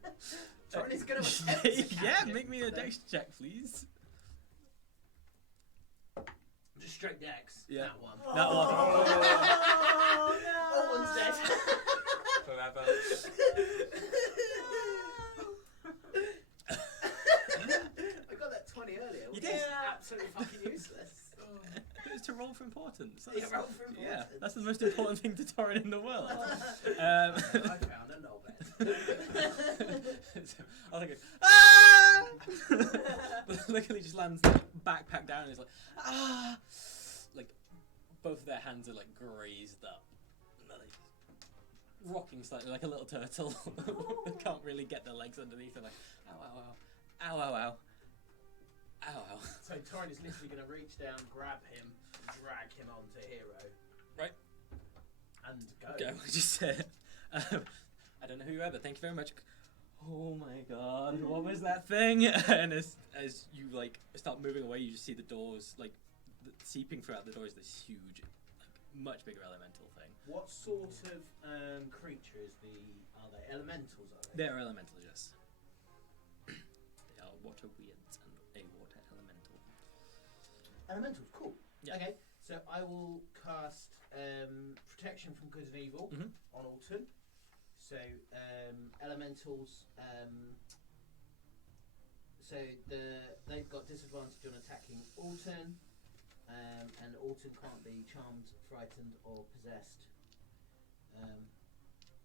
Torin's going to attempt to catch yeah, it. make me a dex check, please. Just straight dex. Yeah. That one. That one. Oh, no. Owen's dead. Forever. I got that 20 earlier. You Which did? is absolutely fucking useless. It was to roll for importance. Yeah, roll for Yeah, importance. that's the most important thing to Torin in the world. I found a novel. So I was like, ah! Luckily, just lands the backpack down and is like, ah! Like, both of their hands are like grazed up. And they're, like, rocking slightly like a little turtle. They can't really get their legs underneath. They're like, ow, ow, ow. Ow, ow, ow. Ow, ow. So Torin is literally going to reach down, grab him, drag him onto Hero. Right. And go. Go, just said. I don't know who you are, but thank you very much. Oh my god, what was that thing? And as you like start moving away, you just see the doors like seeping throughout the door is this huge, like much bigger elemental thing. What sort of creatures are they? Elementals, are they? They're elemental, yes. They are water weirds and a water elemental. Elementals, cool. Yeah. Okay, so I will cast Protection from Good and Evil on Alton. So elementals. So they've got disadvantage on attacking Alton, and Alton can't be charmed, frightened, or possessed.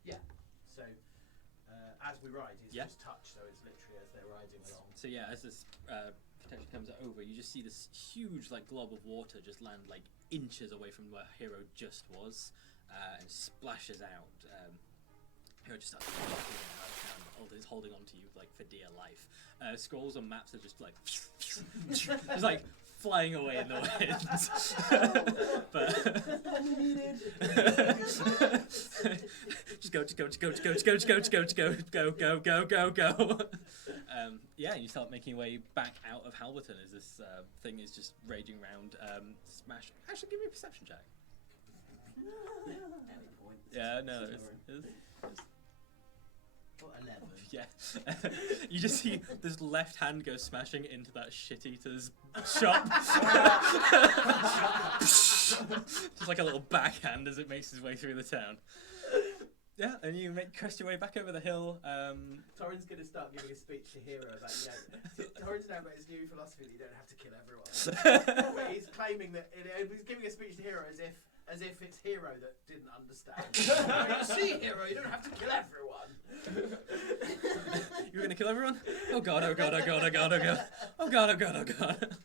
Yeah. So as we ride, it's just touch. So it's literally as they're riding along. So yeah, as this protection comes over, you just see this huge like glob of water just land like inches away from where Hero just was, and splashes out. Hero just starts walking around, is holding on to you like for dear life. Scrolls and maps are just like just like flying away in the wind. But go. Yeah, you start making your way back out of Halberton as this thing is just raging around. Smash. Actually, give me a perception check. Yeah, no, it's What, 11? yeah. You just see this left hand go smashing into that shit eater's shop. Just like a little backhand as it makes its way through the town. Yeah, and you crest your way back over the hill. Torin's going to start giving a speech to Hero about, Torin's now got his new philosophy that you don't have to kill everyone. But he's claiming that, he's giving a speech to Hero as if it's Hero that didn't understand. You see, Hero, you don't have to kill everyone. You're going to kill everyone? Oh god, oh god, oh god, oh god, oh god. Oh god, oh god, oh god.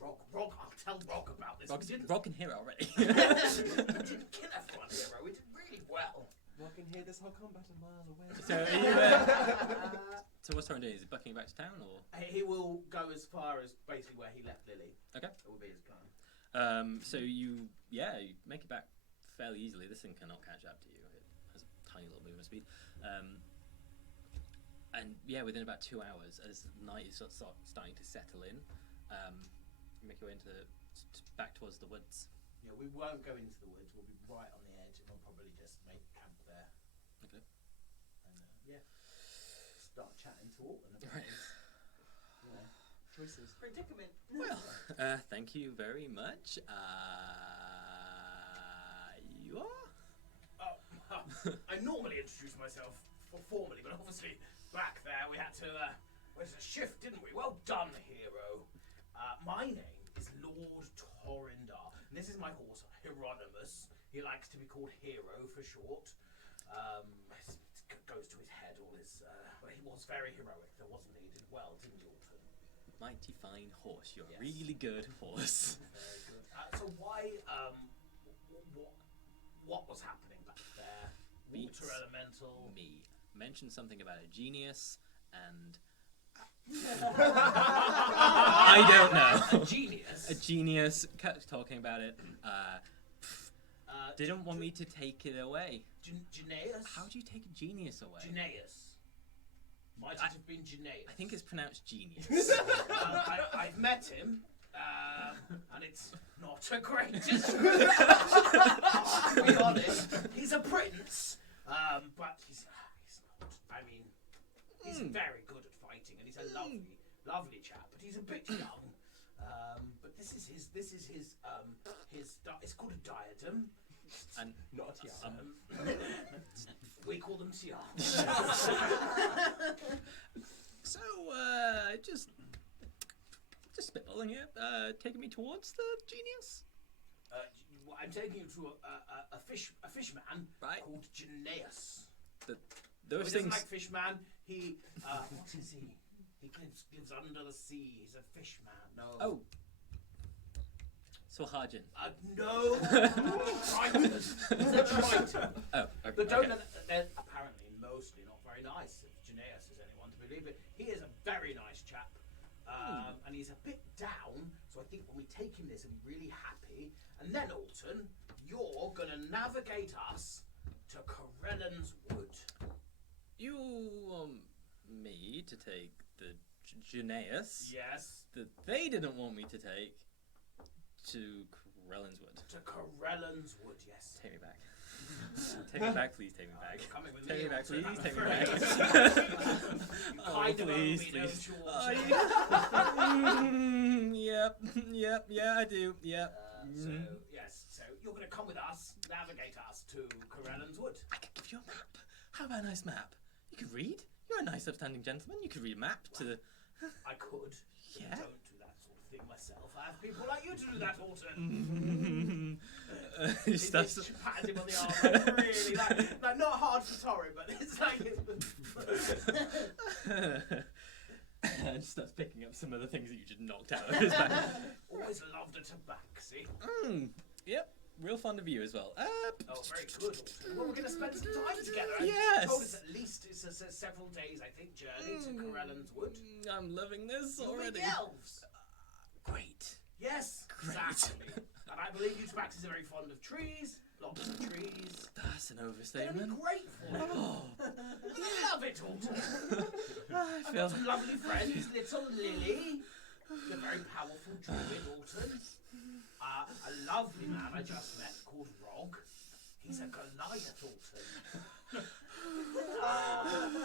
Rogg, I'll tell Rogg about this. Rogg can hear it already. We didn't kill everyone, Hero. We did really well. Rogg can hear this whole combat a mile away. So are you, so what's Torin doing? Is he bucking back to town, or? He will go as far as basically where he left Lilli. Okay. That will be his plan. So you make it back fairly easily. This thing cannot catch up to you. It has a tiny little movement speed. And yeah, within about 2 hours, as night is starting to settle in, you make your way back towards the woods. Yeah, we won't go into the woods. We'll be right on the edge, and we'll probably just make camp there. Okay. And start chatting to Alton about Right. his, choices. Predicament. Well, thank you very much. You are? I normally introduce myself formally, but obviously back there we had to. There's a shift, didn't we? Well done, Hero. My name is Lord Torin Darr, and this is my horse, Hieronymus. He likes to be called Hero for short. It goes to his head. All his. Well, he was very heroic, though, wasn't he? He did well, didn't he, Alton? Mighty fine horse. You're a really good horse. Very good. So why? What was happening back there? Beats Water elemental. Me. Mentioned something about a genius, and I don't know. A genius. A genius. Kept talking about it. Didn't want me to take it away. Janaeus? How do you take a genius away? Janaeus. Might it have been Janaeus? I think it's pronounced genius. I've met him, and it's not a great I'll be honest. He's a prince, but he's not. I mean, he's very good at fighting, and he's a lovely chap. But he's a bit young. But this is his. It's called a diadem. And not a tiara. We call them tiaras. So, just just spitballing here. Taking me towards the genius. I'm taking you to a fishman Right. called Janaeus. Those He things. doesn't like fishman. He what is he? He lives under the sea. He's a fishman. No. Oh. Swaharjan. No. Triton. He's a Triton. Oh. Okay. But don't know that they're apparently mostly not very nice. If Janaeus is anyone to believe it, he is a very nice chap, and he's a bit down. So I think when we take him, this, he'll be really happy. And then Alton, you're gonna navigate us to Corellan's Wood. You want me to take the Janaeus Yes. that they didn't want me to take to Corellan's Wood. To Corellan's Wood. Yes. Take me back. Take me back, please. Take me back. You're coming with Take me, me back, Alton, please. I'm Take me afraid. back. You Oh, kind of owe please, me, don't please. you, Oh, Alton? Yep, yeah, I do. Yep. So yes, so you're going to come with us, navigate us to Corellan's Wood. I could give you a map. How about a nice map? You could read. You're a nice, upstanding gentleman. You could read a map to the. I could. But Yeah. I don't do that sort of thing myself. I have people like you to do that, Alton. He It starts is patting him on the arm, like, really, like not hard for Torin, but it's like. and starts picking up some of the things that you just knocked out of his back. Always loved a tabaxi. Yep, real fond of you as well. Oh, very good. Alton. Well, we're going to spend some time together. And Yes. told us at least it's several days, I think, journey to Corellan's Wood. I'm loving this You'll meet already. the elves. Great. Yes, Great. exactly. And I believe you tabaxis are very fond of trees. Lots of trees. That's an They'll be overstatement. great for you. Oh, I love it, Alton. I I've feel. got some lovely friends. Little Lilli, a very powerful druid, Alton. A lovely man I just met called Rogg. He's a Goliath, Alton.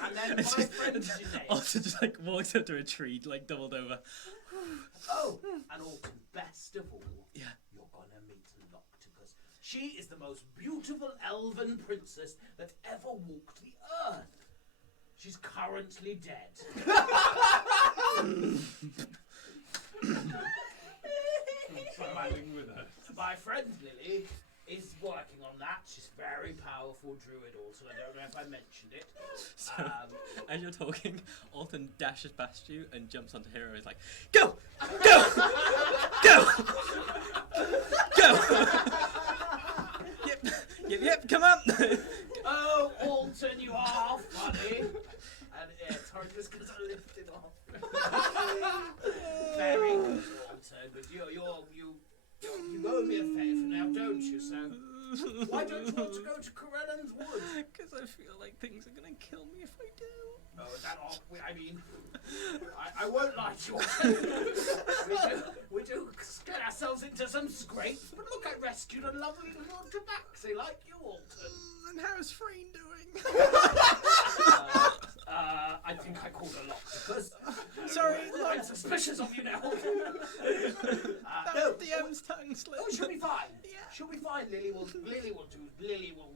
And then my friend Janae. Also just like walks up to a tree, like doubled over. Oh, and Alton, best of all, Yeah. you're gonna meet Locticus. She is the most beautiful elven princess that ever walked the earth. She's currently dead. Traveling with her. My friend Lilli is working on that. She's a very powerful druid also. I don't know if I mentioned it. So, as you're talking, Alton dashes past you and jumps onto Hero. He's like, "Go, go, go, go!" Yep. Come on. Oh, Alton, you are funny. And Torin just goes to lift him off. Very good, Alton. But you owe me a favour now, don't you? So why don't you want to go to Corellan's Wood? Because I feel like things are gonna kill me if I do. Oh, that off. I mean, I won't lie to you. we do get ourselves into some scrapes, but look, I rescued a lovely little tabaxi like you, Alton. And how's Freen doing? I think I called a lot because. Sorry, I'm suspicious of you now. That No. was DM's tongue slip. Oh, she'll be fine. Yeah. She'll be fine. Lilli will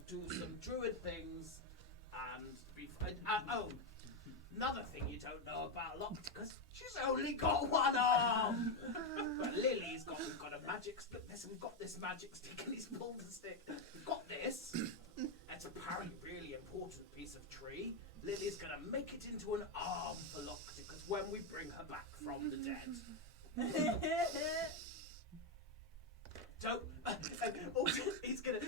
do some druid things and be fine. Oh, another thing you don't know about Locticus, she's only got one arm. But Lilli's we've got a magic stick. We've got this magic stick and he's pulled the stick. We've got this. It's apparently a really important piece of tree. Lilli's gonna make it into an arm for Locticus when we bring her back from the dead. Don't. Alton, he's gonna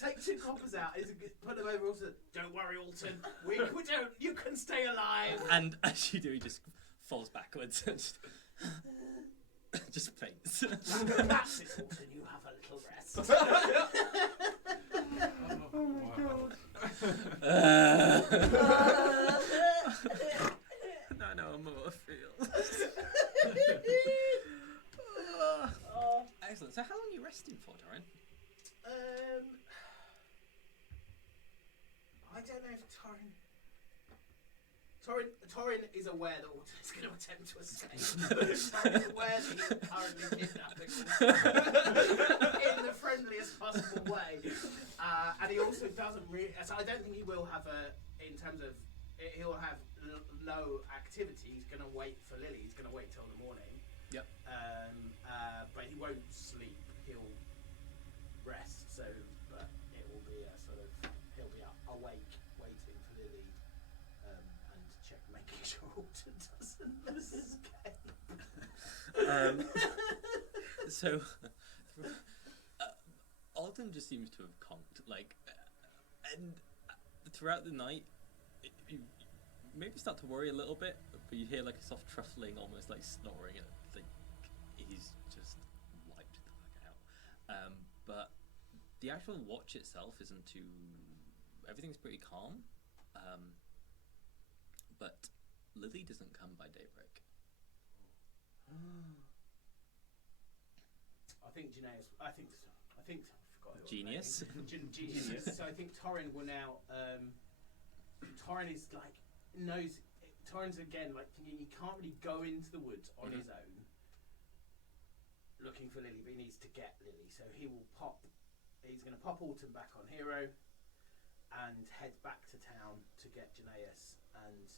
take 2 coppers out. He's gonna put them over. Alton. Don't worry, Alton. We don't. You can stay alive. And as you do, he just falls backwards and just faints. That's it, Alton. You have a little rest. Oh my god. I know more feels. Excellent. So how long are you resting for, Torin? I don't know if Torin is aware that Alton is going to attempt to escape. Torin is aware that he's currently kidnapping in the friendliest possible way. And he also doesn't really. So I don't think he will have in terms of, he'll have no activity. He's going to wait for Lilli. He's going to wait till the morning. Yep. but he won't sleep. He'll rest. So, but it will be a sort of he'll be awake, waiting for Lily, and making sure Alton doesn't escape. So, Alton just seems to have conked, and throughout the night, you maybe start to worry a little bit, but you hear like a soft truffling, almost like snoring, and think he's just wiped the fuck out. But the actual watch itself isn't too. Everything's pretty calm, but Lily doesn't come by daybreak. I think Janaeus. I think. I forgot who Genius. Genius. So I think Torin will now. Torin is knows. Torin's again thinking he can't really go into the woods on his own, looking for Lily, but he needs to get Lily. So he will pop. He's going to pop Alton back on Hero, and head back to town to get Janaeus and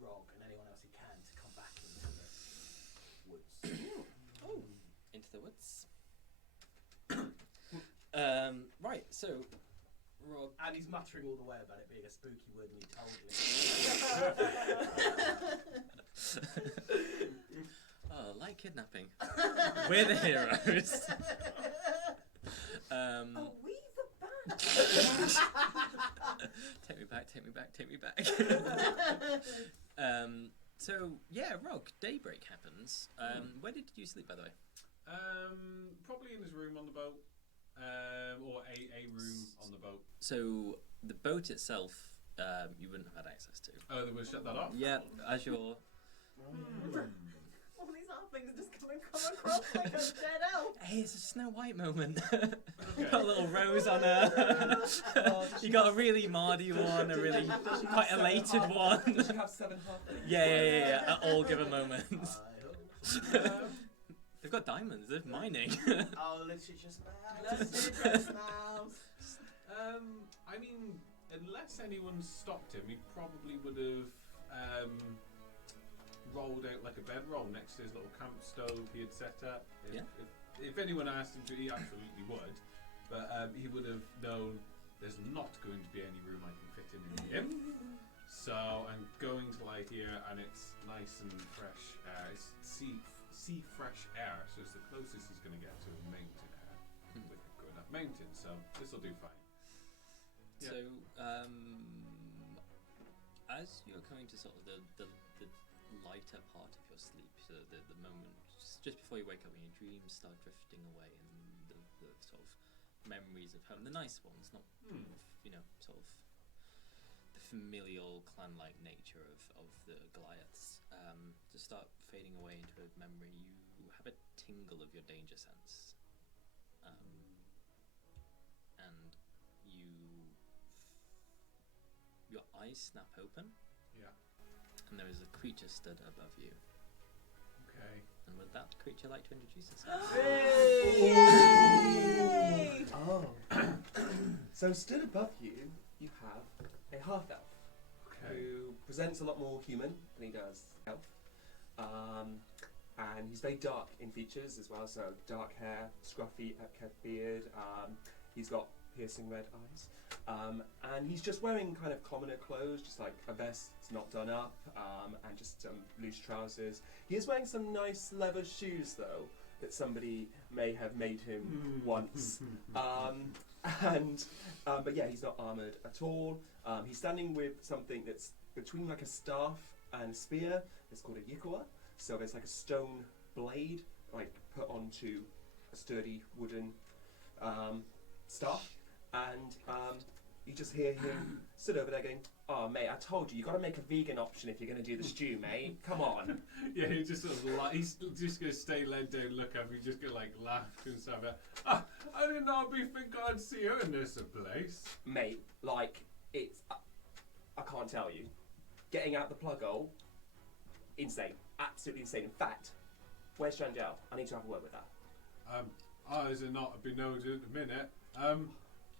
Rogg and anyone else he can to come back into the woods. Into the woods. Right, so Rogg. And he's muttering all the way about it being a spooky wood, and he told you. Oh, like kidnapping. We're the heroes. Oh, we the bad. Take me back, take me back, take me back. So yeah, Rogg, daybreak happens. Where did you sleep, by the way? Probably in his room on the boat, or a room on the boat. So the boat itself, you wouldn't have had access to. Oh, they would shut that off? Yeah, as you're. All these halflings just come across like a dead elf. Hey, it's a Snow White moment. You got a little rose on her. You got a really mardy one, a really quite elated one. Does she have 7 half-days? Yeah. At all given moments. They've got diamonds. They're mining. Oh, literature Smells. I mean, unless anyone stopped him, he probably would have rolled out like a bedroll next to his little camp stove he had set up. If anyone asked him to, he absolutely would. But he would have known there's not going to be any room I can fit him in here. So I'm going to lie here, and it's nice and fresh. It's sea fresh air, so it's the closest he's going to get to a mountain air with a good enough mountain. So this will do fine. So, as you're coming to sort of the lighter part of your sleep, so the moment just before you wake up, when your dreams start drifting away, and the sort of memories of home, the nice ones, not sort of the familial clan-like nature of the Goliaths, to start fading away into a memory, you have a tingle of your danger sense, and your eyes snap open. Yeah. And there is a creature stood above you. Okay. And would that creature like to introduce itself? Yay! Oh. So stood above you, you have a half-elf who presents a lot more human than he does elf. And he's very dark in features as well, so dark hair, scruffy, upkept beard. He's got piercing red eyes. And he's just wearing kind of commoner clothes, just like a vest not done up, and just loose trousers. He is wearing some nice leather shoes, though, that somebody may have made him once. But yeah, he's not armoured at all. He's standing with something that's between like a staff and a spear. It's called a yikua. So there's like a stone blade, like put onto a sturdy wooden staff. And you just hear him stood over there going, "Oh, mate, I told you, you got to make a vegan option if you're going to do the stew, mate. Come on." Yeah, he just sort of he's just going to stay laid down, look up, he's just going to like laugh to himself. I did not think I'd see her in this place. Mate, like, it's, I can't tell you. Getting out the PlugHole, insane. Absolutely insane. In fact, where's Chanjel? I need to have a word with her. Is it not? I've been noted at the minute.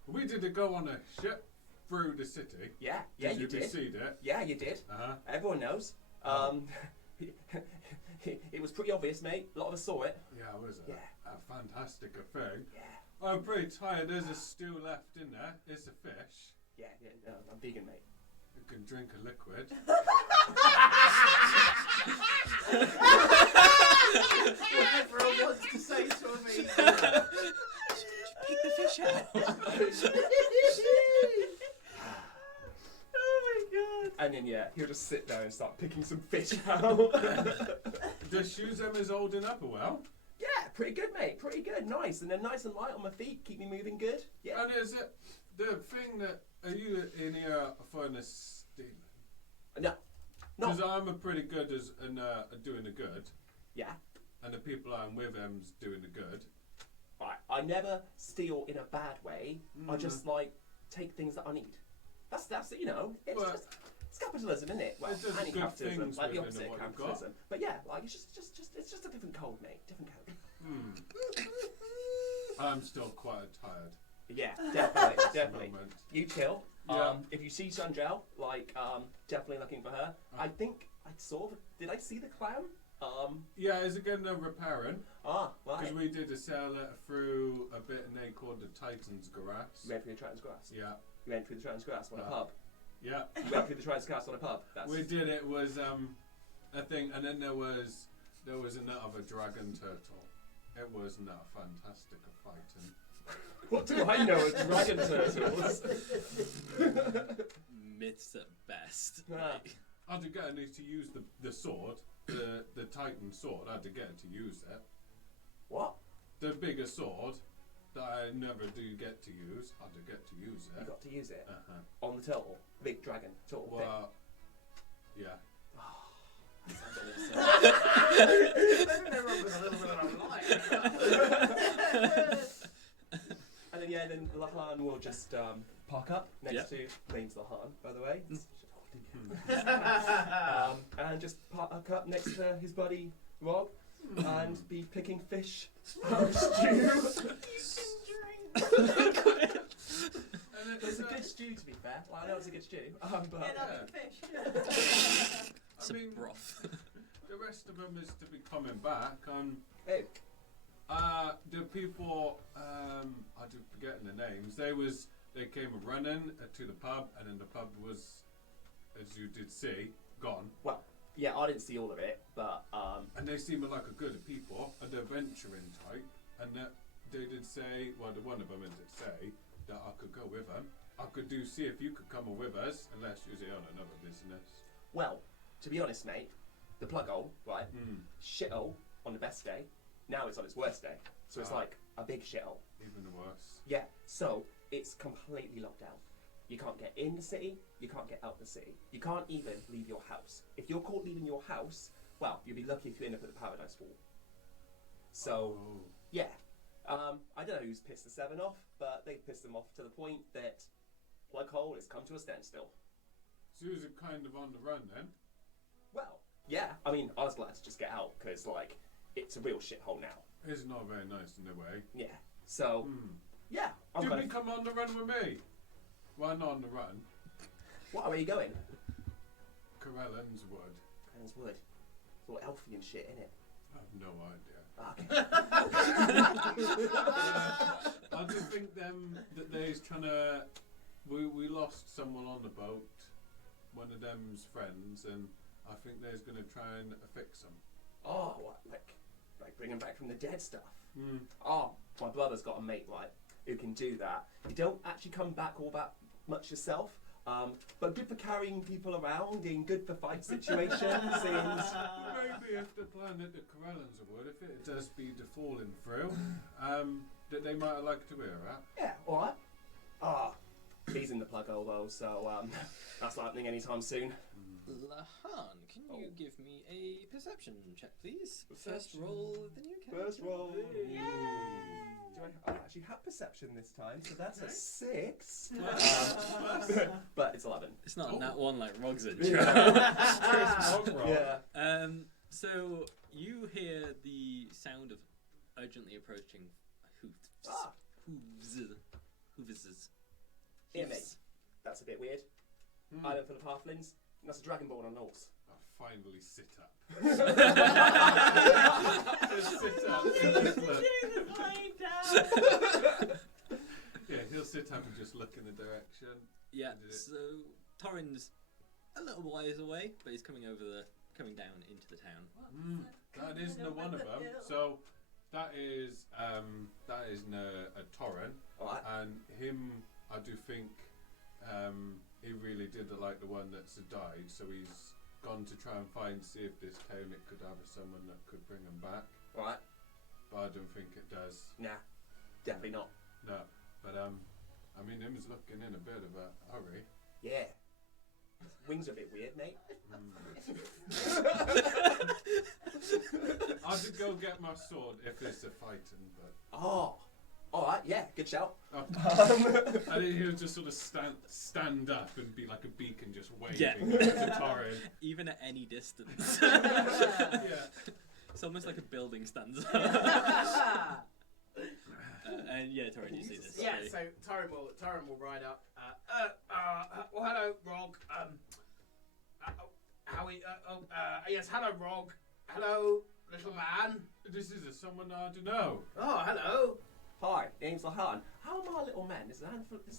We did go on a ship through the city. Yeah, you Did you did. see it? Yeah, you did. Uh-huh. Everyone knows. It was pretty obvious, mate. A lot of us saw it. Yeah, was it? Yeah. A fantastic thing. Yeah. I'm pretty tired. There's a stew left in there. It's a fish. Yeah, no, I'm vegan, mate. You can drink a liquid. Everyone wants to say to me. Pick the fish out. Oh my god. And then, yeah, he'll just sit there and start picking some fish out. Does shoes them is holding up well? Yeah, pretty good, mate. Pretty good. Nice. And then nice and light on my feet. Keep me moving good. Yeah. And is it the thing that, are you in here for the stealing? No. No. Because I'm a pretty good as doing the good, Yeah. and the people I'm with them's doing the good. Right. I never steal in a bad way. I just, like, take things that I need. That's you know, it's Well, just... It's capitalism, isn't it? Well, it does good anti-capitalism, things like the within opposite of what you've got. capitalism. But yeah, like it's just a different code, mate. Different code. I'm still quite tired. Yeah, definitely, at the definitely. moment. You chill. Yeah. If you see Sunjel, like, definitely looking for her. I think I saw. Did I see the clown? Yeah, is it getting a repairing? Right. Because we did a sail through a bit and they called the Titan's Grass. You went through the Triton's Grass. Yeah. You went through the Triton's Grass on a pub. Yeah. You went through the Triton's Grass on a pub. That's... We did it was a thing, and then there was another dragon turtle. It was not fantastic a fighting. What do I know of dragon turtles? Myths at best. Yeah. Like, I had to get her to use the sword, the Titan sword. I had to get her to use it. What? The bigger sword that I never do get to use. I had to get to use You it. got to use it Uh-huh. on the turtle, big dragon turtle thing. Well, yeah. And then then Lahan will just park up next to name's Lahan, by the way. And just park up next to his buddy Rogg and be picking fish out of stew. It's a good stew, to be fair. Well, I know it's a good stew, but Yeah, that'd be fish. it's a broth. The rest of them is to be coming back. hey, The people, I do forgetting the names. They came running to the pub, and then the pub was, as you did see, gone. well, yeah, I didn't see all of it, but And they seemed like a good people, and they're venturing type, and that they did say, well, the one of them did say that I could go with them. I could see if you could come with us, unless you're on another business. well, to be honest, mate, the PlugHole, right, shithole on the best day. Now it's on its worst day, so it's like a big shithole. Even worse. Yeah, so it's completely locked down. You can't get in the city, you can't get out the city. You can't even leave your house. If you're caught leaving your house, well, you'll be lucky if you end up at the Paradise Wall. So, yeah. I don't know who's pissed the Seven off, but they've pissed them off to the point that PlugHole has come to a standstill. So is it kind of on the run then? Well, yeah, I mean, I was glad to just get out, because, like, it's a real shithole now. It's not very nice in a way. Yeah, so, yeah. I'm Did kind we come on the run with me? Why not on the run? What, where are you going? Corellan's Wood. Crane's Wood. It's all elfy and shit, innit? I have no idea. Okay. I just think that they's trying to. We lost someone on the boat, one of them's friends, and I think they're going to try and fix them. Oh, what, like bringing back from the dead stuff. Oh, my brother's got a mate, right, who can do that. You don't actually come back all that much yourself, but good for carrying people around, and good for fight situations. And Maybe if the plan at the Corellans would, if it does be the falling through, that they might like to hear that. yeah, all right. Ah, he's in the PlugHole though, so that's not happening anytime soon. Lahan, can you give me a perception check, please? First roll with the new character. First roll. Yay! Do I actually have perception this time? So that's a 6. But it's 11. It's not that one like Rogg's in. Yeah. So you hear the sound of urgently approaching hooves. Ah. Hooves. Yeah, mate. That's a bit weird. Island full of halflings. And that's a dragonborn on a horse. Oh, finally sit up. He'll sit up and just look. Jesus, lying down. Yeah, he'll sit up and just look in the direction. Yeah. So Torin's a little ways away, but he's coming down into the town. That is no one of them. So that is a Torin, Alright. and him. I do think he really did like the one that's died. So he's gone to try and see if this town it could have someone that could bring him back. Alright. But I don't think it does. Nah, definitely not. No. But I mean, him's looking in a bit of a hurry. Yeah. Wings are a bit weird, mate. I'll just go get my sword if it's a fighting, but. Oh. Alright, yeah, good shout. Oh. And then he'll just sort of stand up and be like a beacon, just waving Yeah. over to Torin. Even at any distance. Yeah. It's almost like a building stands up. And yeah, Torin, you see this. Yeah, so Torin will ride up. Well, hello, Rogg. Yes, hello, Rogg. Hello, little man. This is someone I don't know. Oh, hello. Hi, name's Lahan. How am I a little man? There's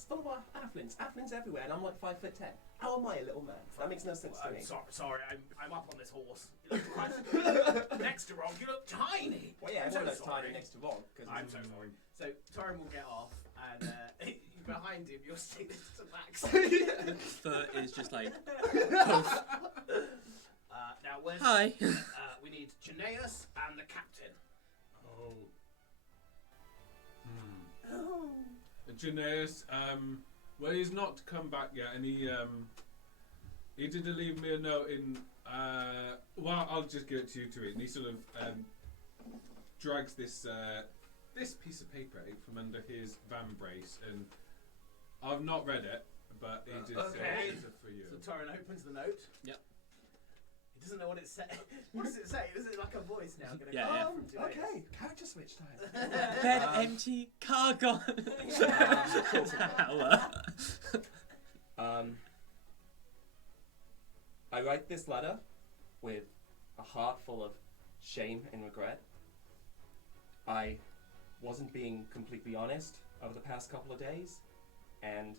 full of Athlins everywhere, and I'm like 5'10". How am I a little man? That makes no sense to me. Sorry, I'm up on this horse. You look quite next to Rogg. You look tiny. Well, yeah, I'm everyone so looks sorry. tiny next to Rogg. I'm so sorry. So Torin will get off, and behind him you'll see this to Max. Fur is just like, poof. Now where's Hi. we need Janaeus and the captain. Oh. Janaeus, well, he's not come back yet, and he did leave me a note in. Well, I'll just give it to you to read. And he sort of drags this piece of paper out from under his van brace, and I've not read it, but he did say it's for you. So Torin opens the note. Yep. He doesn't know what it says. What does it say? Is it like a voice now? Gonna Yeah, come yeah. from Janaeus? Okay, character switch time. Bed empty, car gone. Tower. I write this letter with a heart full of shame and regret. I wasn't being completely honest over the past couple of days, and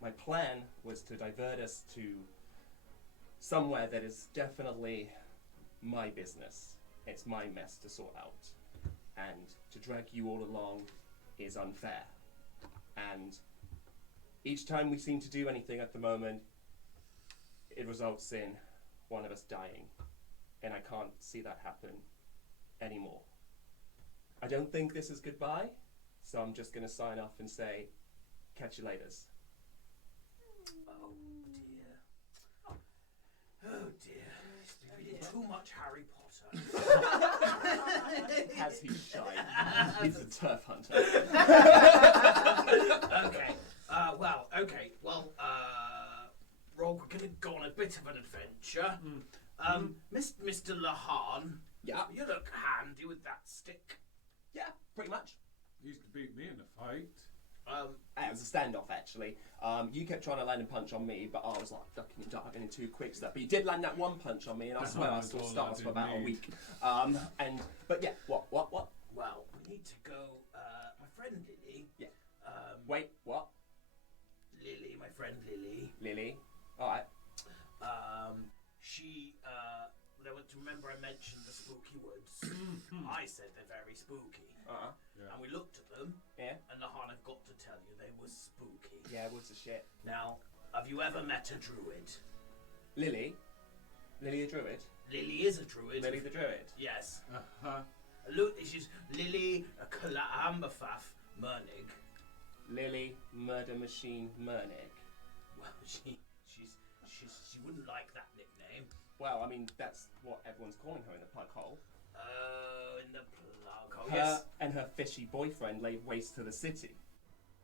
my plan was to divert us to somewhere that is definitely my business. It's my mess to sort out. And to drag you all along is unfair. And each time we seem to do anything at the moment, it results in one of us dying. And I can't see that happen anymore. I don't think this is goodbye, so I'm just gonna sign off and say, catch you laters. Oh dear. Oh dear. He's been reading too much Harry Potter. Has he shined? He's a turf hunter. Okay. Well, Rogg, we're gonna go on a bit of an adventure. Mr. Lahan. Yeah. You look handy with that stick. Yeah, pretty much. He used to beat me in a fight. It was a standoff, actually. You kept trying to land a punch on me, but I was like ducking and diving in too quick stuff. But you did land that one punch on me, and I swear I still stars for about a week. But yeah, what? Well, we need to go. My friend Lilli. Yeah. Wait, what? Lilli, my friend Lilli. Lilli? Alright. She. Remember I mentioned the spooky woods. I said they're very spooky. Yeah. And we looked at them. Yeah. And Lahan, I've got to tell you, they were spooky. Yeah, woods are shit. Now, have you ever met a druid? Lilli? Lilli a druid? Lilli is a druid. Lilli the druid? Yes. Uh-huh. Look, she's Lilli Amberfaff Mernig. Lilli Murder Machine Mernig. Well, she wouldn't like that nickname. Well, I mean, that's what everyone's calling her in the PlugHole. In the PlugHole, Her yes. and her fishy boyfriend laid waste to the city.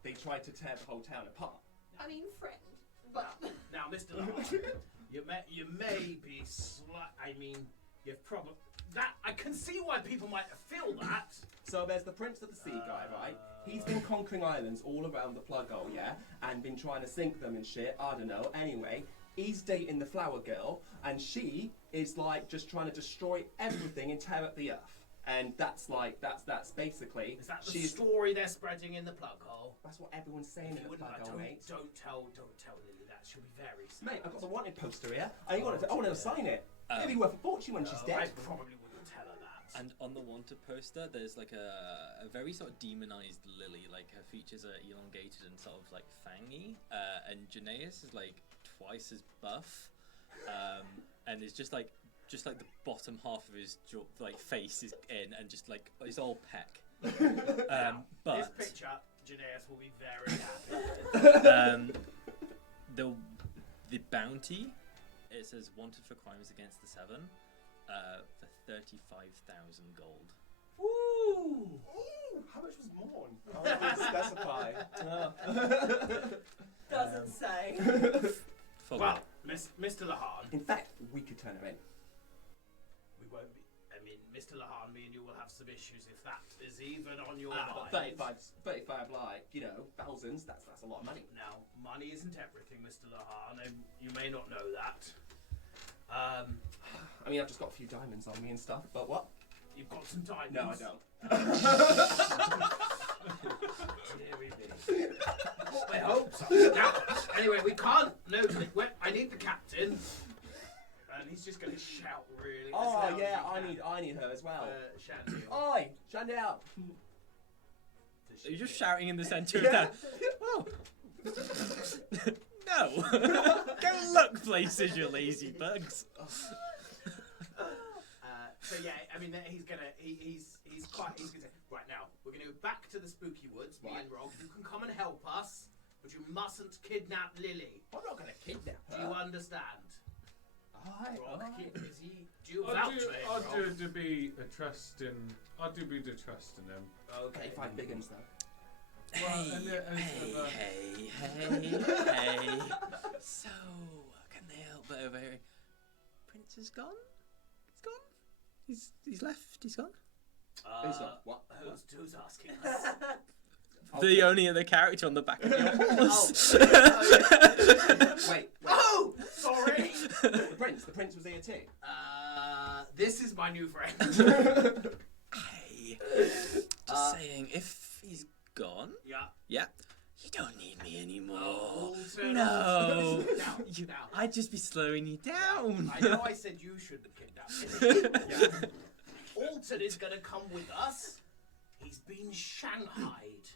They tried to tear the whole town apart. I mean, friend, but Now, Mr. Lahan, you may be you've probably I can see why people might feel that. So there's the Prince of the Sea guy, right? He's been conquering islands all around the PlugHole, yeah? And been trying to sink them and shit, I don't know. Anyway, he's dating the flower girl, and she is like just trying to destroy everything and tear up the earth. And that's basically. Is that the she's. story they're spreading in the PlugHole? That's what everyone's saying in the PlugHole, mate. Don't tell Lily that. She'll be very sad. Mate, I've got the wanted poster here. I want to sign it. It'll be worth a fortune when she's I dead. probably wouldn't tell her that. And on the wanted poster, there's like a very sort of demonized Lily. Like her features are elongated and sort of like fangy, and Janaeus is like twice as buff, and it's just like the bottom half of his face is in, and just like it's all peck. But this picture, Janaeus will be very happy. The bounty, it says wanted for crimes against the Seven, for 35,000 gold. Ooh! How much was Morn? Oh, I didn't specify. Doesn't say. Well, Mr. Lahan. In fact, we could turn her in. We won't be. I mean, Mr. Lahan, me and you will have some issues if that is even on your But mind. 35, like, thousands, that's a lot of money. Now, money isn't everything, Mr. Lahan, and you may not know that. I mean, I've just got a few diamonds on me and stuff, but what? You've got some diamonds. No, I don't. Here we be. I hope so. Now, anyway, we can't. No, I need the captain, and he's just going to shout really. Oh as loud yeah, as he I need her as well. can. Shandy. Oi, Chandel! Are you just shouting in the centre of town? Oh. No! Go look places, you lazy bugs. So yeah, I mean, he's gonna say, right now, we're gonna go back to the spooky woods, me and Rogg. You can come and help us, but you mustn't kidnap Lily. I'm not gonna kidnap her. Do you understand? Rogg, do you I vouch do, for him, I Rogg? do be a trusting. I do be the trusting him. Okay. 85 big uns though. Well, and it- and Hey. So, can they help but over here? Prince is gone? He's gone? He's left, he's gone? Who's that? What? Who's asking us? The only other character on the back of your horse. Wait. Oh, sorry. The prince was here too. This is my new friend. Hey, just saying, if he's gone, Yeah. yeah, you don't need me anymore. Alton. No, Now. I'd just be slowing you down. I know I said you shouldn't have kidnapped him. Alton is going to come with us. He's been shanghaied.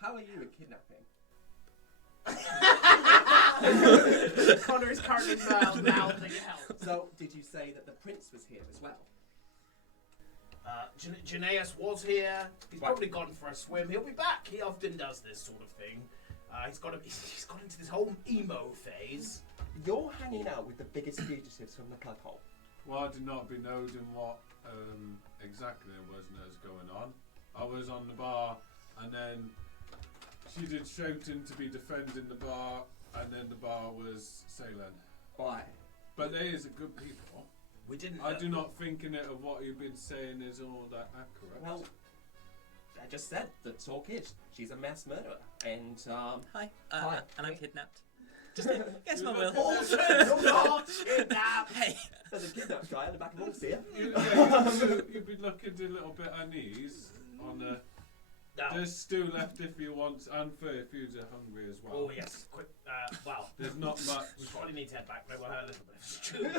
How are you at kidnapping? Connor is currently mouthing help. So, did you say that the prince was here as well? Janaeus was here. He's Right. probably gone for a swim. He'll be back. He often does this sort of thing. He's got into this whole emo phase. You're hanging out with the biggest fugitives from the PlugHole. Well, I did not be knowing what exactly it was that was going on. I was on the bar, and then she did shouting to be defending the bar, and then the bar was sailing. Why? But they is a good people. We didn't. I do not think in it of what you've been saying is all that accurate. Well, I just said the talk is she's a mass murderer, and Hi, Hi. and I'm kidnapped. Just guess my will. Alton, you're not kidnapped. Hey, there's a kidnapped guy in the back of horse here. You'd be looking a little bit unease on the. No. There's stew left if you want, and for if you're hungry as well. Oh yes. Quick. Well. There's not much. We probably need to head back. Maybe we'll have a little bit of stew.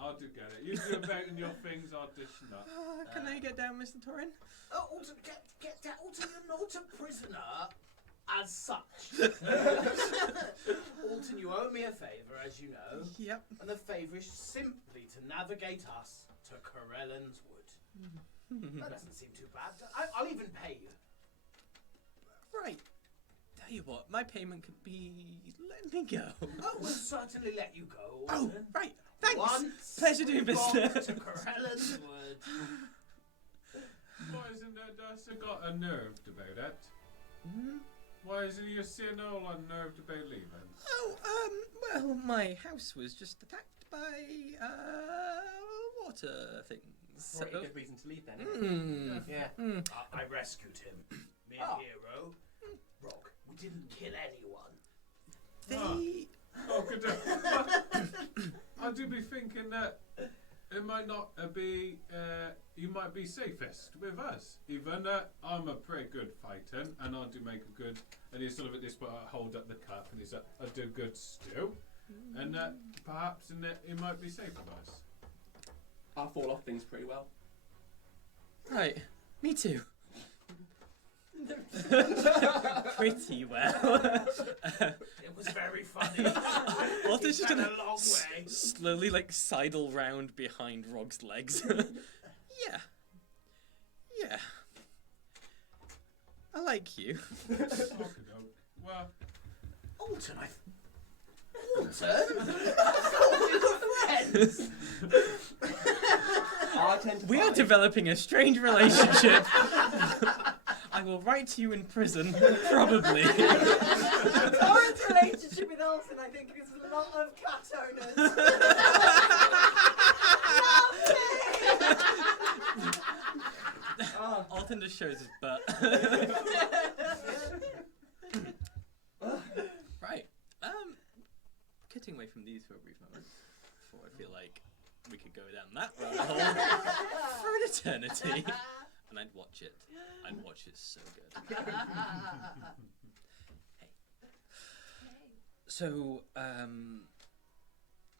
I'll do get it. You do about in your things, I'll dish that. can I get down, Mr. Torin? Oh, Alton, get down. Alton, you're not a prisoner as such. Alton, you owe me a favour, as you know. Yep. And the favour is simply to navigate us to Corellan's Wood. That doesn't seem too bad. I'll even pay you. Right. Tell you what, my payment could be let me go. Oh, we'll certainly let you go, Oh, Alton. right. Thanks. Once Pleasure doing we've got business. to Corellan's Wood. Why isn't that got unnerved about it? Hmm? Why isn't you seeing all unnerved about leaving? Oh, well, my house was just attacked by, water things. Pretty good reason to leave then, isn't it? Yeah. I rescued him. Me and Hero. Rogg, we didn't kill anyone. They Oh, good. I do be thinking that it might not be. You might be safest with us. Even I'm a pretty good fighter, and I do make a good. And he's sort of at this point, I hold up the cup, and he's I do good stew, and perhaps in that he might be safe with us. I fall off things pretty well. Right, me too. Pretty well. It was very funny. Alton's just It's gonna a long way. slowly sidle round behind Rogg's legs. Yeah. I like you. Okey-doke. Well, Alton, Alton? I thought we were friends. I tend to We are find- developing a strange relationship. I will write to you in prison, probably. Torin's relationship with Alton, I think, is a lot of cat owners. Alton just shows his butt. Right. Cutting away from these for a brief moment, before I feel like we could go down that rabbit hole for an eternity. And I'd watch it. I'd watch it so good. Hey. So,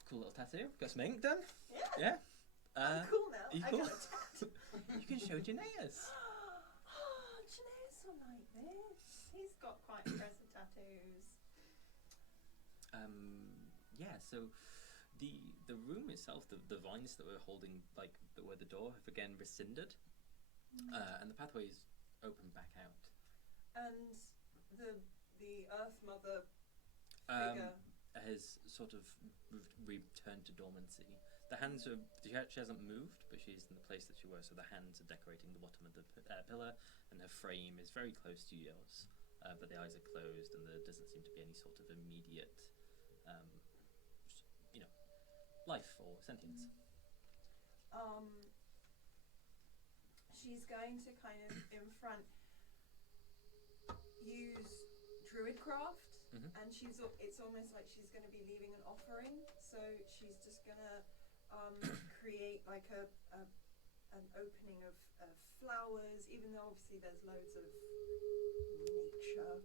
cool little tattoo. Got some ink done? Yeah. Yeah? I'm cool now. you I cool? got a tattoo. You can show Janaeus. Oh, Janaeus will like this. He's got quite impressive tattoos. Yeah, so the room itself, the vines that were holding, that were the door, have again rescinded. And the pathways open back out. And the Earth Mother figure. Has sort of returned to dormancy. The hands are. She hasn't moved, but she's in the place that she was. So the hands are decorating the bottom of the pillar, and her frame is very close to yours. But the eyes are closed, and there doesn't seem to be any sort of immediate, life or sentience. She's going to kind of in front use Druidcraft, and it's almost like she's going to be leaving an offering. So she's just going to create like an opening of flowers, even though obviously there's loads of nature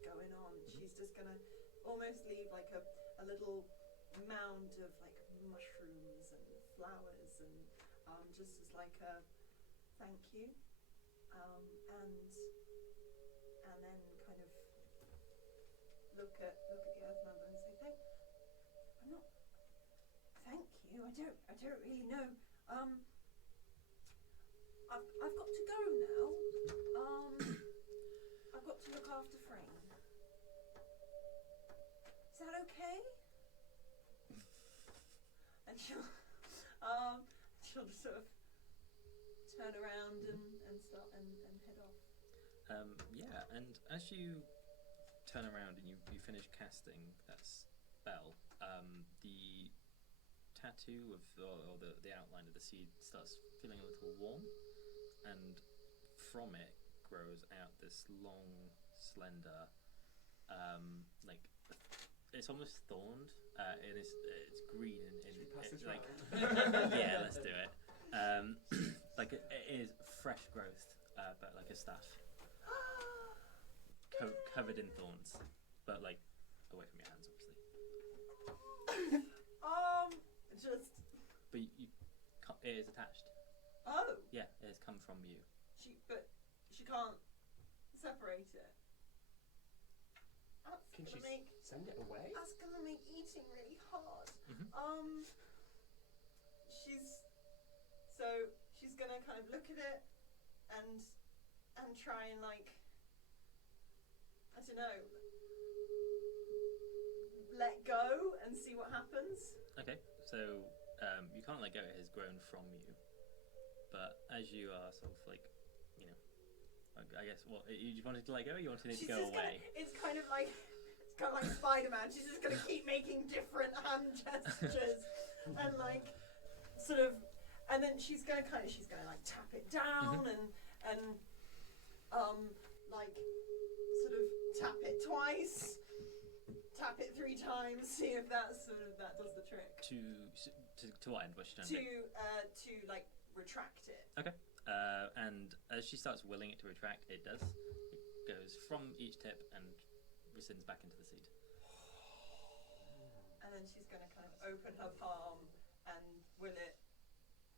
going on. She's just going to almost leave like a little mound of like mushrooms and flowers, and just as like a thank you, and then kind of look at the Earth Mother and say, I'm not. Thank you. I don't really know. I've got to go now. I've got to look after Frame. Is that okay? And she'll just sort of turn around and start and head off. Yeah, and as you turn around and you finish casting that spell, the tattoo or the outline of the seed starts feeling a little warm, and from it grows out this long, slender, it's almost thorned. It's green and yeah, let's do it. It is fresh growth, but like a staff, covered in thorns, but away from your hands, obviously. But it is attached. Oh. Yeah, it has come from you. But she can't separate it. Can she send it away? That's gonna make eating really hard. She's gonna kind of look at it and try and I don't know, let go and see what happens. Okay, so you can't let go. It has grown from you, but as you are sort of I guess you wanted to let go, or you wanted it to go away? It's kind of like Spider-Man. She's just gonna keep making different hand gestures and sort of, and then she's gonna tap it down and sort of tap it twice, tap it 3 times, see if that does the trick. To what end? What's she trying to do? To like retract it. Okay. And as she starts willing it to retract, it does. It goes from each tip and rescinds back into the seed. And then she's going to kind of open her palm and will it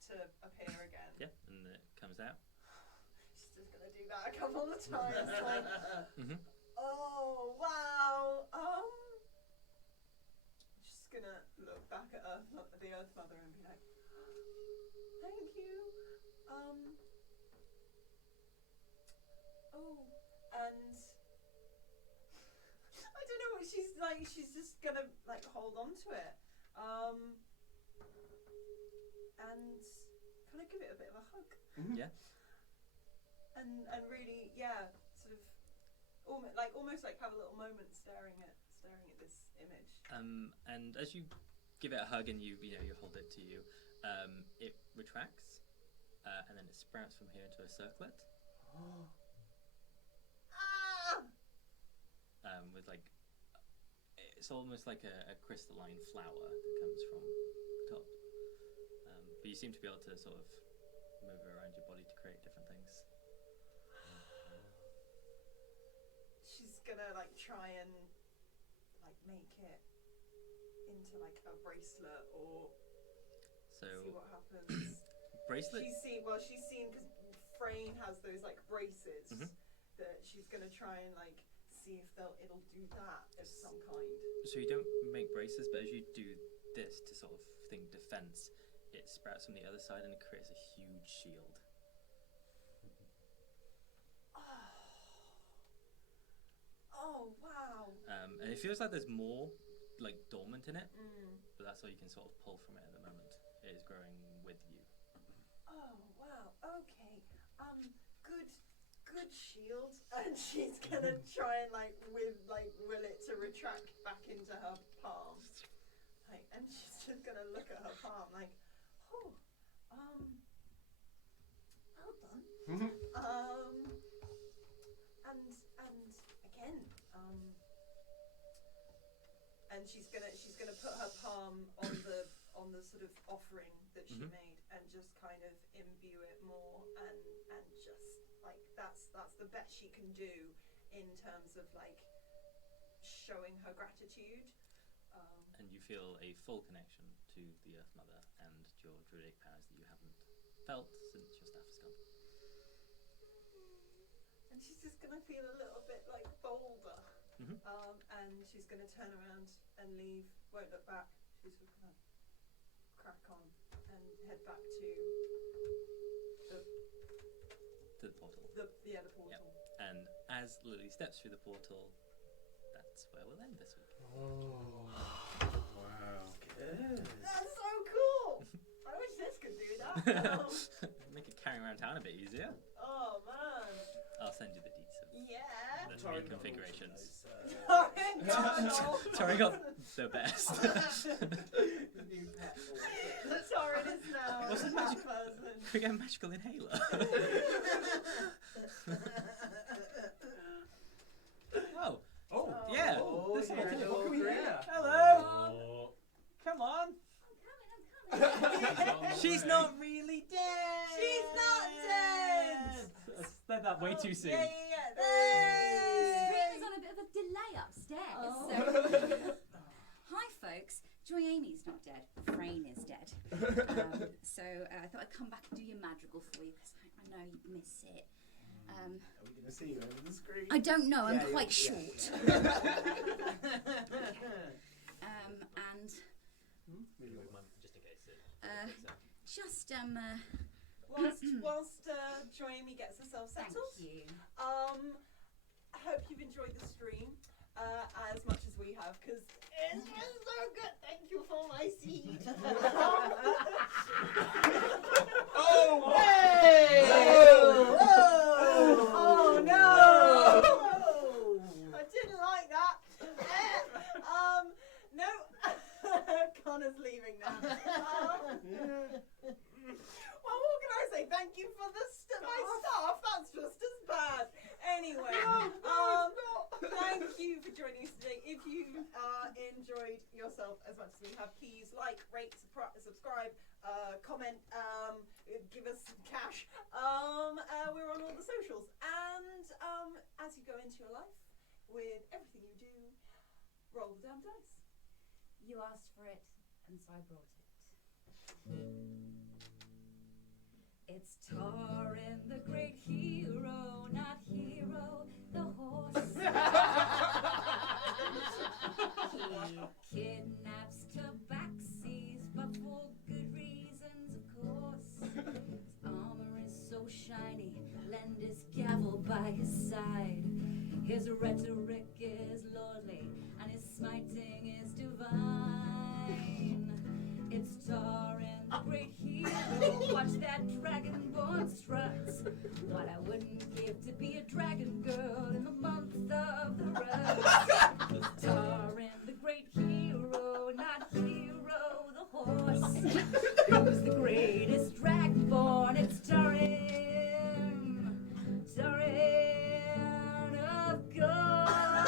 to appear again. Yeah, and it comes out. She's just going to do that a couple of times. Like, Mm-hmm. oh, wow. Just going to look back at the Earth Mother and be like, thank you. And I don't know what she's like. She's just gonna like hold on to it, and kind of give it a bit of a hug. Mm-hmm. Yeah. And really, yeah, sort of almost like have a little moment staring at this image. And as you give it a hug and you hold it to you, it retracts, and then it sprouts from here into a circlet. With like, it's almost like a crystalline flower that comes from the top. But you seem to be able to sort of move it around your body to create different things. She's gonna like try and like make it into like a bracelet or So see what happens. bracelet. She's seen because Frayne has those like braces that she's gonna try and like see if it'll do that of some kind. So you don't make braces, but as you do this to sort of think defense, it sprouts from the other side and it creates a huge shield. Oh wow. And it feels like there's more like dormant in it, but that's all you can sort of pull from it at the moment. It is growing with you. Oh wow. Okay. Good shield. And she's gonna try and will it to retract back into her palm. Like, and she's just gonna look at her palm like, oh, well done. And again, and she's gonna put her palm on the sort of offering that she made and just kind of imbue it more and just like that's the best she can do in terms of like showing her gratitude. And you feel a full connection to the Earth Mother and your druidic powers that you haven't felt since your staff has gone. And she's just gonna feel a little bit like bolder. And she's gonna turn around and leave, won't look back. She's just gonna crack on and head back to the portal. The portal. Yep. And as Lily steps through the portal, that's where we'll end this week. Oh. Wow. Good. That's so cool! I wish this could do that. Make it carrying around town a bit easier. Oh man. I'll send you the deets of Yeah. the Torin got reconfigurations. Torin got the best. The new pet. Torin is now What's the that magic- person. Could we get a magical inhaler? Oh, yeah. Oh, This is yeah. it. What can we hear? Hello. Oh. Come on. She's on the She's way. not really dead. She's not dead. I said that way too soon. Yeah. Stream is on a bit of a delay upstairs. So, hi folks, Joy Amy's not dead. Frayne is dead. So I thought I'd come back and do your madrigal for you because I know you'd miss it. Are we going to see you over the screen? I don't know. I'm Yeah, quite yeah. short. And Just in case. Whilst Joy Amy gets herself thank settled, you. I hope you've enjoyed the stream as much as we have, because it's been so good. Thank you for my seed. Oh! Hey! Oh no! I didn't like that. No, Connor's leaving now. Well, what can I say? Thank you for my staff. That's just as bad. Anyway, thank you for joining us today. If you enjoyed yourself as much as we have, please like, rate, subscribe, comment, give us some cash. We're on all the socials. And as you go into your life, with everything you do, roll the damn dice. You asked for it, and so I brought it. It's Torin, the great hero, not hero, the horse. He kidnaps tabaxis, but for good reasons, of course. His armor is so shiny, lend his gavel by his side. His rhetoric is lordly, and his smiting is divine. It's Torin, the great hero. Watch that dragonborn strut. What I wouldn't give to be a dragon girl in the month of the rust. It's Torin, the great hero, not hero, the horse. Who's the greatest dragonborn? It's Torin. Torin of God.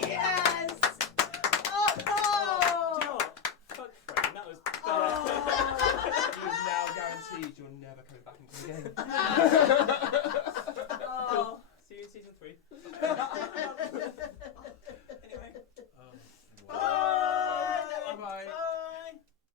Yes! Oh! Do you know what? Fuck Frame, that was You've now guaranteed you're never coming back into the game. Oh. See you in season 3.